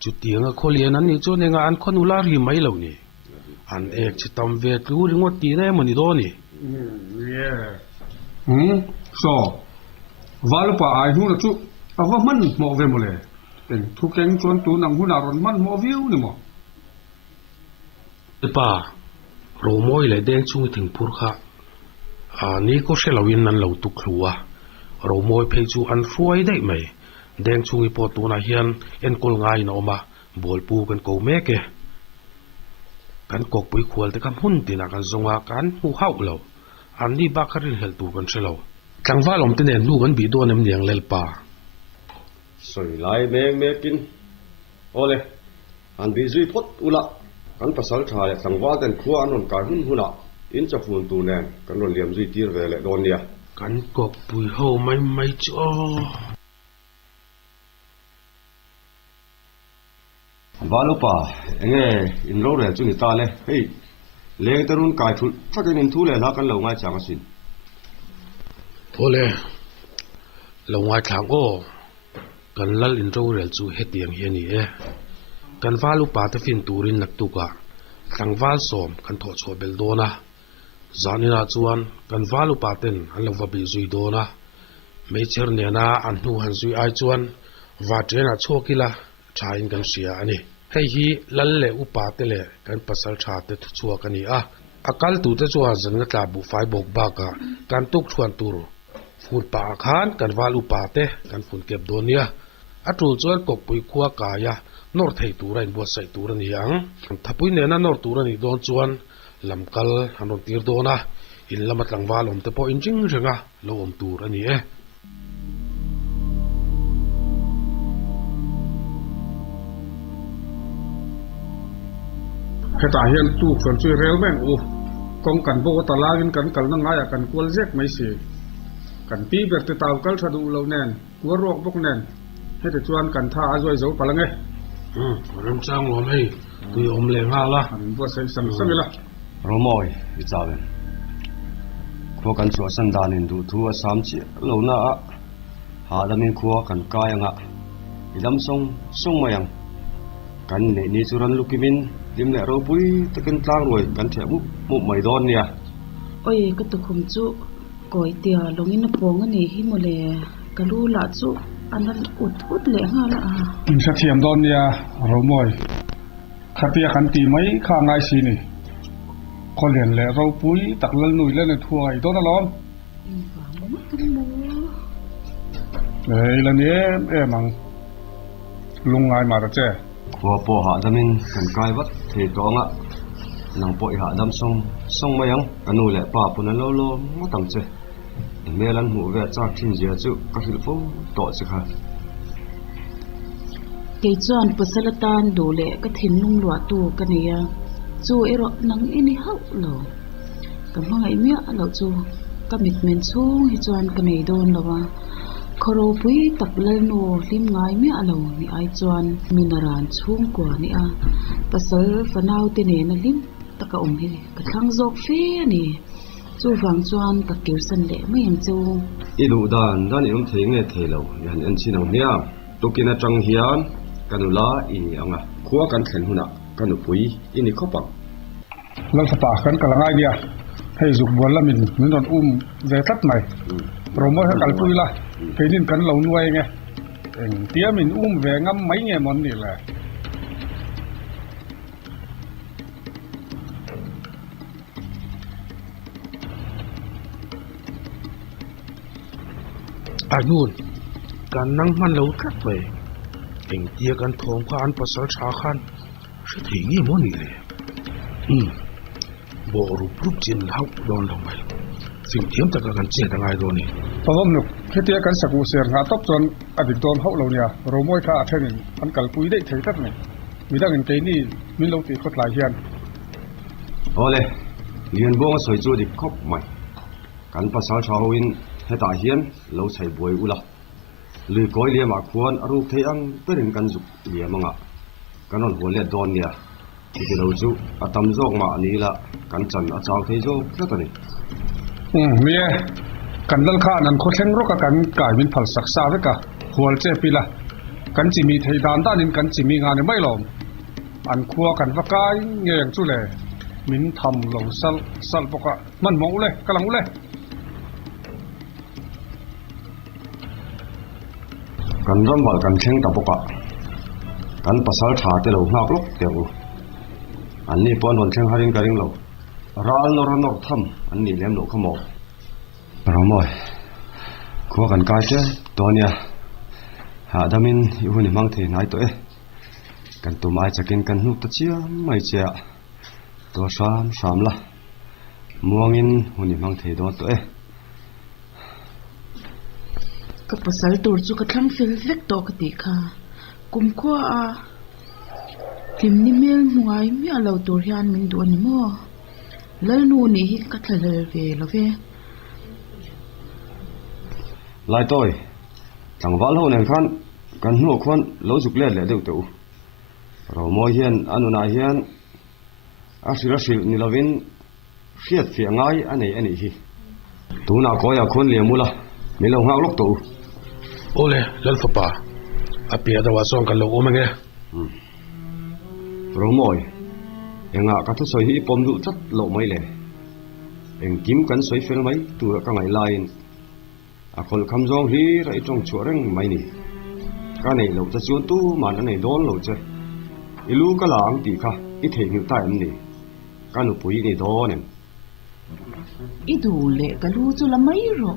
chu tianga kholian an ni chu nenga an khonula ri mai lo ni an ek chitam ve tlu ringot ti na mani do ni so valpa ai hu na chu awa man mo ve mo le eng thu keng chon tu nang hu na ron man mo view ni mo pa ro moi le deng chung thing phur kha ni ko shelawin nan lo tu khluwa ro moi phei chu an ruai dai mai deng chung i po tu na hian en kol ngai na oma bol pu kan ko me ke kan kok pui khwal te kam hun tina kan zonga kan hu hau lo an ni ba kharin hel tu kan shelo tlangwa lom te ne nu kan bi do nem niang lel pa soi lai meng mekin ole an bi zui phot ula kan pasal tha le tlangwa ten khua anon ka hun huna in cha phun tu nen kan ron liam zui tir ve le don nia kan kok pui ho mai mai cho Valupa enge in ro re chu ni ta le hei leng tarun kai thul thakin in thu le la kan lo ngai chang asin ole lo ngai thang o kan lal in ro re chu hetiang hian ni e kan valupa te fin turin nak tu ka tlangwal som kan tho chho bel dona zanina chuan kan valupa ten an lo va bi zui dona me cher ne na an nu han zui ai chuan va trena chokila thain kan sia ani hei hi lalle upa te le kan pasal tha te thu chuak ani a akal tu te chuan zan nga tla bu fai bok ba ka kan tuk thuan tur fur pa khan kan wal upa te kan fun kep donia atul chuan kok pui khuwa ka ya nor thei turain bo sai turan hiang thapui ne na nor turani don chuan lamkal hanon tir dona in lamatlang walom te po injing renga lo om tur ani e heta hian tu chon chui rel men u kong kan bo ta lagin kan kal na ngaya kan kol jek mai si kan pi ber te taw kal thadu lo nen ku rok bok nen heta chuan kan tha azoi zo palange ram chang lo mai tu om le nga la an bo sai sam samila romoi izawen ko kan chu san dan in du thu asam chi lo na a ha damin kho kan kayanga idam song mayang kan ne ni churan lukimin lim le ro pui takin tlang roi kan the mu mai don nia oi ka tu khum chu koi tia longin na pong ani hi mo le kalu la chu anan ut le nga la in sa thiam don nia romoi khatia kan ti mai kha ngai si ni kholen le ro pui taklal nui le ne thuai don na lon ei la ni em ang lungai ma ra che kho po ha damin kan kai wat the tonga nang po ha dam song mayang anu le pa pun lo lo mo tam che me lan hu ve cha thin je chu ka hil fo to che kha ke chuan pasalatan do le ka thin nung lwa tu ka ne ya chu ero nang ini hau lo ka mangai mi a lo chu commitment chung hi chuan ka nei don lawa khoro pui taklal no lim ngai mi alo ni ai chuan minaran chung kwa ni a pasal fanau te ne na lim taka hi ka thang jok fe ni chu wang chuan ka kirsan le mai ang chu i du dan um thei nge thelo yan an chin ang nia tukina tang hian kanula ini anga khuwa kan thlen huna kanu pui ini khopang lal sa pa kan kalangai dia hei zuk bol lamin min don ve tat mai promo ha kal pui la keinin kan lo nuai nge eng tia min ve ngam mai nge mon ni la ayun kan nang man lo kat mai eng tia kan thong khan pasal cha khan se thei ngi mo ni le bo ru prup chin hau don lo mai sim thiam ta kan che ta ngai do ni pawom nu khetia kan saku ser nga top chon adik don hau lo nia romoi kha athenin an kal pui dei thei tat mai midang in ke ni min lo ti khot lai hian ole lian bong soi chu dik khop mai kan pasal cha hoin heta hian lo chai boi ula lui koi le ma khuan aru thei ang perin kan juk le manga kanon hole don nia ti lo chu atam jok ma ni la kan chan a chaw thei jo tlatani mie kan lal kha nan kho thleng ro ka kan kai min phal saksa ve ka hual che pila kan chi mi thei dan dan in kan chi mi nga ne mai lom an khuwa kan va kai ngeng chu le min tham lo sal poka man mo le kalang le kan ram wal kan thleng ta poka kan pasal tha te lo ngak lok te u an ni pon hon thleng harin karing lo ral nor tham an ni lem lo khamo ramoi kho kan kai che tonia ha damin yu ni mang the nai to e kan tu mai chakin kan nu ta chia mai che to sam la muangin huni mang the do to e ka pasal tur chu ka thlang fel vek to ka ti kha kum kho a tim ni mel nuai mi alo tur hian min do ni mo lal nu ni hi ka thlal ve lo ve lai tôi chẳng vã lâu này kan nu khon lo juk le deu teu ro mo hian anuna hian asirasil ni lovin fiat fi ngai ani hi tuna ko ya khon le mula mi lo ngak lok tu ole lal fa pa apia da wa song kan lo o menge ro moi enga ka thu soi hi pom du chat lo mai le eng kim kan soi fel mai tu ka ngai lain a khol kham jong hi rai tong choreng mai ni ka nei lo ta chuan tu man nei don lo che ilu ka lang ti kha I thei ngi ta em ni ka nu pui ni do nen idu le ka lu chu la mai ro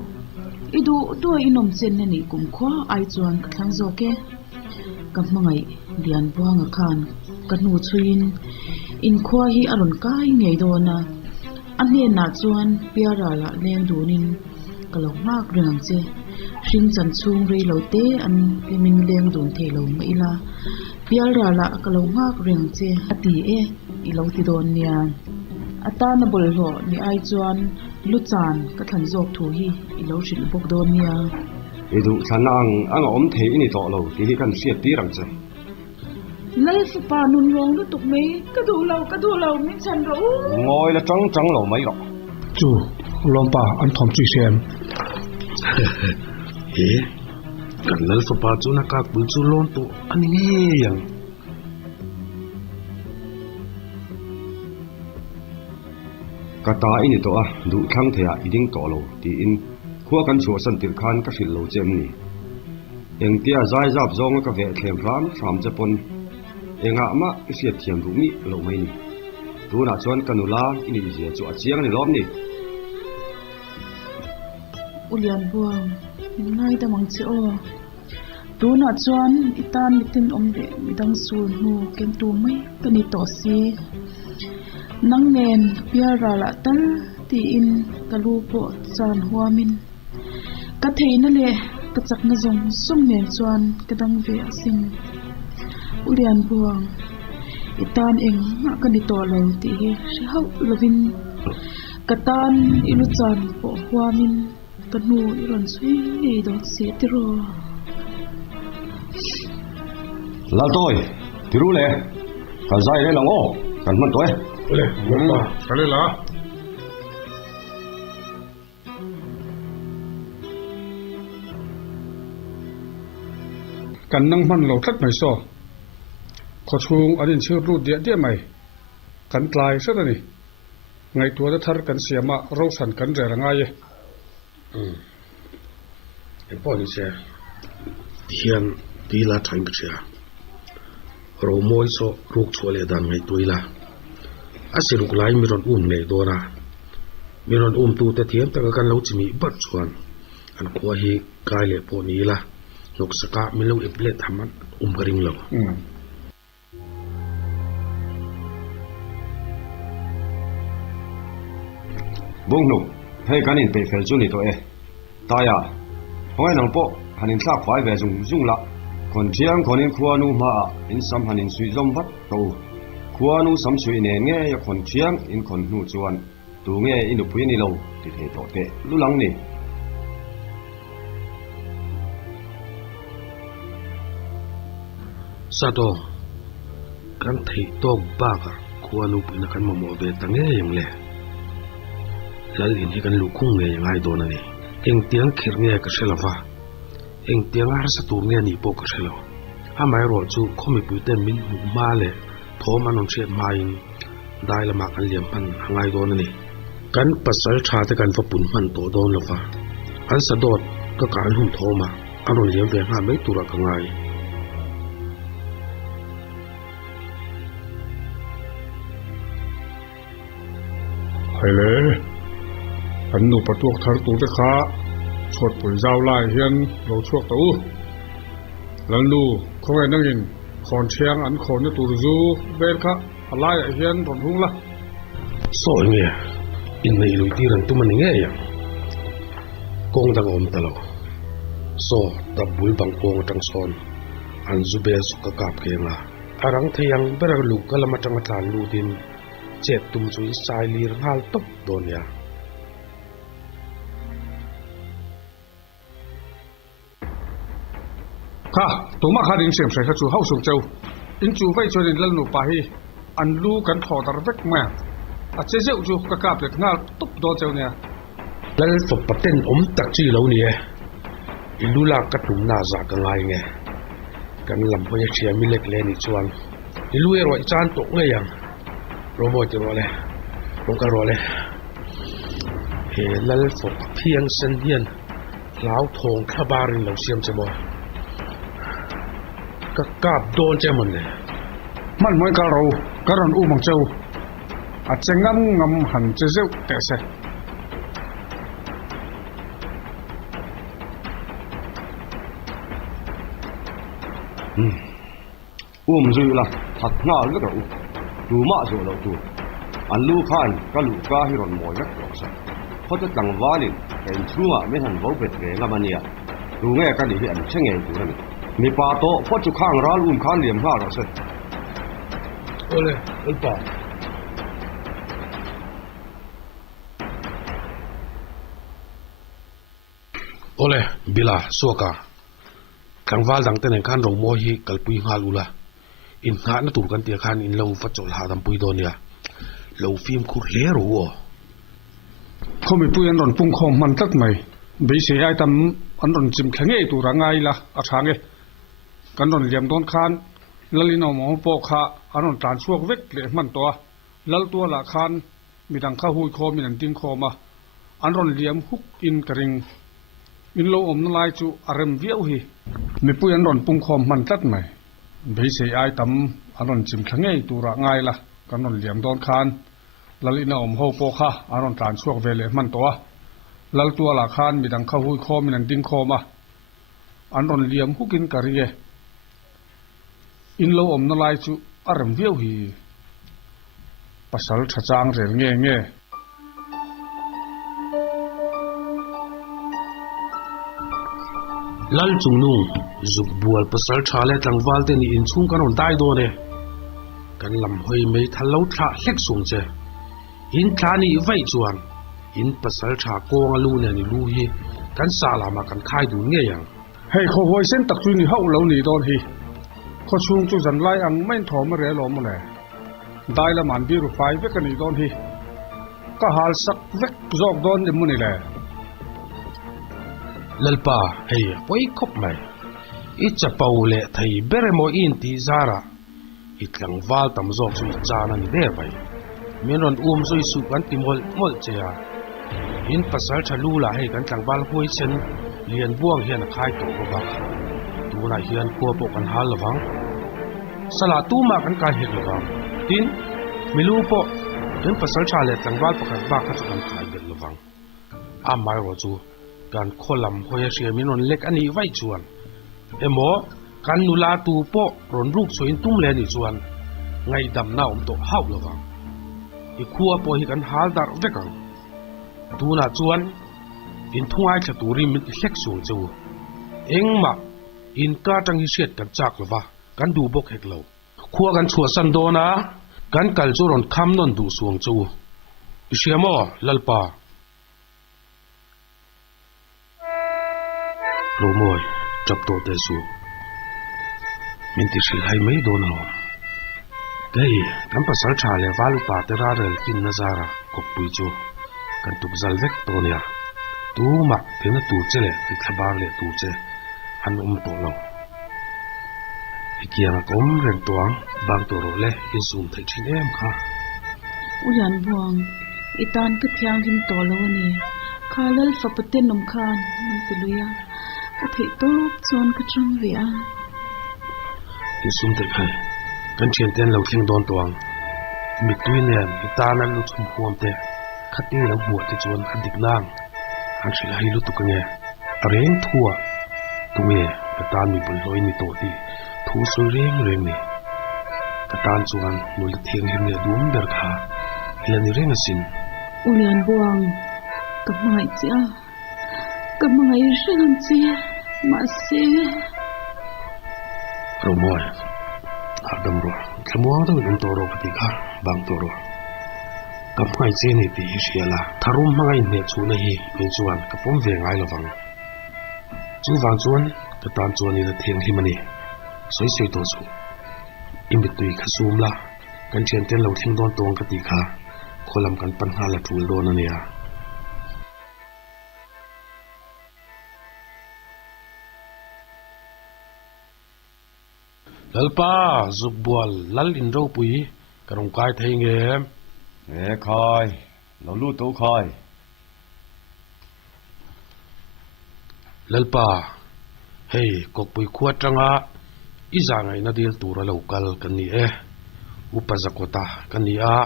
idu to inom chen ne ni kum khwa ai chuan ka thang zo ke ka mangai lian buang khan ka nu chuin in khwa hi aron kai ngei do na ane na chuan piara la len dunin kalau mak reng che hring chan chung rei lo te an kemin leng dun the lo mai la piara la kalau mak reng che ati e I lo ti don nia ata na bol ho ni ai chuan lu chan ka than jok thu hi I lo rin bok don nia idu thanang anga om thei ni to lo ti hi kan siat ti rang che lal fa pa nun rong lu tuk me ka du lo min chan ro ngoi la trắng lo mai ro chu lompa an thom chi sem e kan lal fa pa chu na ka bu chu lon tu ani nge yang kata ini to a du thang thea iding to lo ti in khua kan chu san tir khan ka fil lo chem ni eng tia zai zap zong ka ve thlem ram japon enga ma siat thiam ru mi lo mai ni tu na chuan kanula ini je chu a chiang ni lom ni ulian buang ngai da mang che o tu na chuan itan mitin om de midang sul nu kem tu mai kani to si nang nen piara la tal ti in kalu po chan huamin ka theina le ka chak na zong sum nen chuan kadang ve asim ulian buang itan eng ma kani to lo ti he shi hau lovin katan ilu chan po huamin kanu iron sui nei do se tiro la tôi tiru le ka zai le lango kan man toi ole kale la kan nang man lo thlat mai so kho chung anin chir ru dia mai kan tlai sa ni ngai tua da thar kan siama ro san kan re ranga ye e po ni se hian ti la thaim cha ro moi so ruk chole dan ngai tuila asiruk lai miron le dora miron tu te thiam ta kan lo chimi bat chuan an khwa hi kai le po ni la nok saka milo iple thaman garing lo bong no hei kanin pe fel chu ni to e ta ya hoi nang po hanin tla khwai ve zung la kon thiang konin khua nu ma in sam hanin sui zom vat to khua nu sam sui ne nge ya kon thiang in kon nu chuan tu nge in nu pui ni lo ti the to te lu lang ni sato kan thei to ba ka khua nu pui na kan mo be ta nge yang le lal in hi kan lu khung nge yang ai do na ni eng tiang khir nge ka selawa eng tiang har sa tur nge ni po ka selo amai ro chu khomi puite min hu ma le thom anon chet main dai lama kan liam han hangai don ni kan pasal tha te kan fa pun man to don lawa an sa dot ka kan hum thoma anon liam ve ha mai tura ka ngai hay le an nu patuak thar tu te kha chhot pui zau lai hian lo chuak to lan lu khoi nangin khon thiang an khon na tur zu ber kha alai hian ron hung la so nge in nei lui ti ran tu man nge ya kong dang om talo so ta bul bang kong tang son an zu be su ka kap ke nga arang thayang ber lu kala ma tang tlan lu din chet tum chui sai lir hal top don ya kha tuma kha ding sem sai kha chu hau sum cheu in chu vai chorin lal nu pa hi an lu kan tho tar vek ma a che zeu chu ka kap le ngal top do cheu ne lal fo paten om tak chi lo ni e ilula ka tum na za ka ngai nge kan lam ho ya chia mi lek le ni chuan ilu e roi chan tok nge yang romo ti ro le ong ka ro le he lal fo phiang san hian lau thong khabarin lo siam che mo ka kap don che mon ne man moi ka ro ka ron u mang cheu a chengam ngam han che zeu te se zui la thật ngờ rất là đủ mạ rồi là đủ anh lưu khan các lũ cá hi rồi mồi rất rõ ràng có chất tăng vá lên cái chú mà mấy thằng vỗ bệt về làm anh à đủ nghe cái gì hiện sẽ nghe đủ này mi pa to có chú khang ra luôn khan liềm ha rồi sao ole pa ole bila soka kang wal dang ten khan ro mo hi kalpui ngalula in nga na tur kan tia khan in lo fa chol ha dam pui don ya lo phim khur le ro khomi pui an ron pung khom man tat mai be se ai tam an ron chim khange tu ra ngai la a thange kan ron liam don khan lalino mo po kha an ron tran chuak vek le man to lal to la khan midang kha hui kho min an ting kho ma an ron liam huk in karing in lo om na lai chu arem viau hi mi pui an ron pung khom man tat mai be se ai tam an ron chim khange tu ra ngai la kan ron liam don khan lalina om ho po kha aron tran chuak vele man to lal tua la khan midang kha hui kho min an ding kho ma an ron liam hukin kariye in lo om na lai chu aram viau hi pasal thachang rel nge nge lal chung nu zuk bual pasal thale tlang wal te ni in chung kan on dai do ne kan lam hoi mei thalo tha hlek sung che in thani vai chuan in pasal tha ko alu ne ni lu hi kan sala ma kan khai du nge yang hei kho hoi sen tak chu ni hau lo ni don hi kho chung chu zan lai ang main thom re lo mo le dai la man bi ru fai ve kan ni don hi ka hal sak vek jok don ni mu ni le lalpa hei poi khop mai I chapau le thai bere mo in ti zara itlang wal tam zok chu chana ni de bai menon zoi su kan timol mol chea in pasal thalu la hei kan tlang bal hoi chen lian buang hian khai to ba tu na hian ko po kan hal lawang sala tu ma kan ka hek lawang tin milu po in pasal tha le tlang bal pakhat ba ka kan khai bel lawang amai ro chu kan kholam hoya sia minon lek ani vai chuan emo kan nula tu po ron ruk choin tum le ni chuan ngai dam na to hau lawang I khua po hi kan hal dar vekang tu na chuan in thungai thla turi min hlek sung chu engma in ka tang hi set kan chak lawa kan du bok hek lo khua kan chua san do na kan kal chu ron kham non du suang chu isiamo lalpa romoi chap to te su min ti sil hai mai don lo dei kan pasal tha le wal pa te ra rel fin nazara kok pui chu kan tuk zal vek to nia tu mak thế nó tu chế lệ thì thay bar lệ tu chế ăn tổ lâu kia là cốm rèn toang bang tổ rồi lệ in zoom thấy trên em ha uyan buang itan ka thiang him to lo ni khalal fa paten nom khan man peluya ka thei to chon ka chung ve a in zoom thấy khai kan chen ten lo thing don toang mi tui nen itan an lu chum huam te khati lo bu te chon adik nang an shila hi lu tu ka nge areng thua tu nge itan mi bul loi ni to ti thu so reng reng ni itan chuan mul thiang him ne dum ber kha hilani reng asin uyan buang ka mai cha ka mai shan chi ma se romoy adam ro thamuang da un to ro ka ti kha bang to ro ka mai che ni ti hiala tharum mangai ne chu na hi min chuan ka pom ve ngai lawang chu wang chuan ka tan chuan ni la thiang himani soi soi to chu imitui kha sum la kan chen ten lo thing don tong ka ti kha kholam kan pan ha la thul don ania lalpa zubwal lal in ro pui karong kai thei nge khai lo lu to khai lalpa hey kok pui khuat tanga iza ngai na dil tura local kan ni upazakota kan ni a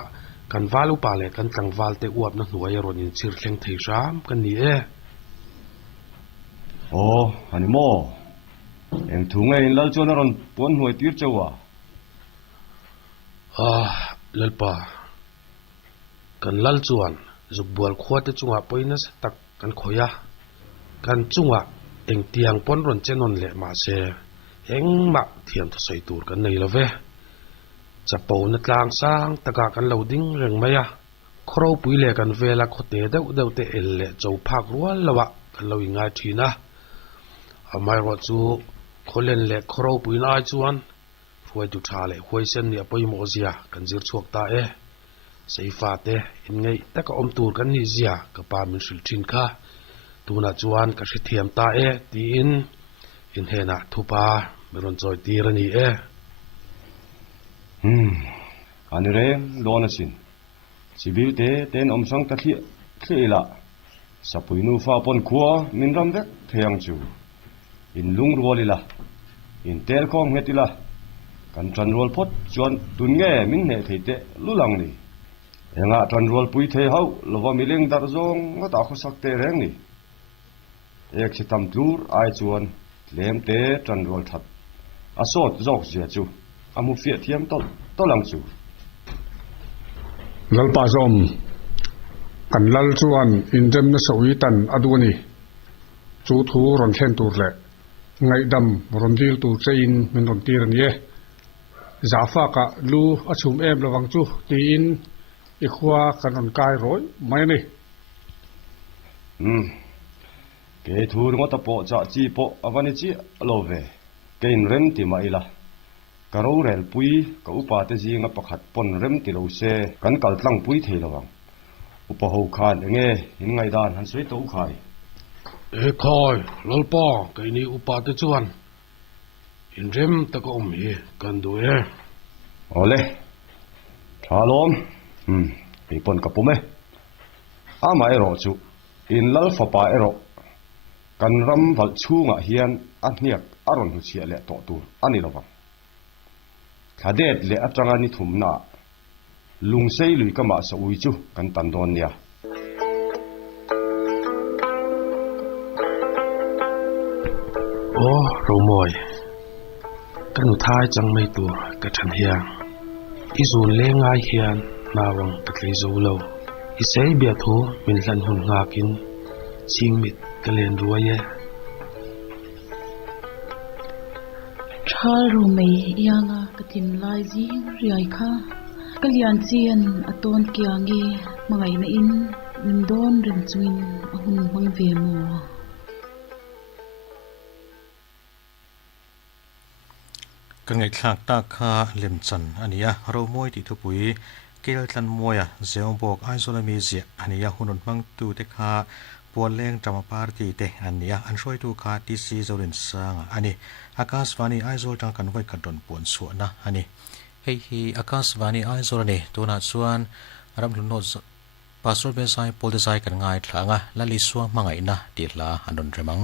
kan valu pale kan tangwal te uap na hnuai ron in chir thleng thei ram kan ni ani mo em thu ngai lal chon ron pon hnuai tir chawa lalpa kan lal chuan zubwal khuat te chunga poina tak kan khoya kan chunga eng tiang pon ron chenon le ma se eng ma thiam tho sei tur kan nei love chapo na tlang sang taka kan loading reng maya khro pui le kan vela khote deuh te el le chau phak rual lawa kan lo ingai thina amai ro chu kholen le khro pui na chuan huai tu tha le huai sen ni apoi mo zia kan zir chuak ta sei fa te in ngei taka om tur kan ni zia ka pa min sil thin kha tuna chuan ka hri thiam ta ti in hena thupa meron choi tirani ani re lona sin sibil te ten om sang ta khlela sapui nu fa pon khuwa min ram vek theyang chu in lung rualila in tel khong hetila kan tran rol phot chuan tun nge min ne theite lulang ni enga tran rol pui the hau lova mileng dar zong nga ta kho sak te reng ni ek chitam tur ai chuan lem te tran rol that asot zok zia chu amu fia thiam to lang chu lalpa zom kan lal chuan in dem na soi tan aduni chu thu ron thlen tur le ngai dam ron dil tu chein min ron tir ani zafa ka lu achum em lawang chu tin ikhwa kan ron kai roi mai ni ke thur ngota po cha chi po avani chi love kein rem ti mai la karo rel pui ka upa te jinga pakhat pon rem ti lo se kan kal tlang pui thei lawang upa ho khan nge in ngai dan han soi to khai khoi lalpa kai ni upa te chuan in rem ta ko om hi kan du ole thalom pe pon ka pume ama ero chu in lal fa pa ero kan ram val chunga hian ahniak aron hu chia le to tur ani lawang khadet le atanga ni thumna lungsei lui kama sa ui chu kan tan don nia romoy kan thai chang mai tur ka than hiang izun le ngai hian nawang taklei zo lo isei bia tho min hlan hun ngakin singmit kalen ruaye thal ru mei yanga katim lai jing riai kha kalian chian aton kiange mangai na in don ren chuin ahun mang ve mo kan ngai thlak ta kha lem chan ania ro moi ti thu pui kel tlan moya zeong bok aizola mi zia ania hunun mang tu te kha ปวลเลงจำปาร์ตีเตอันเนี้ยอันช่วยดูคาที่ซีโซลินสางอันนี้อากาศวานีไอโซลจังกันไว้กันดนปวนสวนนะอันนี้เฮีอากาศวานีไอโซลนี่ตัวนัดส่วนรับลุนโนปัสสุเบสไซโพลเดไซกันง่ายทางละลิสวงมังไงนะตีละอันดนเรมัง